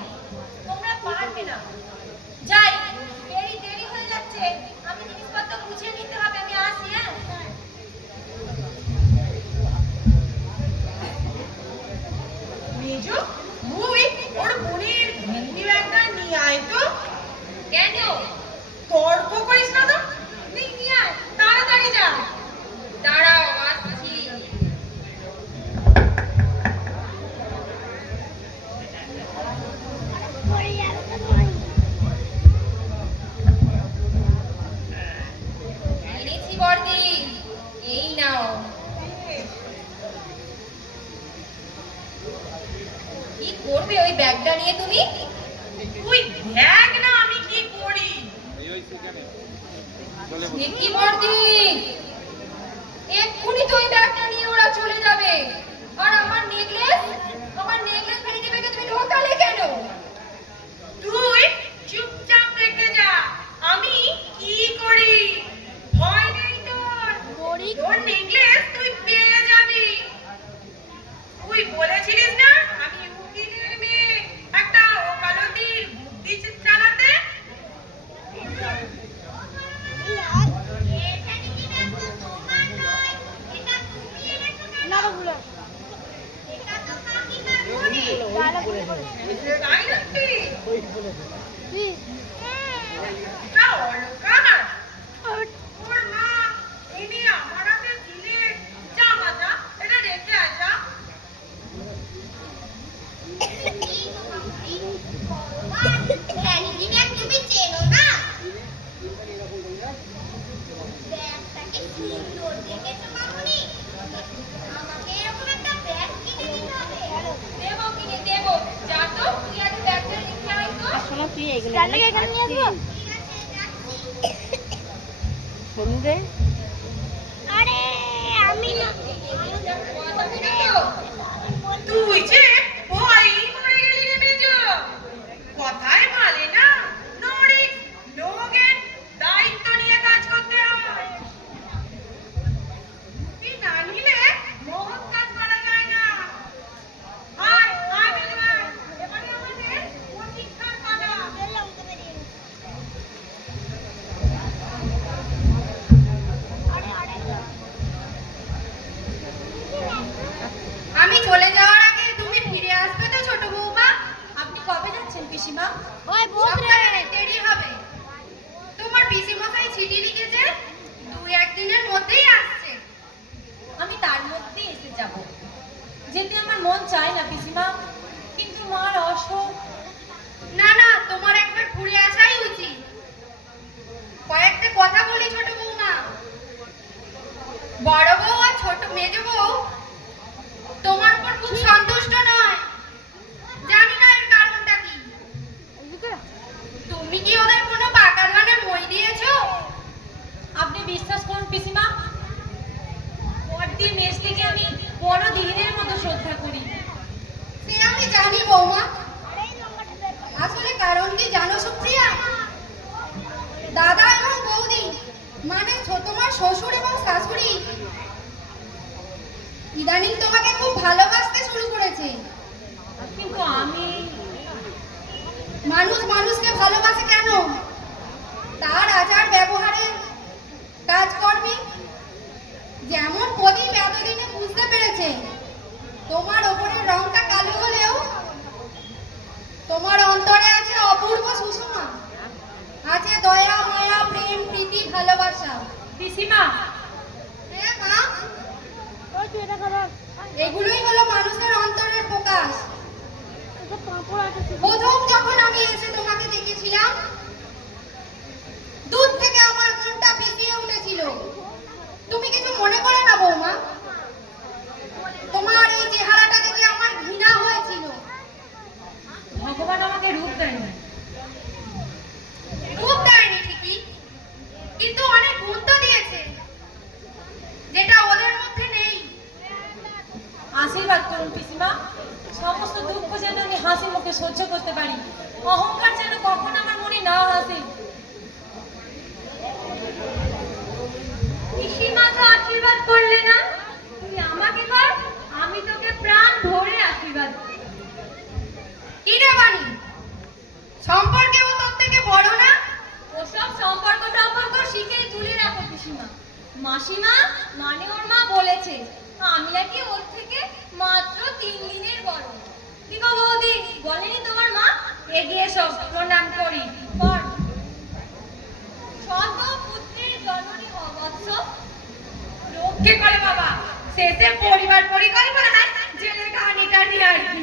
তোমরা পারবে না। যাই, দেরি হয়ে যাচ্ছে, আমি জিনিসপত্র গুছিয়ে নিতে হবে, আমি আসি। হ্যাঁ, মেজো, তুই ওর বোনের ভেন্ডি ব্যাগটা নিয়ে আয় তো। কেন? তর্ক করিস না তো, নিয়ে আয়, তাড়াতাড়ি যা। দাঁড়াও, আসছি। পড়ে যাবে তো তুই এনেছি বড়দি, এই নাও। কি করবে ওই ব্যাগটা নিয়ে তুমি? তুই দেখ না আমি কি করি। সে কি বড়দি, এক্ষুনি তো ওই ব্যাগটা নিয়ে ওরা চলে যাবে। আর আমার নেকলেস ভেঙে ভেঙে তুমি ঢোকালে কেন? তুই চুপচাপ রেখে যা, আমি কি করি। ভয় নেই তোর, তোর নেকলেস তুই পেয়ে যাবি। তুই বলেছিলিস না আমি উকিলের মেয়ে, একটা ওকালতির বুদ্ধি চালাতে। এটা দিদি ব্যাগ তো তোমার নয়, এটা তুমি এনেছো কেন? না বলে এটা তো কাকিমার বোনের। তাই নাকি? তুই তা অলকার, ওর মা এনে আমার হাতে দিলে, যা মাজা, এটা রেখে আসা। ভ্যানিটি ব্যাগ তুমি চেনো না? ব্যাগটাকে সুন্দর দেখেছো মামুনি? আমাকে এরকম একটা ব্যাগ কিনে দিতে হবে। দেবো কিনে দেবো, যা তো তুই আগে ব্যাগটা রেখে আয় তো। রান্নাকে এখানে নিয়ে আসবো ঠিক আছে, যাচ্ছি। সন্ধে আরে আমি না তুই যে ভয়ই মরে গেলি রে মেজো। কথায় বলে না, ঘুরে আসাই উচিত। কয়েকটা কথা বলি ছোট বৌমা। বড় বউ আর ছোট মেজ বউ তোমার উপর খুব সন্তুষ্ট নয়। জানি না এর কারণটা কি। তুমি কি ওদের কোনো পাকা ধানে মই দিয়েছো? আপনি বিশ্বাস করুন পিসিমা, বড়দি মেজদিকে আমি বড় দিদিদের মতো শ্রদ্ধা করি। সে আমি জানি বৌমা। আসলে কারণ কি জানো সুপ্রিয়া? দাদা এবং বৌদি মানে তোমার শ্বশুর এবং শাশুড়ি ইদানিং তোমাকে খুব ভালোবাসতে শুরু করেছে। কিন্তু আমি মানুষ মানুষকে ভালোবাসে কেন? তার আচার ব্যবহারে, কাজকর্মে। যেমন প্রদীপ এতদিনে বুঝতে পেরেছে তোমার ওপরের রংটা কালো হলেও তোমার অন্তরে আছে অপূর্ব সুষমা, আছে দয়া, মায়া, প্রেম, প্রীতি, ভালোবাসা। পিসিমা, হ্যাঁ মা, এগুলোই হলো মানুষের অন্তরের প্রকাশ। প্রথম যখন আমি এসে তোমাকে দেখেছিলাম, দূর থেকে আমার মনটা পিছিয়ে উঠেছিল। তুমি কিছু মনে করে না বৌমা? তোমার এই চেহারাটা দেখে আমার ঘৃণা হয়েছিল। ভগবান আমাকে রূপ দেয়নি। রূপ দেয়নি ঠিকই, কিন্তু অনেক গুণ তো দিয়েছে, যেটা ওদের মধ্যে নেই। আশীর্বাদ করুন পিসিমা, সমস্ত দুঃখ যেন আমি হাসি মুখে সহ্য করতে পারি, অহংকার যেন কখন আমার মনে না আসে। পিসিমা তো আশীর্বাদ করলে না, তুই আমাকে কর, আমি তোকে প্রাণ ভরে আশীর্বাদ করি। কি রে বানি, সম্পর্কেও তোর থেকে বড় না? ওসব সম্পর্ক শিখেই তুলে রাখো পিসিমা। মাসিমা মানে ওর মা বলেছে আমি নাকি ওর থেকে মাত্র 3 দিনের বড়। কি গো বৌদি, বলেনি তোমার মা? এগিয়ে সব প্রণাম করি। কর। শত পুত্রের জননী অবৎস, রক্ষে করে বাবা, শেষে পরিবার পরিকল্পনায় জেলে কাহিনীটা নিয়ে আর কি।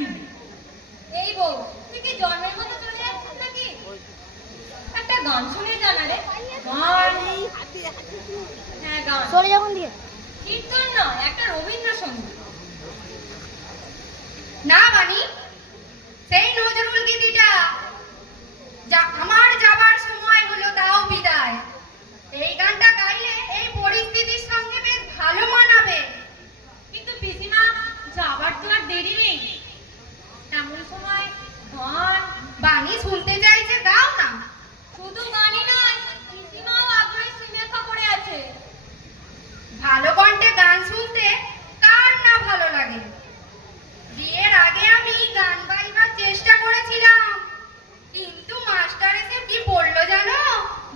এই বউ, তুই কি জন্মের মতো চলে যাচ্ছিস নাকি? একটা গান শুনে জানা রে। গান? হ্যাঁ গান। চলে যখন দিয়ে কীর্তন নয়, একটা রবীন্দ্রসঙ্গীত। না বানি, সেই নজরুল গীতিটা, আমার যাবার সময় হলো দাও বিদায়। এই গানটা গাইলে এই পরিস্থিতির সঙ্গে বেশ ভালো মানাবে। কিন্তু পিসিমা, যাবার তো আর দেরি নেই। এমন সময় গান। বানি শুনতে চাইছে, গাও না। শুধু গানই নয়, পিসিমাও আগ্রহে সিনেমা করে আছে। ভালো কণ্ঠে গান শুনতে কার না ভালো লাগে? বিয়ের আগে আমি গান গাইবার চেষ্টা করেছিলাম, কিন্তু মাস্টার এসে কি বললো জানো?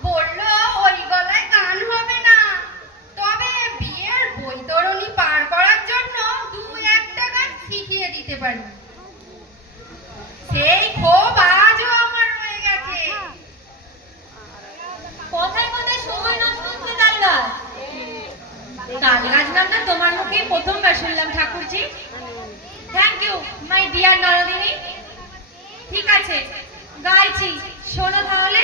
বললো ওই গলায় গান হবে না, তবে বিয়ের বৈতরণী পার করার জন্য 2-1টা গান শিখিয়ে দিতে পারি। সেই ক্ষোভ আজও আমার রয়ে গেছে। কথায় কথায় সময় নষ্ট হচ্ছে তাল গাছ। তাল গাছ নামটা তোমার মুখে প্রথমবার শুনলাম Thakurji. Thank you my dear নরদিনী। ঠিক আছে, গাইছি, শোনো তাহলে।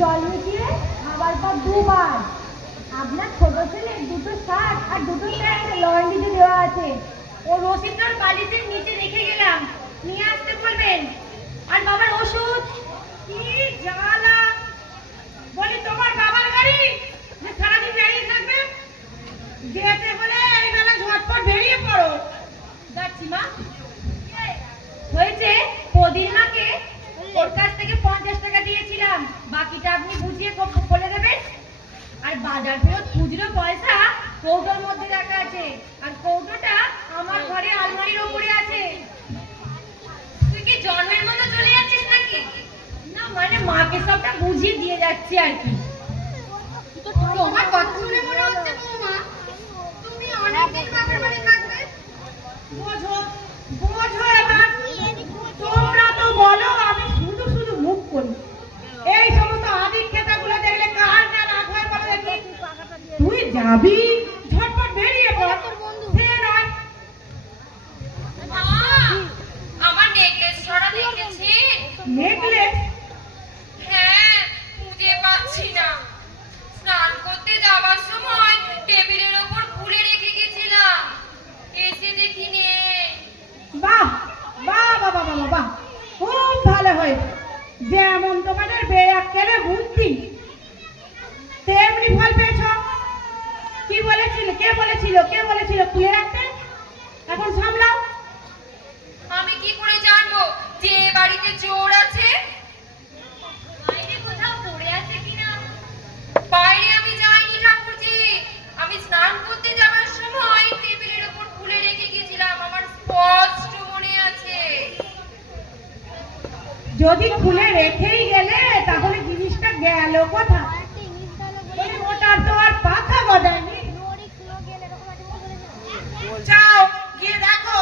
জল মিশিয়ে খাবার পর দুবার। আপনার ছোট ছেলে দুটো শার্ট আর দুটো প্যান্ট লন্ড্রিতে দেওয়া আছে। ও রসিদটার বালিশের নিচে রেখে গেলাম, নিয়ে আসতে বলবেন। আর বাবার ওষুধ। কি জ্বালা! বলি তোমার বাবার গাড়ি যে সারাদিন বেরিয়ে থাকবে, যেতে বলে এই বেলা ঝটপট বেরিয়ে পড়ো। যাচ্ছি মা। হয়েছে, প্রদীপ মাকে ওর কাছ থেকে 50 টাকা দিয়েছিলাম, বাকিটা আপনি বুঝিয়ে বলে দেবেন। আর বাজার ফেরত খুচরো পয়সা কৌটোর মধ্যে রাখা আছে, আর কৌটোটা আমার ঘরে আলমারির ওপরে আছে। তুই কি জন্মের মতো চলে যাচ্ছিস নাকি? না মানে মাকে সবটা বুঝিয়ে দিয়ে যাচ্ছি আর কি। তোমার কথা শুনে মনে হচ্ছে বৌমা তুমি অনেকদিন বাপের বাড়ি থাকবে। বোঝো বোঝো এবার। তোমরা তো বলো আমি শুধু শুধু মুখ করি। এই সমস্ত আদিক খেতাগুলো দেখলে কার না রাগ হয় বলো দেখি। তুই যাবি, ঝটপট বেরিয়ে পড়। সে নয়, মা, আমার নেকলেস ছড়া দেখেছি। নেকলেস? হ্যাঁ, খুঁজে পাচ্ছি না। স্নান করতে যাওয়ার সময় টেবিলের ওপর খুলে রেখে গেছিলাম, এসে দেখি নেই। বাহ বাহ বাহ বাহ বাহ বাহ, খুব ভালো হয়েছে। যেমন তোমাদের বেয়াক্কেলে বুদ্ধি, তেমনি ফল পেয়েছ। কি বলেছিল, কে বলেছিল খুলে রাখতে? এখন সামলাও। আমি কি করে জানবো যে এ বাড়িতে চোর আছে? বাইরে কোথাও পড়ে আছে কিনা? বাইরে আমি যাইনি ঠাকুরজি, আমি স্নান করতে যাওয়ার সময় টেবিলের উপর খুলে রেখে গেছিলাম, আমার স্পষ্ট মনে আছে। যদি খুলে রেখেই গেলে তাহলে জিনিসটা গেল কোথায়? বলি, ওটার তো আর পাখা গজায়নি। যাও গিয়ে দেখো,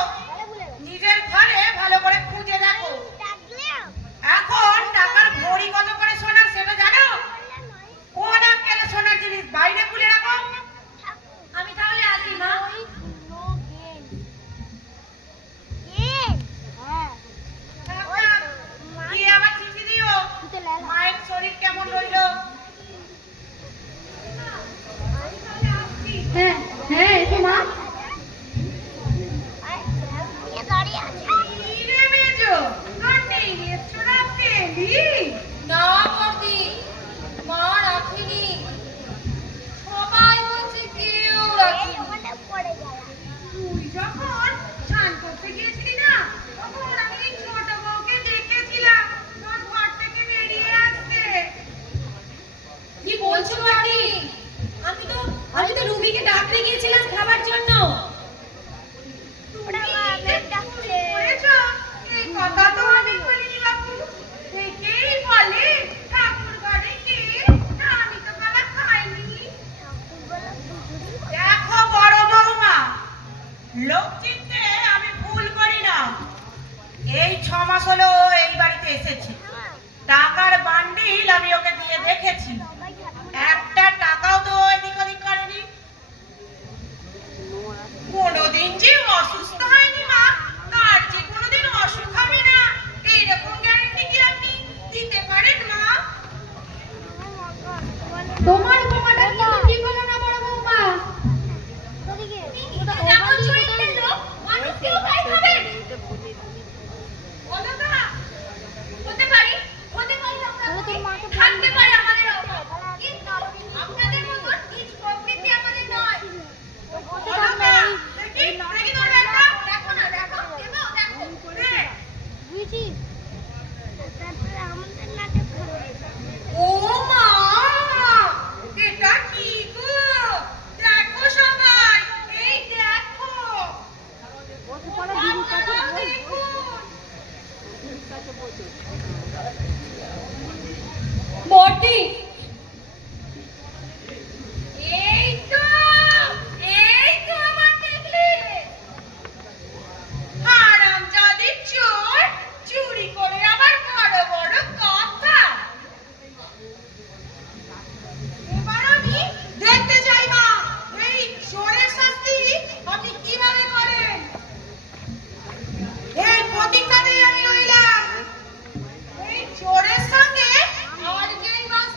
নিজের ঘরে ভালো করে খুঁজে দেখো। এখন টাকার ভরি কত করে সোনার সেটা জানো? কোন আক্কেলে সোনার জিনিস বাইরে খুলে রাখো। আমি তাহলে আসি মা। গিয়ে আবার চিঠি দিও, মায়ের শরীর কেমন রইলো। হ্যাঁ হ্যাঁ, এসো মা। কি রে মেজো, তোর নেই এসছো রাখতে এলি? না বৌদি, মা রাখিনি। সবাই বলছে কেউ রাখিনি। তুই যখন স্নান করতে গিয়েছিলি না, তখন আমি এই ছোট বউকে দেখেছিলাম তোর ঘর থেকে বেরিয়ে আসতে। কি বলছো মাটি? আমি তো রুবিকে ডাকতে গিয়েছিলাম খাবার জন্য। করেছো? এই কথা তো আমি বলিনি বাবু। একেই বলে ঠাকুর ঘরে কে, আমি তো খাবার খাইনি। দেখো বড় বৌমা, লোক চিনতে আমি ভুল করি না। এই 6 মাস হলো এই বাড়িতে এসেছি, টাকার বান্ডিল আমি ওকে দিয়ে দেখেছি, একটা টাকাও তো এদিক ওদিক করেনি। কোনোদিন যে অসুস্থ হয়নি মা, তার যে কোনোদিন অসুখ হবে না, এইরকম গ্যারান্টি কি আপনি দিতে পারেন মা? তোমার উপমাটা কিন্তু ঠিক হলো না বড় বৌমা। এমন চরিত্রের লোক মানুষকেও তাই ভাবেন? অলকা, হতে পারি আমরা, থাকতে পারে আমাদের অভাব, কিন্তু আপনাদের মতন নিজ প্রকৃতি আমাদের নয়। অলকা, দেখি দেখি তোর ব্যাগটা। দেখো না, দেখো, দেখো। দে। ও মা, এটা কি গো? দেখো সবাই, এই দেখো। বড়দি, এই তো আমার নেকলেস। হারামজাদি চোর, চুরি করে আবার বড় বড় কথা। এবার আমি দেখতে চাই মা, এই চোরের শাস্তি আপনি কিভাবে করেন। এই প্রতিজ্ঞাতেই আমি রইলাম, এই চোরের সঙ্গে আর যেই বাস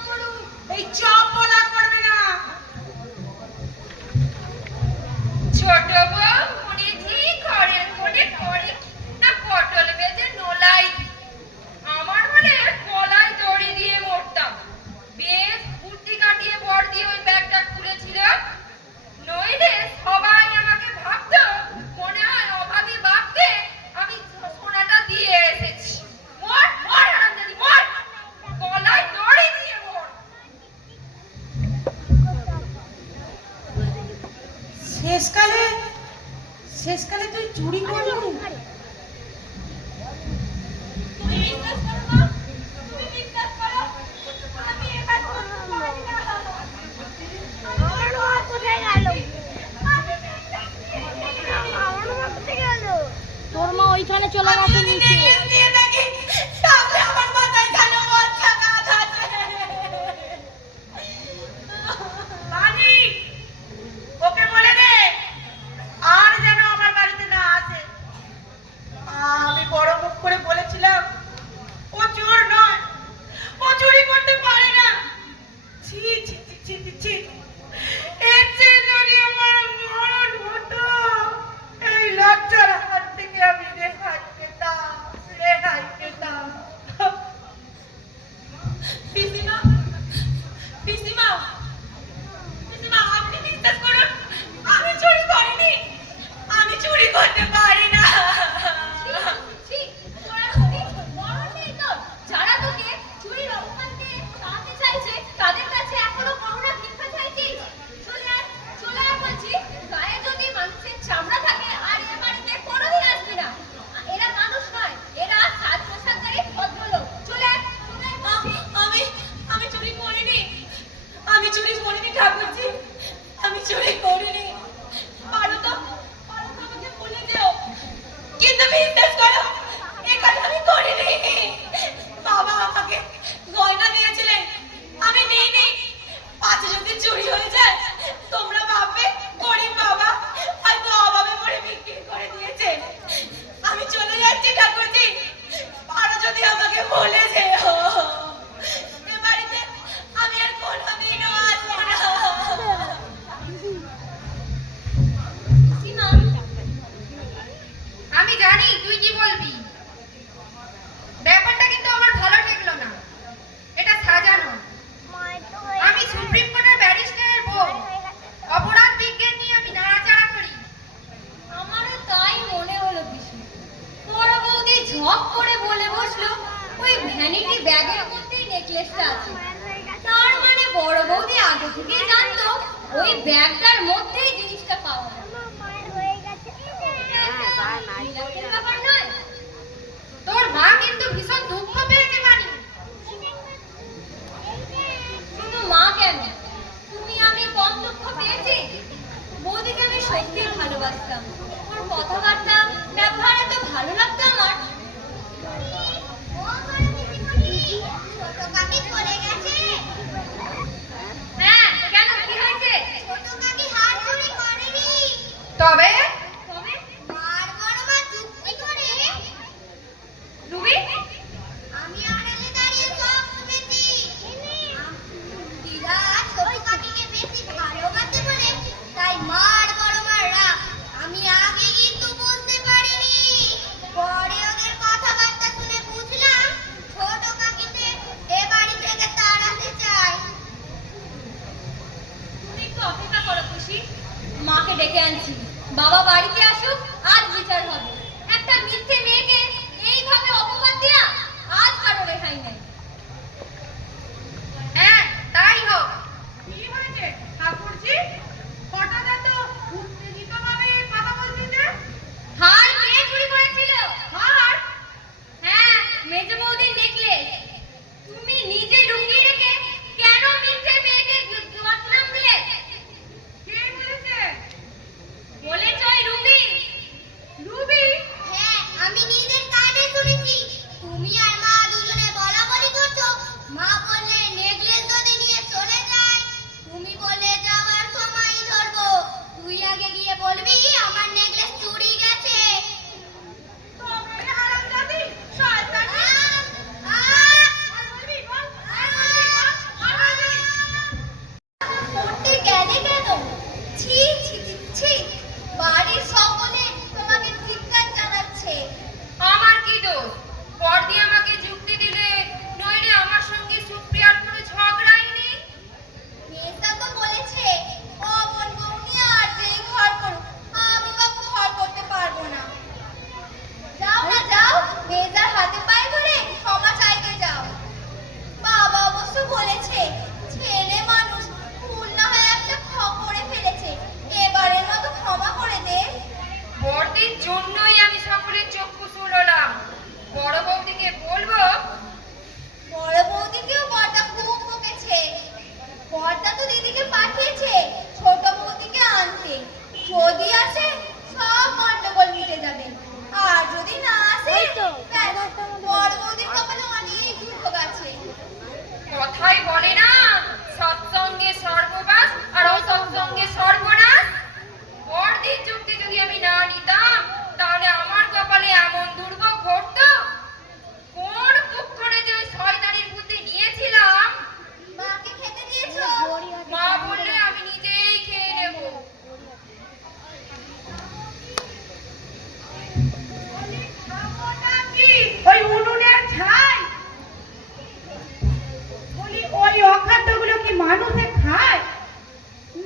বলেছে এ বাড়িতে আমি আর কোনোদিনও আসবো না। সীমা, আমি জানি তুই কি বলবি, ব্যাপারটা কিন্তু আমার ভালো ঠেকলো না। এটা সাজানো। আমি সুপ্রিম কোর্টের ব্যারিস্টারের বউ, অপরাধ বিজ্ঞান নিয়ে আমি নাড়াচাড়া করি। আমারও তাই মনে হলো পিসি। বড় বৌদি ঝপ করে বলে বসলো, ওই ভ্যানিটি ব্যাগের মধ্যেই নেকলেসটা আছে। তার মানে বড় বৌদি আগে থেকেই জানতো ওই ব্যাগটার মধ্যেই জিনিসটা পাওয়া যায়। মিরাকেল ব্যাপার নয়? তোর মা কিন্তু ভীষণ দুঃখ পেয়েছে বাড়ি। শুধু মা কেন, তুমি আমি কম দুঃখ পেয়েছি? বৌদিকে আমি সত্যি ভালোবাসতাম। ওর কথাবার্তা ব্যবহার এত ভালো লাগতো আমার। ছোট কাকি চলে গেছে। হ্যাঁ, কেন, কি হয়েছে? ছোট কাকি হাত চুরি করেনি। তবে তবে মার বড় মা যুক্তি করে রুবি, আমি আড়ালে দাঁড়িয়ে সব শুনেছি। দিদা ছোট কাকিকে বেশি ভালোবাসে বলে তাই মার বড় মার রাগ আমি আগে কিন্তু বুঝতে পারিনি। পরে ওদের কথাবার্তা শুনে বুঝলাম ছোট কাকিতে এ বাড়ি থেকে তাড়াতে চায়। তুমি একটু অপেক্ষা করো খুশি, মাকে ডেকে আনছি। বাবা বাড়িতে আসুক, আজ বিচার হবে। একটা মিথ্যে মেয়েকে এইভাবে অপমান দেয়া আজ কারো রেহাই নেই। হ্যাঁ তাই হোক। কি হয়েছে ঠাকুরজি, হঠাৎ এত উত্তেজিত ভাবে কথা বলছিস যে? হার কে চুরি করেছিল? হার? হ্যাঁ, মেজো বৌদির নেকলেস। তুমি নিজে লুকিয়ে রেখে কেন মিথ্যে মেয়েকে বদনাম দিলে? কে বলেছে? বলেছ ওই রুবি। রুবি? হ্যাঁ আমি নিজের কানে শুনেছি। তুমি আর মা দুজনে বলাবলি করছো। মা বললে নেকলেস যদি নিয়ে চলে যায়, তুমি বললে যাওয়ার সময় ধরবো। তুই আগে গিয়ে বলবি আমার নেকলেস চুরি গেছে। তবে হারামজাদি, শয়তানি। আর বলবি বল, আর বলবি বল, আর বলবি। পড়তে গেলে কেন? ছি ছি ছি, ছি। বাড়ির সকলে তোমাকে ধিক্কার জানাচ্ছে। আমার কি দোষ? বড়দি আমাকে যুক্তি দিলে, নইলে আমার সঙ্গে সুপ্রিয়ার কোনো ঝগড়াই নেই। মেয়েটা তো বলেছে অমন বউনি আর যেই ঘর করুক, আমি বাবু ঘর করতে পারবো না। যাও না যাও, মেয়েটার হাতে পায়ে ধরে ক্ষমা চাইতে যাও। বাবা অবশ্য বলেছে ছেলে মানুষ, ভুল না হয় একটা করে ফেলেছে, এবারের মতো ক্ষমা করে দে। বড়দির জন্যই আমি সকলের চক্ষু শুনলাম। বড় বৌদিকে বলবো বড় বৌদিকেও বড়টা খুব বকেছে। বড়টা তো দিদিকে পাঠিয়েছে ছোট বৌদিকে আনতে। যদি আসে সব গন্ডগোল মিটে যাবে, আর যদি না আসে ব্যাস, বড় বৌদির কপালে অনেক দুর্ভোগ আছে। কথাই বলে না, সৎসঙ্গে সর্ববাস আর অসৎসঙ্গে সর্বনাশ। বড়দির যুক্তি যদি আমি না নিতাম, তাহলে আমার কপালে এমন দুর্ভোগ ঘটতো। কোন কুক্ষণে যে ওই শয়তানির বুদ্ধি নিয়েছিলাম, মাকে খেতে দিয়েছো? মা বললে আমি নিজেই খেয়ে নেব। ওই উনুনের ছাই, বলি ওই অখাদ্যগুলো কি মানুষে খায়?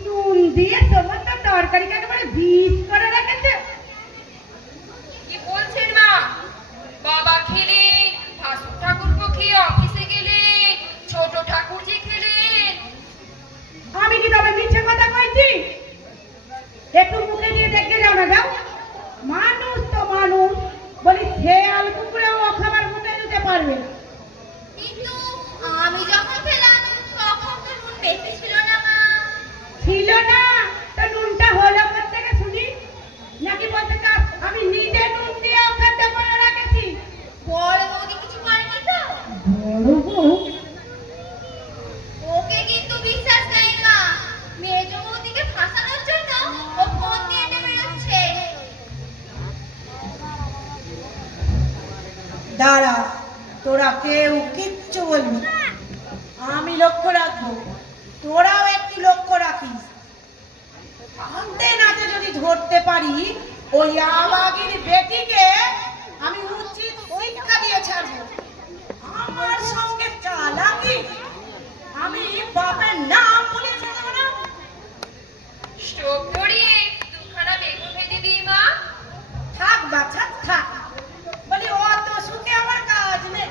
নুন দিয়ে সমস্ত তরকারিকে একেবারে বিষ করে রেখেছে। কি বলছেন মা? বাবা খেলেন, ভাসুর ঠাকুরপো খেয়ে অফিসে গেলেন, ছোট ঠাকুরজি খেলেন। আমি কি তবে মিথ্যে কথা কইছি? একটু মুখে দিয়ে দেখতে যাও না, যাও। মানুষ তো মানুষ, বলি খেয়াল কুকুরেও খাবার মুখে দিতে পারবে। কিন্তু আমি যখন খেলাম তখন তো নুন বেশি ছিল না মা। ছিল না তো নুনটা হলো কোত্থেকে শুনি? নাকি বলতে চাও আমি নিজে নুন দিয়ে অখাদ্য করে রেখেছি? বড় বৌদি কিছু করেনি তো? বড় বউ? ওকে কিন্তু বিশ্বাস নেই মা। মেজ বৌদিকে ফাঁসানোর জন্য ও ফোন দিয়ে নেমে যাচ্ছে। দাঁড়া, তোরা কেউ কিচ্ছু বলবি না। আমি লক্ষ্য রাখবো, তোরাও একটু লক্ষ্য রাখিস। আনতে নাতে যদি ধরতে পারি ওই আবাগির বেটিকে আমি উচিত শিক্ষা দিয়ে ছাড়বো। আমার সঙ্গে চালাকি, আমি বাপের নাম বলে ছাড়বো না। স্টোভ ধরিয়ে দুখানা বেগুন ভেজে দিই মা। থাক বাছা থাক, বলি অত সুখে আমার কাজ নেই।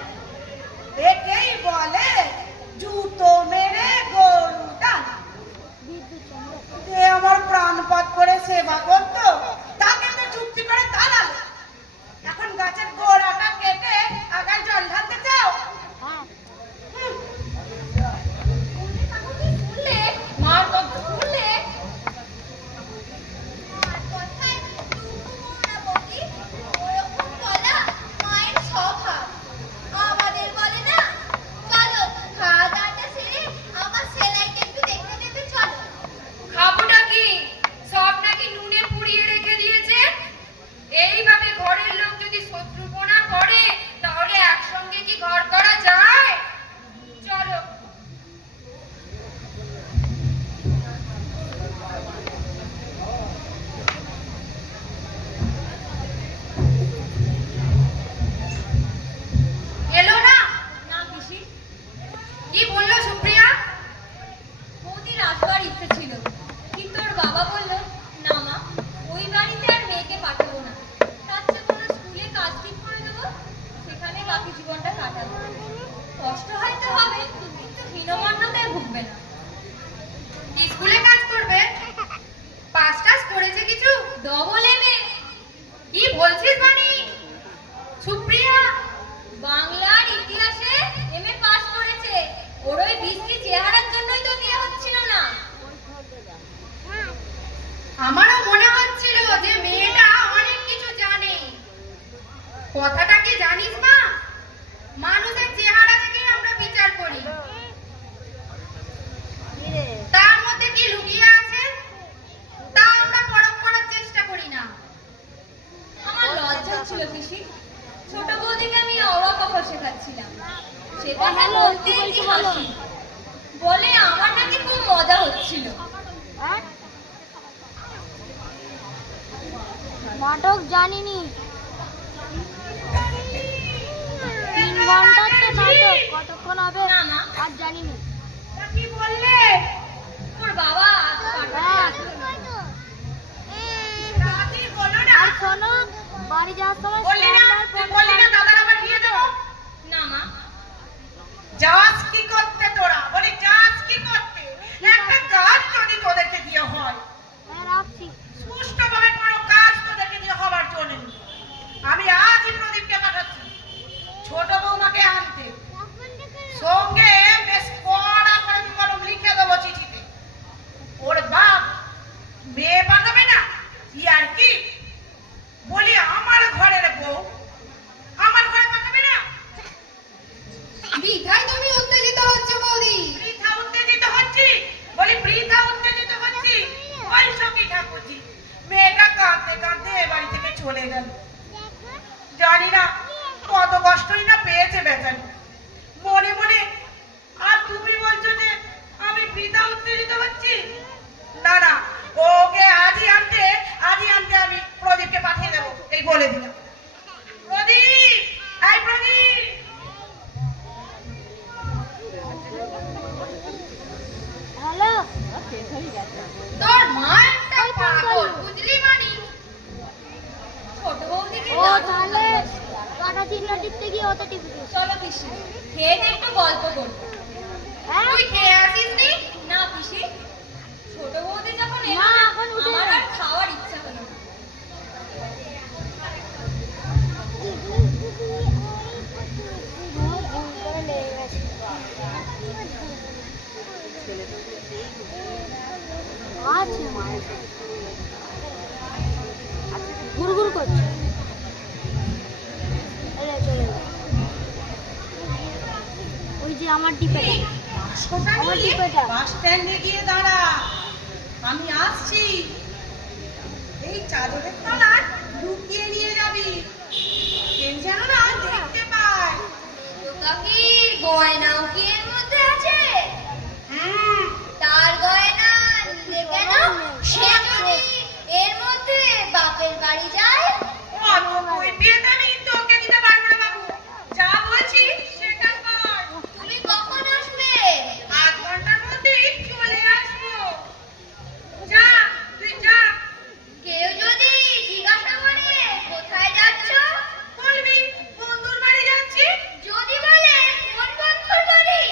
একেই বলে জুতো মেরে গরু টান। যে আমার প্রাণপাত করে সেবা করতো তাকে তো চুক্তি করে তাড়ালে, এখন গাছের গোড়াটা কেটে আগায় জল ঢালতে চাও? শুনলে মার কথা শুনলে? আর কথায় টুকু না বলি, ওরকম বলা মায়ের স্বভাব। আমাদের বলে না, চলো খাওয়া দাওয়াটা সেরে আমার সেলাইটা একটু দেখতে দেখতে চলো। খাবোটা কি? সব নাকি নুনে পুড়িয়ে রেখে দিয়েছে। এইভাবে ঘরের লোক যদি শত্রুপনা করে তাহলে একসঙ্গে কি ঘর করা যায়? চলো। এলো না? না পিসি। কি বললো সুপ্রিয়া? বৌদির আসবার ইচ্ছে ছিল, কিন্তু ওর বাবা বলল না মা, ওই বাড়িতে আর মেয়েকে পাঠাবো না, তার চেয়ে কোনো স্কুলে কাজ ঠিক করে দেবো, সেখানে বাকি জীবনটা কাটাবো। কষ্ট হয়তো হবে, কিন্তু হীনমন্যতায় ভুগবে না। স্কুলে কাজ করবে? পাস টাস করেছে কিছু? Double MA. কি বলছিস বানি? সুপ্রিয়া বাংলার ইতিহাসে এমএ পাস করেছে। ওর ওই বৃষ্টি চেহারার জন্যই তো বিয়ে হচ্ছিল না। আমারও মনে হচ্ছিল যে মেয়েটা অনেক কিছু জানে। কথাটা কি জানিস মা? মানুষের চেহারা দেখে আমরা বিচার করি, তার মধ্যে কি লুকিয়ে আছে তা আমরা পরখ করার চেষ্টা করি না। আমার লজ্জা ছিল পিসি, ছোট বৌদিকে আমি অবাক অবাক শেখাচ্ছিলাম, সেটাকে বলতে কি হাসি, বলে আমার নাকি খুব মজা হচ্ছিল। নাটক জানিনি 3 ঘন্টার তো নাটক, কতক্ষণ হবে না মা, আর জানিনি। তা কি বললে? তোর বাবা হ্যাঁ, দাদি বলো না। আর শোনো, বাড়ি যাওয়ার সময় বললি না, তুই বললি না দাদার আবার বিয়ে দেবো? না মা, যাস কি করতে তোরা? বলি যাস কি করতে? একটা কাজ যদি তোদেরকে দিয়ে হয়, হ্যাঁ রাখছি। সুষ্ঠুভাবে কোনো কাজ তোদেরকে দিয়ে হবার জন্য নেই। আমি আজই প্রদীপকে পাঠাচ্ছি ছোট বৌমাকে আনতে, সঙ্গে বেশ কড়া করে কলম লিখে দেবো চিঠিতে। ওর বাপ মেয়ে পাঠাবে না, কি আর কি? বলি আমার ঘরের বউ আমার ঘরে পাঠাবে না? বিধায় তুমি উত্তেজিত হচ্ছে বৌদি। বৃথা উত্তেজিত হচ্ছি? বলি বৃথা উত্তেজিত হচ্ছি? ওই সখী ঠাকুরজি মেয়েটা কাঁদতে কাঁদতে এ বাড়ি থেকে চলে গেল। জানি না কত কষ্টই না পেয়েছে বেচারি মনে মনে। আর তুমি বলছো যে আমি বৃথা উত্তেজিত হচ্ছি? না না, ওকে আজই আনতে আমি প্রদীপকে পাঠিয়ে দেবো, এই বলে দিলাম। প্রদীপ, এই প্রদীপ। হ্যালো, তোর মা একটা পাগল, বুঝলি মানি? ছোট বৌদিকে ও দারুণ তাহলে ভালোবাসে। কাটা চিল্লা টিপতে গিয়ে ওটা টিপে দিয়েছে। চলো পিসি, খেয়ে দিয়ে একটু গল্প করবো। হ্যাঁ, তুই খেয়ে আসিস নি? না পিসি, ছোট বৌদি যখন এলো না, না, এখন উঠে আমার না। আর খাওয়ার ইচ্ছা হলো না। আছে মায়ের গুড়গুড় করছে। এলে চলে যা। ওই যে আমার ডিপেটা, আমার ডিপেটা। বাস স্ট্যান্ডে গিয়ে দাঁড়া, আমি আসছি। এই চাদরের তলায় লুকিয়ে নিয়ে যাবি, কেউ যেন না দেখতে পায়। গয়নাও কি এর মধ্যে আছে? তার গয়না নিলে কেন? সে যদি এর মধ্যে বাপের বাড়ি যায়? অত বই দিয়ে তো আমি তোকে দিতে পারবো না বাবু। যা বলছি সেটা কর। তুমি কখন আসবে? আধ ঘন্টার মধ্যেই চলে আসবো। যা, তুই যা। কেউ যদি জিজ্ঞাসা করে কোথায় যাচ্ছ, বলবি বন্ধুর বাড়ি যাচ্ছি। যদি বলে কোন বন্ধুর বাড়ি,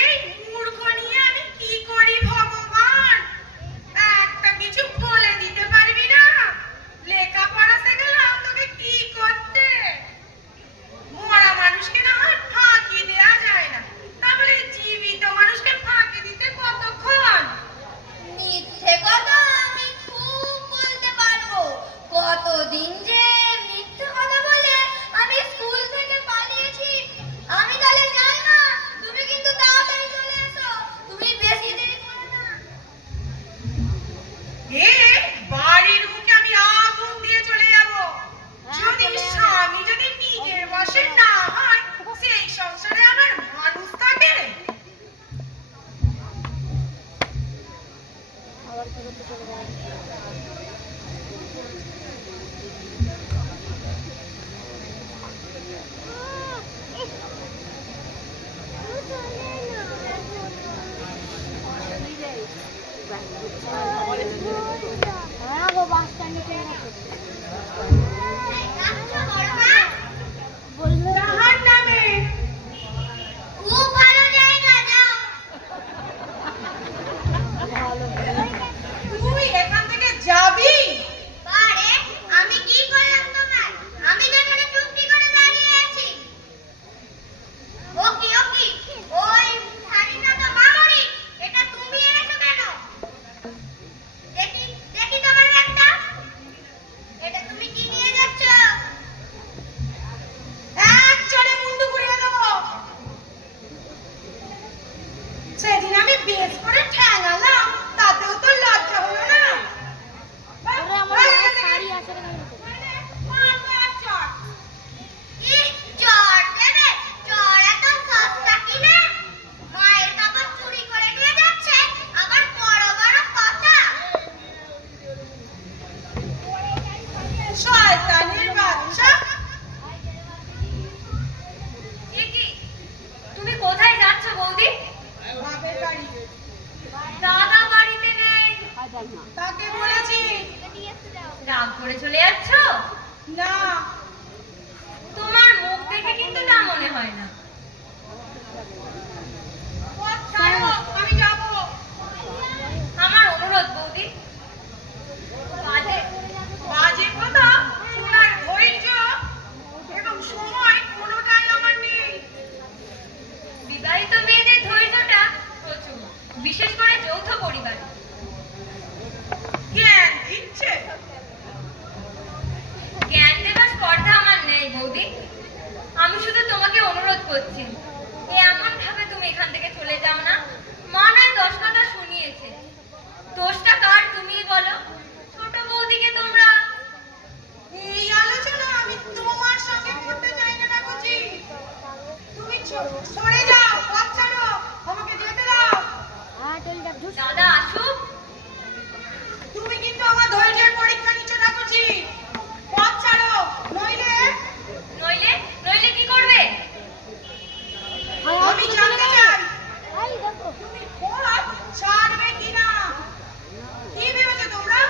এই মূর্খ নিয়ে আমি কি করি ভগবান? একটা কিছু বলে দিতে পারবি না? লেখাপড়া শেখালাম তোকে কি করতে? মরা মানুষকে না হয় ফাঁকি দেওয়া যায় না, তাহলে জীবিত মানুষকে ফাঁকি দিতে কতক্ষণ? মিথ্যে কথা আমি খুব বলতে পারবো। কতদিন যে মিথ্যে কথা বলে আমি স্কুল থেকে পালিয়েছি। আমি তাহলে যাই না, তুমি কিন্তু তাড়াতাড়ি চলে এসো। তুমি বেশি দেরি করো না। এ বাড়ির মুখে আমি আগুন দিয়ে চলে যাব। যদি স্বামী যদি নিজের বশে না হয়, সেই সংসারে আমার মানুষ থাকে? হ্যাঁ গো বাস স্ট্যান্ডে ট্রেন আছে। যাচ্ছো বড় মা? বললো তাহার নামে খুব ভালো জায়গা, যাও। তুই এখান থেকে যাবি? বারে, আমি কি করলাম তোমার? আমি তো এখানে চুপটি করে দাঁড়িয়ে আছি। ওকি ওকি, ওই শাড়িটা তো মামনি, এটা তুমি এনেছো কেন? দেখি দেখি তোমার ব্যাগটা। এটা তুমি কি নিয়ে যাচ্ছ? এক চড়ে মুন্ডু ঘুরিয়ে দেবো। সেদিন আমি বেশ করে ঠ্যাঙালাম, তাতেও তো লজ্জা হলো না। ওরে আমার মায়ের শাড়ি আছে রে। কি চড় দেবে? চড় এত সস্তা কিনা? মায়ের কাপড় চুরি করে নিয়ে যাচ্ছে, আবার বড় বড় কথা। শয়তানের বাচ্চা। ঠিকই। তুমি কোথায় যাচ্ছ বৌদি? বাপের বাড়ি। দাদা বাড়িতে নেই। তাকে বলেছি রাগ করে চলে যাচ্ছ? না। তোমার মুখ দেখে কিন্তু তা মনে হয় না। পথ ছাড়ো, আমি যাবো। আমার অনুরোধ বৌদি। বাজে বাজে কথা শোনার ধৈর্য এবং সময় কোনোটাই আমার নেই। বিবাহিত মেয়েদের ধৈর্যটা প্রচুর, বিশেষ করে যৌথ পরিবারে। জ্ঞান দিচ্ছে। জ্ঞান দেবার স্পর্ধা আমার নেই বৌদি। আমি শুধু তোমাকে অনুরোধ করছি, এমন ভাবে তুমি এখান থেকে চলে যাও না। মা নয় 10 কথা শুনিয়েছে। দোষটা কার তুমিই বলো। ছোট বৌদিকে তোমরা এই আলোচনা আমি তোমার সঙ্গে করতে চাই না ঠাকুরজি। তুমি সরে যাও, পথ ছাড়ো, আমাকে যেতে দাও। হ্যাঁ ট্রেনটা ঢুস। দাদা আসুক। তুমি কিন্তু আমার ধৈর্যের পরীক্ষা নিচ্ছ ঠাকুরজি। পথ ছাড়ো, নইলে নইলে নইলে কি করবে? আমি জানতে চাই এই দেখো তুমি পথ ছাড়বে কিনা। কি ভেবেছো তোমরা?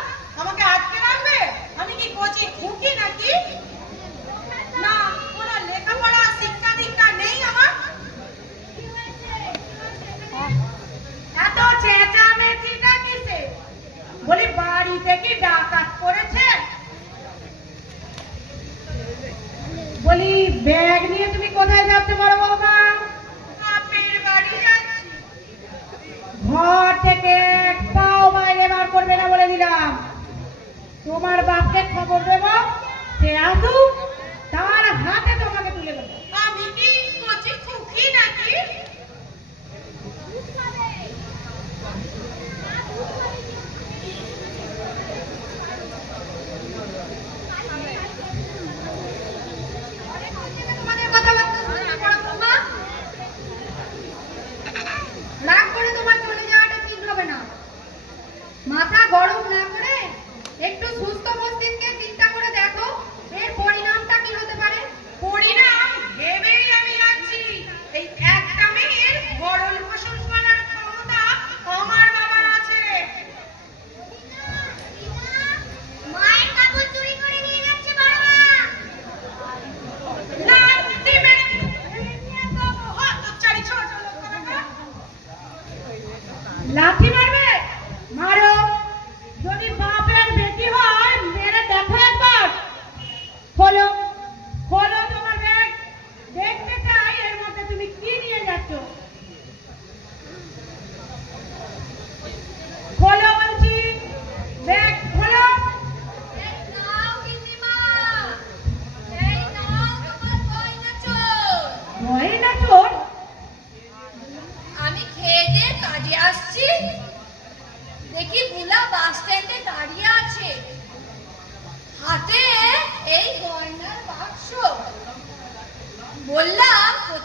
আমাকে আটকে রাখবে? আমি কি কচি খুকি নাকি? না, কোনো লেখাপড়া শিক্ষা দীক্ষা নেই আমার। এত চেঁচামেচিটা কিসে? বলি বাড়িতে কি ডাকাত করেছে? বলি ব্যাগ নিয়ে তুমি কোথায় যাচ্ছ বড় বৌমা? বাপের বাড়ি যাচ্ছি। ঘর থেকে এক পাও বাইরে বার করবে না বলে দিলাম। তোমার বাপকে খবর দেবো, সে আসুক, তার হাতে তোমাকে তুলে দেবো। আমি কি কচি খুকি নাকি? তোমাদের কথাবার্তা শুনে বড় বৌমা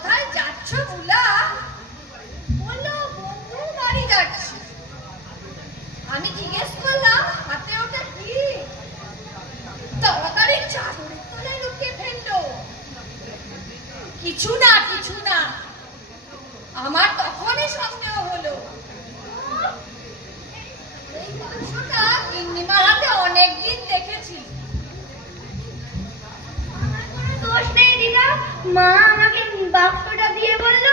কোথায় যাচ্ছ বুলা? বললো বন্ধুর বাড়ি যাচ্ছি। আমি জিজ্ঞেস করলাম হাতে ওটা কি? তাড়াতাড়ি চাদরের তলায় লুকিয়ে ফেললো। কিছু না কিছু না। আমার তখনই সন্দেহ হলো এই বাক্সটা গিন্নিমার হাতে অনেকদিন দেখেছি। আমার কোনো দোষ নেই দিদা, মা আমাকে বাক্সটা দিয়ে বলল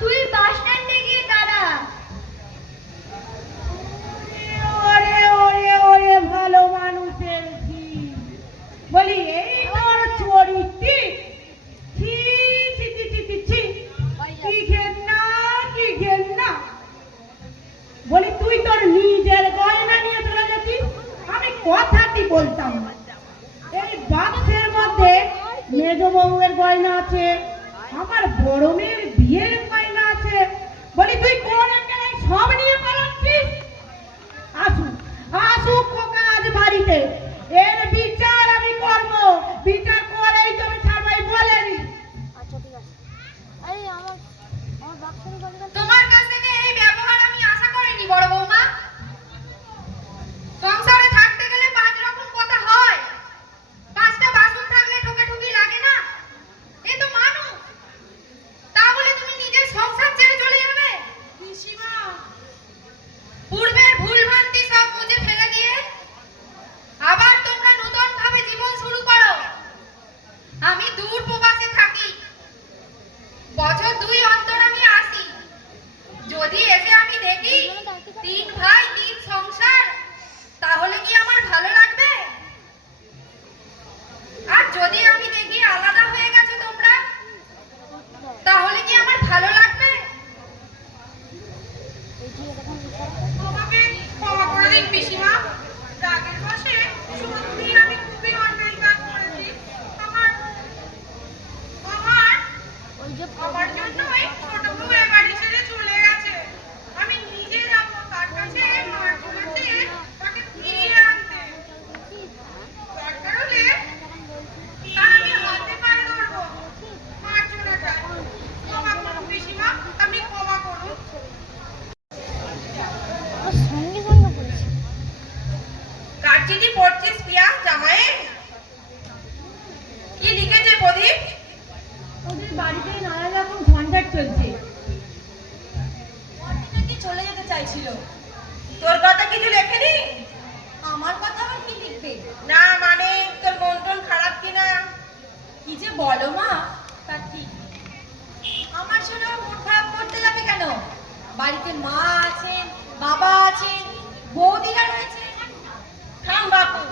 তুই বাস স্ট্যান্ডে গিয়ে দাঁড়া। ওরে ওরে ওরে ভালো মানুষের ছি। বলি এই তোর চরিত্র, ছি ছি ছি ছি ছি ছি। কি ঘেন্না কি ঘেন্না। বলি তুই তোর নিজের গয়না নিয়ে চলে যেতিস, আমি কথাটি বলতাম না। এই বাক্সের মধ্যে মেজ বউয়ের গয়না আছে, আমার বড় মেয়ের বিয়ের গয়না আছে। বলি তুই কোন এখানে সব নিয়ে পালাচ্ছিস? আসুক আসুক খোকা আজ বাড়িতে, এর বিচার আমি করব। বিচার করেই তুমি ছাড়বাই বলেনি। আচ্ছা ঠিক আছে। আরে আমার বাক্সের গয়না তোমার কাছ থেকে এই ব্যবহার আমি আশা করিনি বড় বৌমা। সংসারে থাকতে গেলে 5 রকম কথা হয়। 5টা বাসন থাকলে ঠোকাঠুকি লাগে না? এ তো মানুষ। তা বলে তুমি নিজের সংসার ছেড়ে চলে যাবে? পিসিমা, পূর্বের ভুলভ্রান্তি সব মুছে ফেলে দিয়ে আবার তোমরা নতুন ভাবে জীবন শুরু করো। আমি দূর প্রবাসে থাকি, বছর 2 অন্তর আমি আসি। যদি এসে আমি দেখি 3 ভাই 3 সংসার, তাহলে কি আমার ভালো লাগবে? আর যদি আমি দেখি আলাদা হয়ে গেছো তোমরা, তাহলে কি আমার ভালো লাগবে? এই যে দেখুন তোমাকে ক্ষমা করে দিন পিসিমা। রাগের বশে সত্যি আমি খুবই অন্যায় কাজ করেছি। আমার আমার ওই যে আমার জন্যই ছোট বউ এ বাড়ি ছেড়ে চলে গেছে। আমি নিজে যাবো তার কাছে, মার বলেছে তাকে ফিরিয়ে আনতে। দরকার হলে তার আমি হাতে পায়ে ধরবো। মার জন্য চাই। ক্ষমা করুন পিসিমা, আপনি ক্ষমা করুন। ওর সঙ্গে সঙ্গে বলছে। কার চিঠি পড়ছিস পিয়া জামাই? কি লিখেছে প্রদীপ? ওদের বাড়িতে নানা রকম ঝঞ্ঝাট চলছে। নাকি চলে যেতে চাইছিল। তোর কথা কিছু লেখেনি? আমার কথা আবার কি লিখবে? না মানে তোর মন টন খারাপ কিনা? কি যে বলো মা, তা ঠিক। আমার শুনে ওর মন খারাপ করতে যাবে কেন? বাড়িতে মা আছেন, বাবা আছেন, বৌদিরা রয়েছে। থাম বাপু,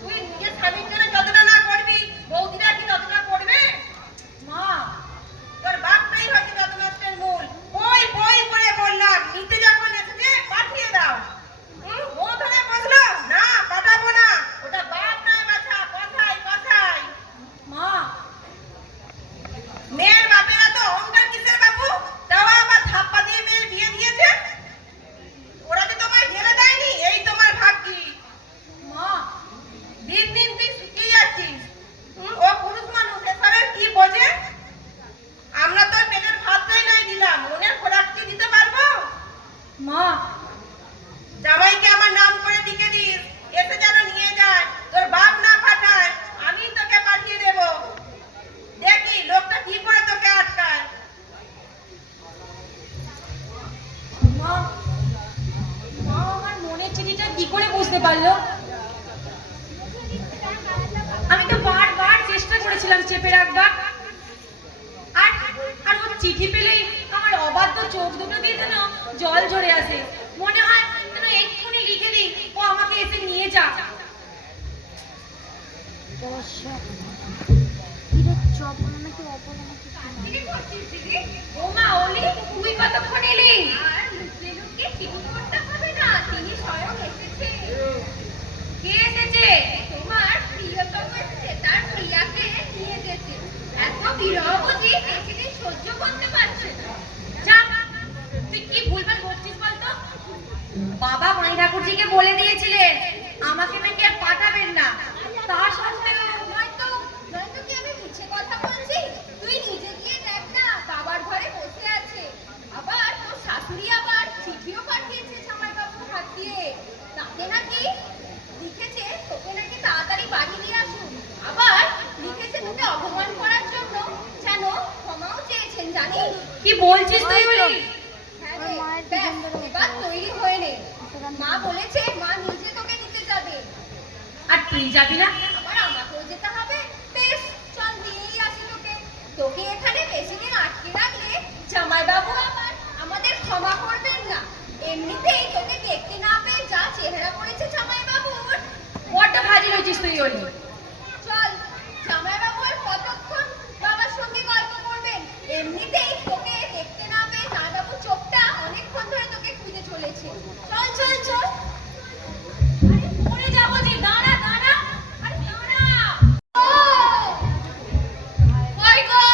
তুই নিজের স্বামীর জন্য যতটা না করবি, বৌদিরা কি ততটা করবে? মা, তোর বাপটাই হচ্ছে যত নষ্টের মূল। ওই বই করে বললাম নিতে যখন এসেছে পাঠিয়ে দাও। ও ধরে বসলো না, পাঠাবো না। ওটা বাপ নয় বাছা, কথাই কথাই। মা, মেয়ের বাপেরা তো অহংকার কিসের বাপু? তাও আবার ধাপ্পা দিয়ে মেয়ের বিয়ে দিয়েছে। ওরা যে তোমায় ঢেলে দেয়নি, এই তোমার ভাগ্যি। মা, দিন দিন তুই শুকিয়ে যাচ্ছিস। ও পুরুষ মানুষ, এসবের কি বোঝে? আমরা তোর পেটের ভাতটাই নাই দিলাম, মনের খোরাকটি দিতে পারবো? মা, জামাইকে আমার নাম করে লিখে দিস, এসে যেন নিয়ে যায়। তোর বাপ না পাঠায়, আমি তোকে পাঠিয়ে দেব। দেখি লোকটা কি করে তোকে আটকায়। মা, মা আমার মনের চিঠিটা কি করে বুঝতে পারলো? আমি তো বারবার চেষ্টা করেছিলাম চেপে রাখবার। আর আর ওর চিঠি পেলেই আমার অবাধ্য চোখ দুটো দিয়ে যেন জল ঝরে আসে। মনে হয় যেন এক্ষুনি লিখে দিই, ও আমাকে এসে নিয়ে যা। চপ নাকি অপরা নাকি ও মা, ওলি তুই কতক্ষণ এলি? আর লুকিয়ে লুকিয়ে চিঠি করতে হবে না, তিনি স্বয়ং এসেছে। কে এসেছে? তোমার প্রিয়তম এসেছে, তার প্রিয়াকে নিয়ে যেতে। এত বিরহ বুঝি পৃথিবী সহ্য করতে পারছে না। যা, তুই কি ভুলভাল করছিস বলতো? বাবা মাই ঠাকুরজিকে বলে দিয়েছিলেন আমাকে নাকি আর পাঠাবেন না। তা সত্ত্বেও নয়তো কি আমি মিছে কথা বলছি? তুই নিজে গিয়ে দেখ না, বাবার কি বলছিস তুই বলি? হ্যাঁ রে, ব্যাস, এবার তৈরি হয়ে নে। মা বলেছে মা নিজে তোকে নিতে যাবে। আর তুই যাবি না? আবার আমাকেও যেতে হবে। বেশ, চল দিয়েই আসি তোকে। তোকে এখানে বেশি দিন আটকে রাখলে জামাইবাবু আবার আমাদের ক্ষমা করবেন না। এমনিতেই তোকে দেখতে না পেয়ে যা চেহারা পড়েছে জামাইবাবুর। বড্ড ভাজি হয়েছিস তুই বলি। চল, জামাইবাবু আর কতক্ষণ বাবার সঙ্গে গল্প করবেন? এমনিতেই তোকে দেখতে না পেয়ে জামাইবাবু চোখটা অনেকক্ষণ ধরে তোকে খুঁজে চলেছে। চল চল চল। আরে পড়ে যাবো যে, দাঁড়া দাঁড়া। আরে দাঁড়া। ও! কই গো?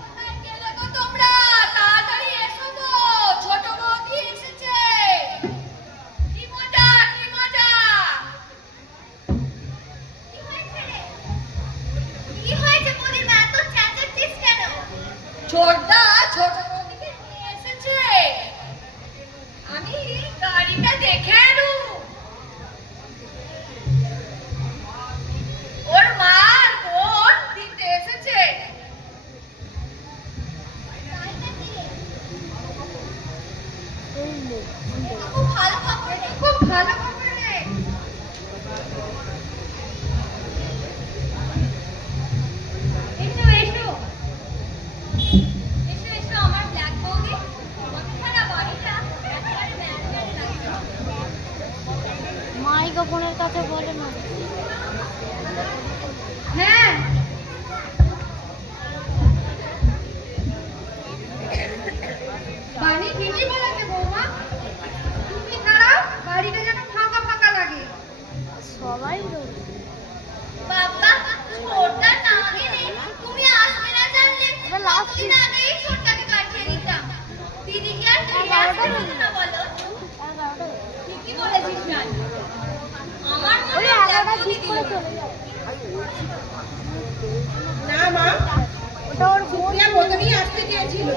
কোথায় গেলে গো তোমরা? তাড়াতাড়ি এসো গো, ছোট বৌদি এসেছে। কি মজা, কি মজা! কি হয়েছে রে? কি হয়েছে বৌদিমা, এত চেঁচাচ্ছিস কেন? ছোটদা ছোট বৌদিকে নিয়ে এসেছে। আমি গাড়িটা দেখে এলুম। ওর মার বোন দিতে এসেছে। খুব ভালো খবর রে, খুব ভালো খবর রে। এসো এসো। এসো এসো আমার ব্ল্যাক বৌদি। তোমাকে ছাড়া বাড়িটা একেবারে ম্যাড় লাগছে। মাইক্রোফোনের কাছে বলে না। হ্যাঁ। বাড়ি ঠিকই বলেছে বৌমা। তুমি দাঁড়াও, বাড়িটা যেন ফাঁকা ফাঁকা লাগে। সবাই রয়েছে। বাবা, ছোটটা না গেলে তুমি আসবে না জানলে এবার last কতদিন আগেই ছোটটাকে পাঠিয়ে দিতাম। দিদিকে আর ফিরে আসতে হতো না বলো। ঠিকই বলেছিস জান। আমার ওই মনে হয় 11টা দিদি ঠিক করে চলে যাবে। না মা, ওটা ওর বোন। সুপ্রিয়া প্রথমেই আসতে চেয়েছিল,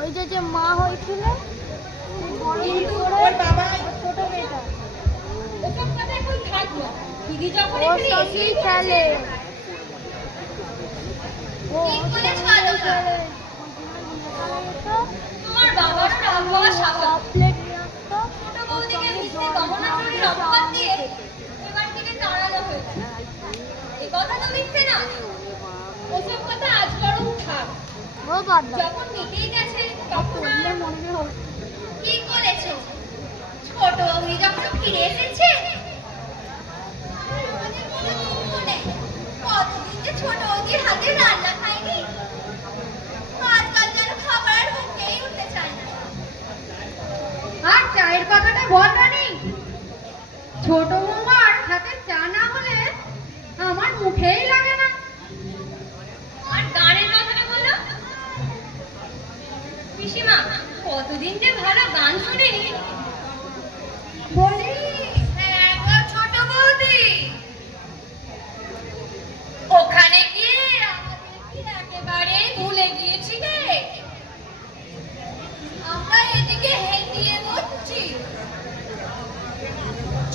ওই যে মা হয়েছিল কিন্তু ওর বাবা ছোট মেয়েটা ওসব কথা এখন থাকলো। দিদি যখন ওর এখানে সঙ্গেই এসেই খেলে। ও ঠিক ওর বলেছ সঙ্গেই আলোকা। খেলে। তোমার বাবারও রাগ হওয়া স্বাভাবিক। সব প্লেট নিয়ে আসতো। ছোট বৌদিকে মিষ্টি গহনা চুরির অপবাদ দিয়ে এবার থেকে তাড়ানো হয়েছে। এই কথা তো মিথ্যে না। ওসব কথা আজ বরং থাক। ও বাদ দাও। যখন মিটেই গেছে তখন আর করলে মনে হয় কি করেছো? ছোট বৌদি যখন ফিরে এসেছে আমাদের কোনো দুঃখ নেই। কতদিন যে ছোট বৌদির হাতে রান্না খাইনি। আজকাল যেন খাবার আর মুখেই উঠতে চায় না। আর চায়ের কথাটা বল রানী। ছোট বৌমার হাতে চা না হলে আমার মুখেই লাগে না। আর গানের কথাটা বলো। পিসিমা, কতদিন যে ভালো গান শুনিনি। বলি, হ্যাঁ গো ছোট বৌদি, ওখানে গিয়ে আমাদের কি একেবারে ভুলে গিয়েছিলে? আমরা এদিকে হেঁটিয়ে মরছি।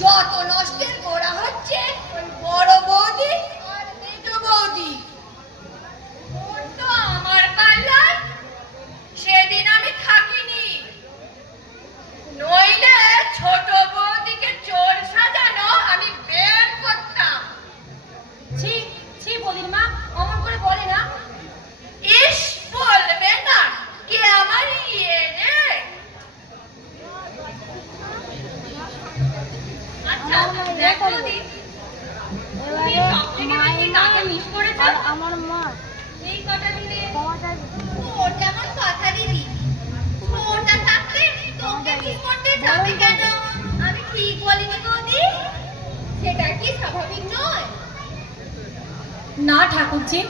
যত নষ্টের গোড়া হচ্ছে ওই বড় বৌদি আর মেজ বৌদি। ওর তো আমার পাল্লায় সেদিন আমি থাকিনি, নইলে ছোট বৌদিকে চোর সাজানো আমি বের করতাম। ছি ছি বলির মা, অমন করে বলে না। ইস, বলবে না কি আমার ইয়ে রে। আচ্ছা দেখ বৌদি, তুমি সবথেকে বেশি কাকে মিস করেছো? আর আমার মা এই কটা দিনে ক্ষমা চাই। ওর যেমন কথা দিদি, ওটা থাকলে তোকে মিস করতে যাবে কেন? আমি ঠিক বলিনি বৌদি? সেটা কি স্বাভাবিক নয়? না ঠাকুরজি,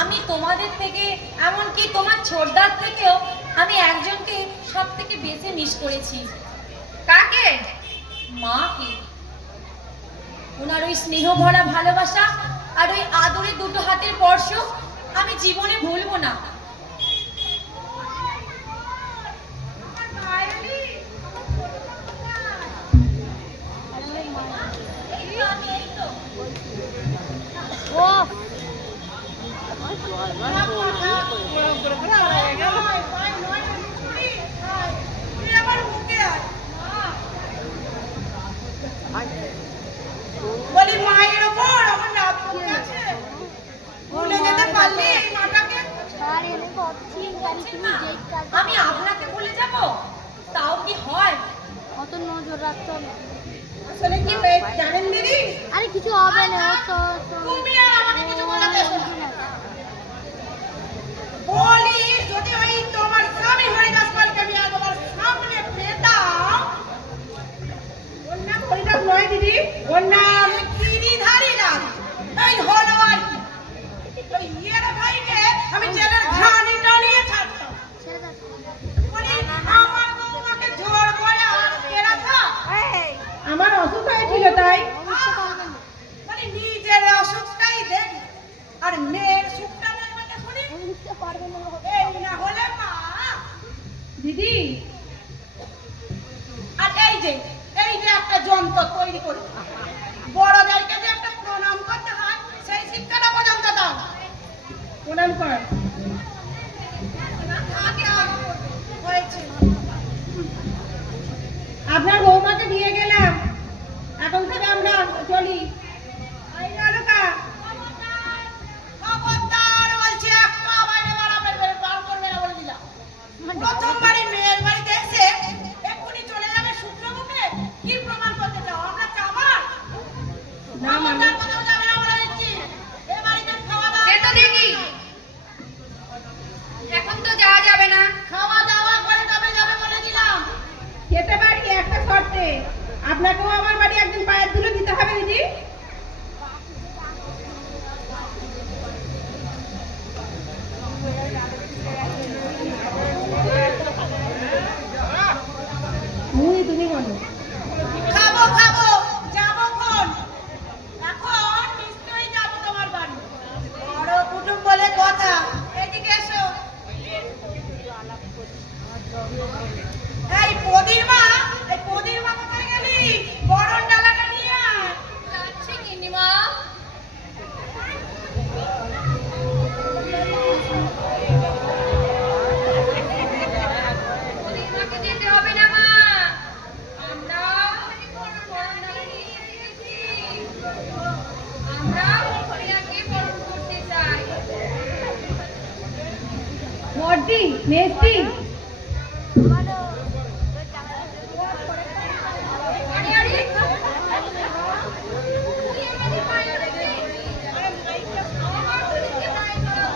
আমি তোমাদের থেকে, এমনকি তোমার ছোটদার থেকেও আমি একজনকে সব থেকে বেশি মিস করেছি। কাকে? মাকে। ওনার ওই স্নেহ ভরা ভালোবাসা আর ওই আদরের দুটো হাতের স্পর্শ আমি জীবনে ভুলবো না। ও ওরম করে আমি আপনাকে বলে যাব? তাও কি হয়? কত নজর রাখতে হবে। আসলে কি হয়েছে জানেন দিদি? আরে কিছু হবে না, ও তো তুমি আর আমাকে কিছু বোঝাতে এসো না। বলি যদি ওই তোমার স্বামী হরিদাস পালকে আমি আর তোমার সামনে পেতাম, ওর নাম হরিদাস নয় দিদি, ওর নাম গিরিধারী দাস। এই হলো আর কি, ওই ইয়ের ভাইকে আমি জেলের ঘানি টানিয়ে ছাড়তাম। ছেড়ে দাও। বলি আমার বউমাকে জোর করে আটকে রাখা। আমার অসুখ হয়েছিল তাই। মানে নিজের অসুখটাই দেখ আর মেয়ের সুখটা দেখবে না শুনি। বুঝতে পারবে না। এই না হলে মা। দিদি, আর এই যে একটা যন্ত্র তৈরি করে বড়দেরকে যে একটা প্রণাম করতে হয় সেই শিক্ষাটা পর্যন্ত দাও। প্রণাম কর। হয়েছে আপনার বৌমাকে দিয়ে গেলাম, এখন থেকে আমরা চলি। এই আলোকা খবরদার বলছি, এক পা বাইরে বার করবে না বলে দিলাম। প্রথমবারই মেয়ের বাড়িতে এসে এক্ষুনি চলে যাবে শুকনো মুখে। কি প্রমাণ করতে চাও? আমরা চামার না মানে খবরদার কোথাও যাবে না বলে দিচ্ছি। এ বাড়িতে খাওয়া দাওয়া সে তো দেখি এখন তো যাওয়া যাবে না। খাওয়া দাওয়া করে তবে যাবে বলে দিলাম। যেতে পারি একটা শর্তে, আপনাকেও আমার বাড়ি একদিন পায়ের ধুলো দিতে হবে দিদি। তুমি বলো। খাবো খাবো, যাবো কোন? এখন নিশ্চয়ই যাবো তোমার বাড়ি। বড় কুটুম বলে কথা। এদিকে এসো। এই পদির মা কোথায় গেলি? বরণ ডালাটা নিয়ে আয়। যাচ্ছি গিন্নিমা। পরিমাকে যেতে হবে না মা, আমরা বরণডালা নিয়ে এসেছি। আমরা পরিয়াকে বরণ করতে চাই। বড়দি, মেজদি, আরে আরে তুই আমাদের পায়ে রেখে আমার পুলিশকে দায় করা।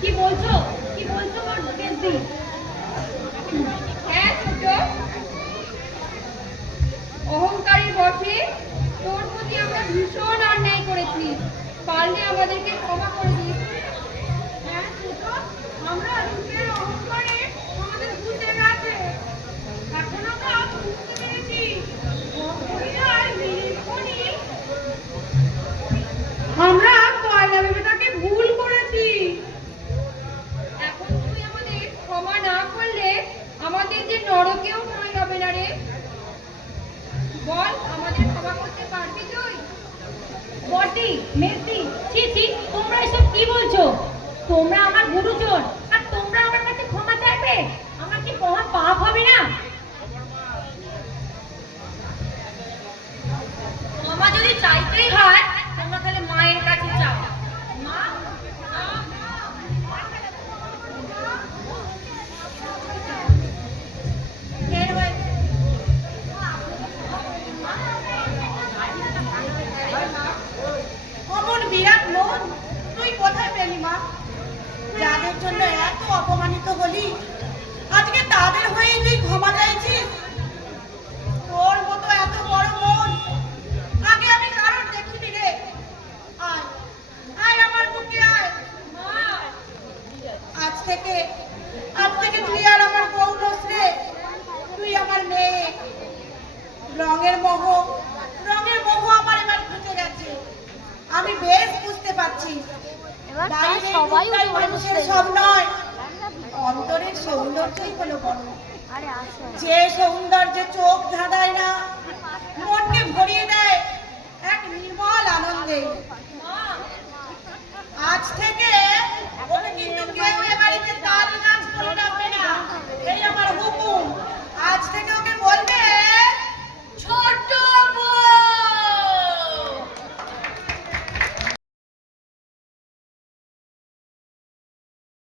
কি বলছো? কি বলছো বড়দি, মেজদি? হ্যাঁ ছোট, অহংকারী বসে তোর প্রতি আমরা ভীষণ অন্যায় করেছি, পারলে আমাদেরকে ক্ষমা করে দিস। হ্যাঁ ছোট, আমরা রূপের অহংকারে আমাদের ভুলে গেছে। এখন আমরা বুঝতে পেরেছি হরিদার নির্মণি আমরা পয়লা ভেবে তাকে ভুল করেছি। এখন তুই আমাদের ক্ষমা না করলে আমাদের যে নরকেও নয় যাবে না রে। বল, আমাদের ক্ষমা করতে পারবি তুই? বড়দি, মেজদি, ছি ছি, তোমরা এসব কি বলছো? তোমরা আমার গুরুজন আর তোমরা আমার কাছে ক্ষমা চাইবে? আমার কি মহা পাপ হবে না? ক্ষমা যদি চাইতেই হয় তোমরা তাহলে মায়ের কাছে যাও। মা, বের হয়েছে। অমন বিরাট মন তুই কোথায় পেলি মা? যাদের জন্য এত অপমানিত হলি আজকে তাদের হয়ে তুই ক্ষমা চাইছিস? তোর মতো এত বড় মন আগে আমি কারোর দেখিনি রে। আয় আয় আমার বুকে আয়। মা, আজ থেকে তুই আর আমার বউ নস রে। তুই আমার মেয়ে। রঙের মোহ আমার এবার ঘুচে গেছে। আমি বেশ বুঝতে পারছি এবার তাই বাইরের সবাই রূপটাই উঠে মানুষের বসে। সব নয়, অন্তরের সৌন্দর্যই হলো বড়। আরে আসো। যে সৌন্দর্যে চোখ ধাঁধায় না, মনকে ভরিয়ে দেয় এক নির্মল আনন্দে। আজ থেকে